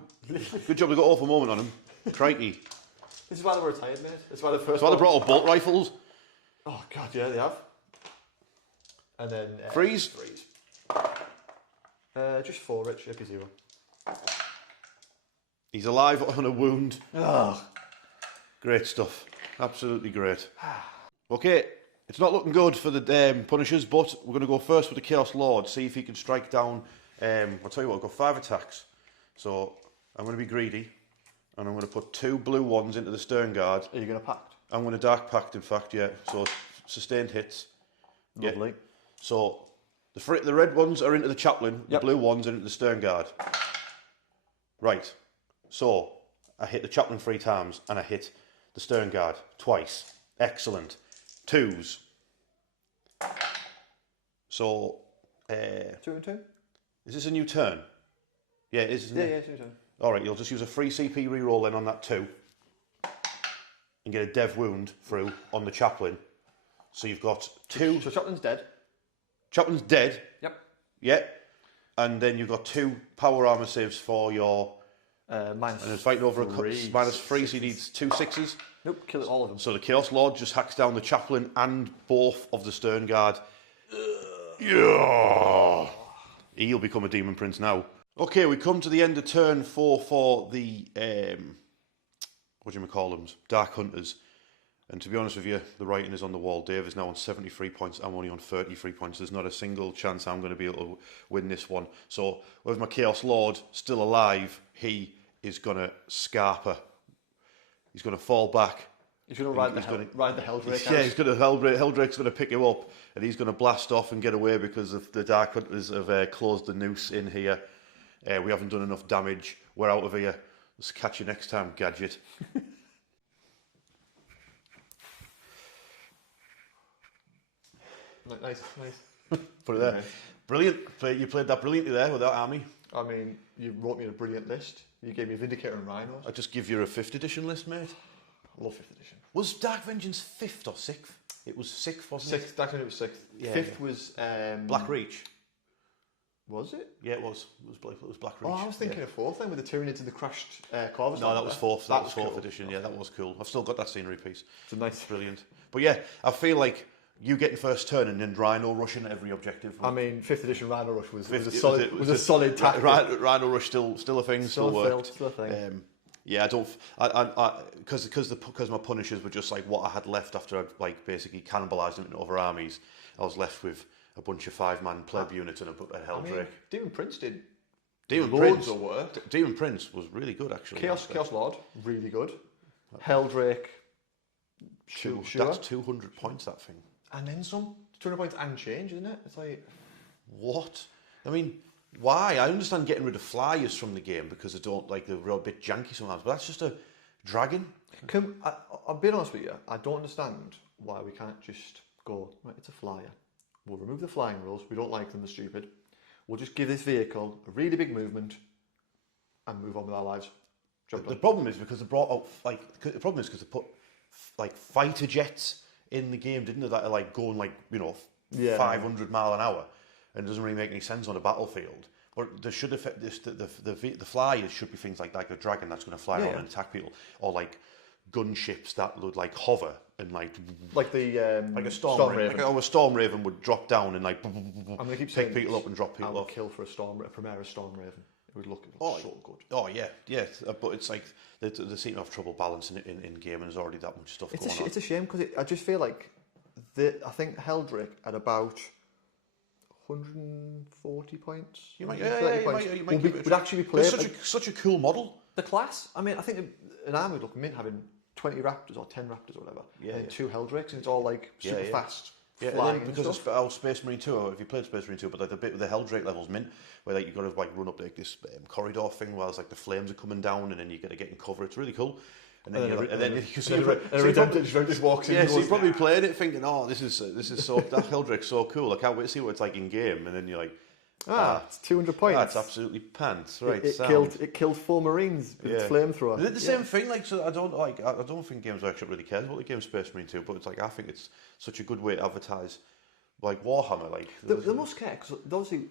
Good job. They got awful moment on him. Crikey. This is why they were retired, mate. That's why the first. That's why they brought up bolt rifles. Oh god, yeah, they have. And then Freeze. Just 4, Rich. AP 0. He's alive on a wound. Ugh. Great stuff. Absolutely great. Okay, it's not looking good for the Punishers, but we're going to go first with the Chaos Lord, see if he can strike down. I'll tell you what, I've got 5 attacks. So I'm going to be greedy, and I'm going to put 2 blue ones into the Stern Guard. Are you going to pact? I'm going to Dark Pact, in fact, yeah. So sustained hits. Lovely. Yeah. So the red ones are into the Chaplain, the blue ones are into the Stern Guard. Right. So I hit the Chaplain 3 times, and I hit the Stern Guard twice. Excellent. 2s. So 2 and 2. is this a new turn? Yeah, it is, isn't it? Yeah, it's your turn. Alright, you'll just use a free CP reroll then on that 2 and get a dev wound through on the Chaplain. So you've got 2. So Chaplain's dead. Chaplain's dead. Yep. Yeah. And then you've got 2 power armor saves for your... Minus and it's fighting over three, -3, so he needs 2 6s. Nope, kill all of them. So the Chaos Lord just hacks down the Chaplain and both of the Stern Guard. Yeah. He'll become a Demon Prince now. Okay, we come to the end of turn 4 for the, what do you call them? Dark Hunters. And to be honest with you, the writing is on the wall. Dave is now on 73 points. I'm only on 33 points. There's not a single chance I'm going to be able to win this one. So with my Chaos Lord still alive, he is going to scarper. He's going to fall back. He's going to ride the Helldrake out. Yeah, he's going to Helldrake's going to pick him up, and he's going to blast off and get away because of the Dark Hunters have closed the noose in here. We haven't done enough damage. We're out of here. Let's catch you next time, Gadget. Nice. Put it there. Brilliant. You played that brilliantly there with that army. I mean, you wrote me a brilliant list. You gave me Vindicator and Rhinos. I just give you a 5th edition list, mate. I love 5th edition. Was Dark Vengeance 5th or 6th? It was 6th, wasn't it? 6th, Dark Vengeance was 6th. Yeah, 5th was... Black Reach. Was it? Yeah, it was. It was Black Reach. Oh, I was thinking of 4th then, with the Tyranids and the crashed Corvus. No, that was 4th. That was 4th cool. edition. Yeah, that was cool. I've still got that scenery piece. It's a nice... Brilliant. But yeah, I feel like you getting first turn and then Rhino rushing at every objective. I mean, 5th edition Rhino Rush was a was solid tactic. Rhino Rush still a thing, still worked. Still a thing. Yeah, I don't, because my Punishers were just like what I had left after I'd like basically cannibalised them into other armies. I was left with a bunch of 5-man pleb units and a Helldrake. I mean, Demon Prince did Demon loads Prince of work. Demon Prince was really good actually. Chaos Lord, really good. Helldrake, That's 200 points, that thing. And then some. 200 points and change, isn't it? It's like... What? I mean, why? I understand getting rid of flyers from the game because they don't, like, they're a bit janky sometimes, but that's just a dragon. I'll be honest with you, I don't understand why we can't just go, right, it's a flyer. We'll remove the flying rules, we don't like them, they're stupid. We'll just give this vehicle a really big movement and move on with our lives. The problem is because they brought out, the problem is because they put, fighter jets in the game, didn't they, that are, going, 500 mile an hour, and it doesn't really make any sense on a battlefield. But there should affect this. The flyers should be things like a dragon that's going to fly around and attack people, or gunships that would hover and like a storm raven. Raven. A storm raven would drop down and I'm gonna keep pick people up and drop people off. Kill for a Primera Storm Raven. It would look so good. Oh yeah, but it's like they seem to have trouble balancing it in game, and there's already that much stuff going on. It's a shame because I just feel like I think Helldrake at about 140 points. You might would actually be played. It's such a cool model. The class. I mean, I think an army would look mint having 20 Raptors or 10 Raptors or whatever, and 2 Helldrakes, and it's all super fast. Yeah, flying because it's Space Marine 2, or if you played Space Marine 2, but the bit with the Helldrake levels mint, where you've got to run up this corridor thing while the flames are coming down, and then you got to get in cover. It's really cool. And then Redemptor just walks in. Yeah, so you probably played it thinking, "Oh, this is so that Helldrake's so cool. I can't wait to see what it's like in game." And then you're like, it's 200 points. That's absolutely pants, right? It killed 4 Marines with its flamethrower. Is it the same thing? So I don't think Games Workshop really cares about the game Space Marine 2, but it's I think it's such a good way to advertise Warhammer. They must care because obviously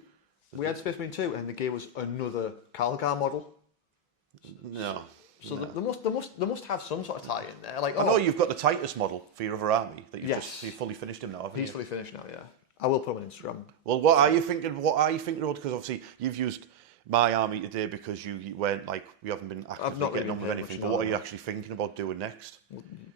we had Space Marine 2 and the game was another Calgar model. No. So they must have some sort of tie in there. I know you've got the Titus model for your other army that you've fully finished him now, haven't you? He's fully finished now, yeah. I will put him on Instagram. Well, what are you thinking about? Because obviously you've used my army today because you weren't we haven't been actively getting on with anything. But what are you actually thinking about doing next?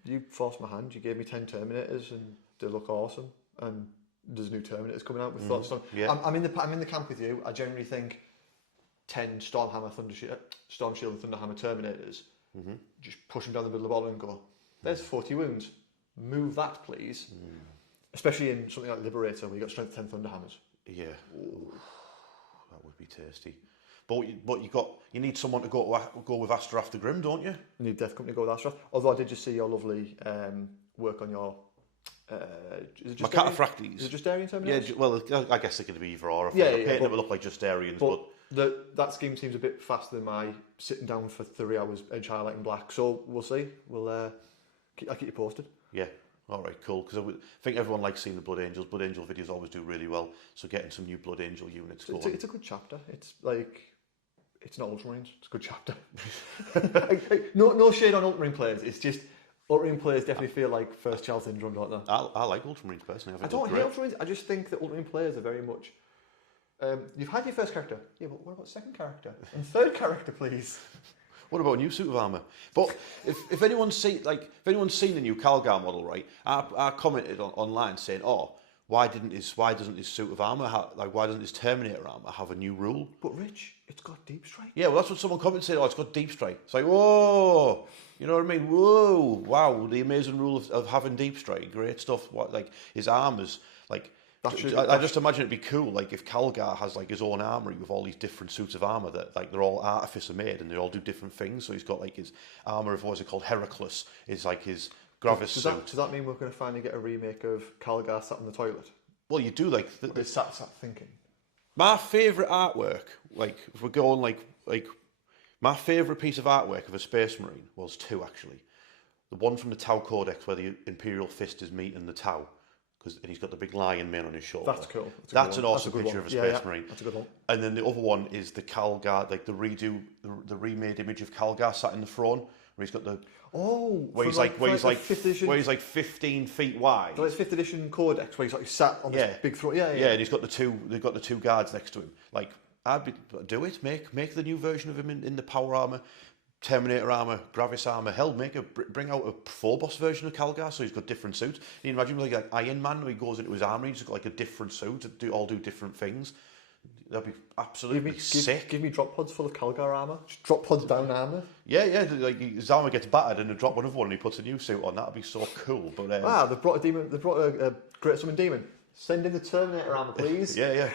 You forced my hand. You gave me 10 Terminators and they look awesome. And there's new Terminators coming out with thoughts on. Yeah. I'm in the camp with you. I generally think 10 Storm Shield and Thunderhammer Terminators. Mm-hmm. Just push them down the middle of the ball and go, there's 40 wounds. Move that, please. Especially in something like Liberator, where you got strength 10 Thunderhammers. Yeah, that would be tasty. But you need someone to go with Astra after Grim, don't you? You need Death Company to go with Astra. Although I did just see your lovely work on your. Is it just my Cataphractes? Is it just Darien Terminators? Yeah, well, I guess they could be either or. Painting them look like just Darians, but that scheme seems a bit faster than my sitting down for 3 hours edge highlighting black. So we'll see. I'll keep you posted. Yeah. All right, cool. Because I think everyone likes seeing the Blood Angels. Blood Angel videos always do really well. So getting some new Blood Angel units going. It's a good chapter. It's not Ultramarines. It's a good chapter. No shade on Ultramarine players. It's just Ultramarine players definitely feel like first child syndrome, don't they? I like Ultramarines personally. I don't hate Ultramarines. I just think that Ultramarine players are very much. You've had your first character. Yeah, but what about second character and third character, please? What about a new suit of armour? But if anyone's seen the new Calgar model, right? I commented online saying, "Oh, why doesn't his suit of armour why doesn't his Terminator armour have a new rule?" But Rich, it's got deep strike. Yeah, well, that's what someone commented saying. Oh, it's got deep strike. It's like, whoa, you know what I mean? Whoa, wow, the amazing rule of having deep strike, great stuff. His armour's I just imagine it'd be cool, if Calgar has his own armory with all these different suits of armour that they're all artificer made and they all do different things. So he's got his armour of what's it called, Heracles, is his Gravis suit. Does that mean we're going to finally get a remake of Calgar sat on the toilet? Well, you do sat thinking. My favourite artwork, like if we're going like my favourite piece of artwork of a Space Marine was two actually. The one from the Tau Codex where the Imperial Fist is meeting the Tau, and he's got the big lion mane on his shoulder. That's cool. That's an awesome picture of a Space Marine. That's a good one. And then the other one is the Calgar, like the remade image of Calgar sat in the throne, where he's got the where he's like 15 feet wide. So it's 5th edition Codex where he's like sat on this big throne. Yeah, and they've got the two guards next to him. Like do it, make the new version of him in the power armor, Terminator armor, Gravis armor. Hell, bring out a Phobos version of Calgar, so he's got different suits. You can imagine like Iron Man, where he goes into his armor, he's got like a different suit to do different things. That'd be absolutely sick. Give me drop pods full of Calgar armor. Just drop pods down armor. Yeah. Like his armor gets battered, and they drop another one, and he puts a new suit on. That'd be so cool. But they've brought a demon. They've brought a Great Summon Demon. Send in the Terminator armor, please. Yeah.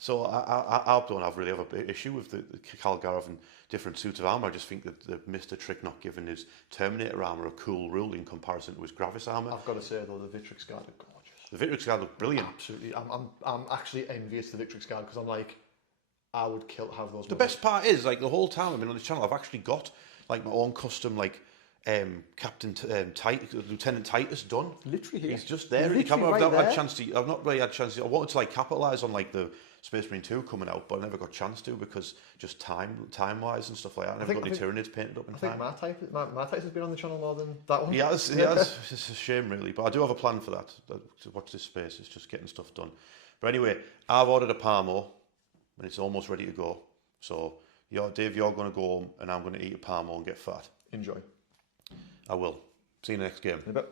So I don't really have an issue with the Calgar having different suits of armor. I just think that they missed a trick not giving his Terminator armor a cool rule in comparison to his Gravis armor. I've got to say though, the Victrix Guard are gorgeous. The Victrix Guard look brilliant. Absolutely. I'm actually envious of the Victrix Guard because I'm like, I would have those. The best part is like the whole time I've been on this channel, I've actually got like my own custom like Captain Titus, Lieutenant Titus done. Literally here. He's just there in the camera. I've not really had a chance to. I wanted to like capitalise on like the Space Marine 2 coming out, but I never got a chance to because just time wise and stuff like that. I never got any Tyranids painted up in time. I think my Titus has been on the channel more than that one. He has. It's a shame really, but I do have a plan for that. To watch this space, it's just getting stuff done. But anyway, I've ordered a Parmo and it's almost ready to go. So Dave, you're going to go home and I'm going to eat a Parmo and get fat. Enjoy. I will. See you next game. In a bit.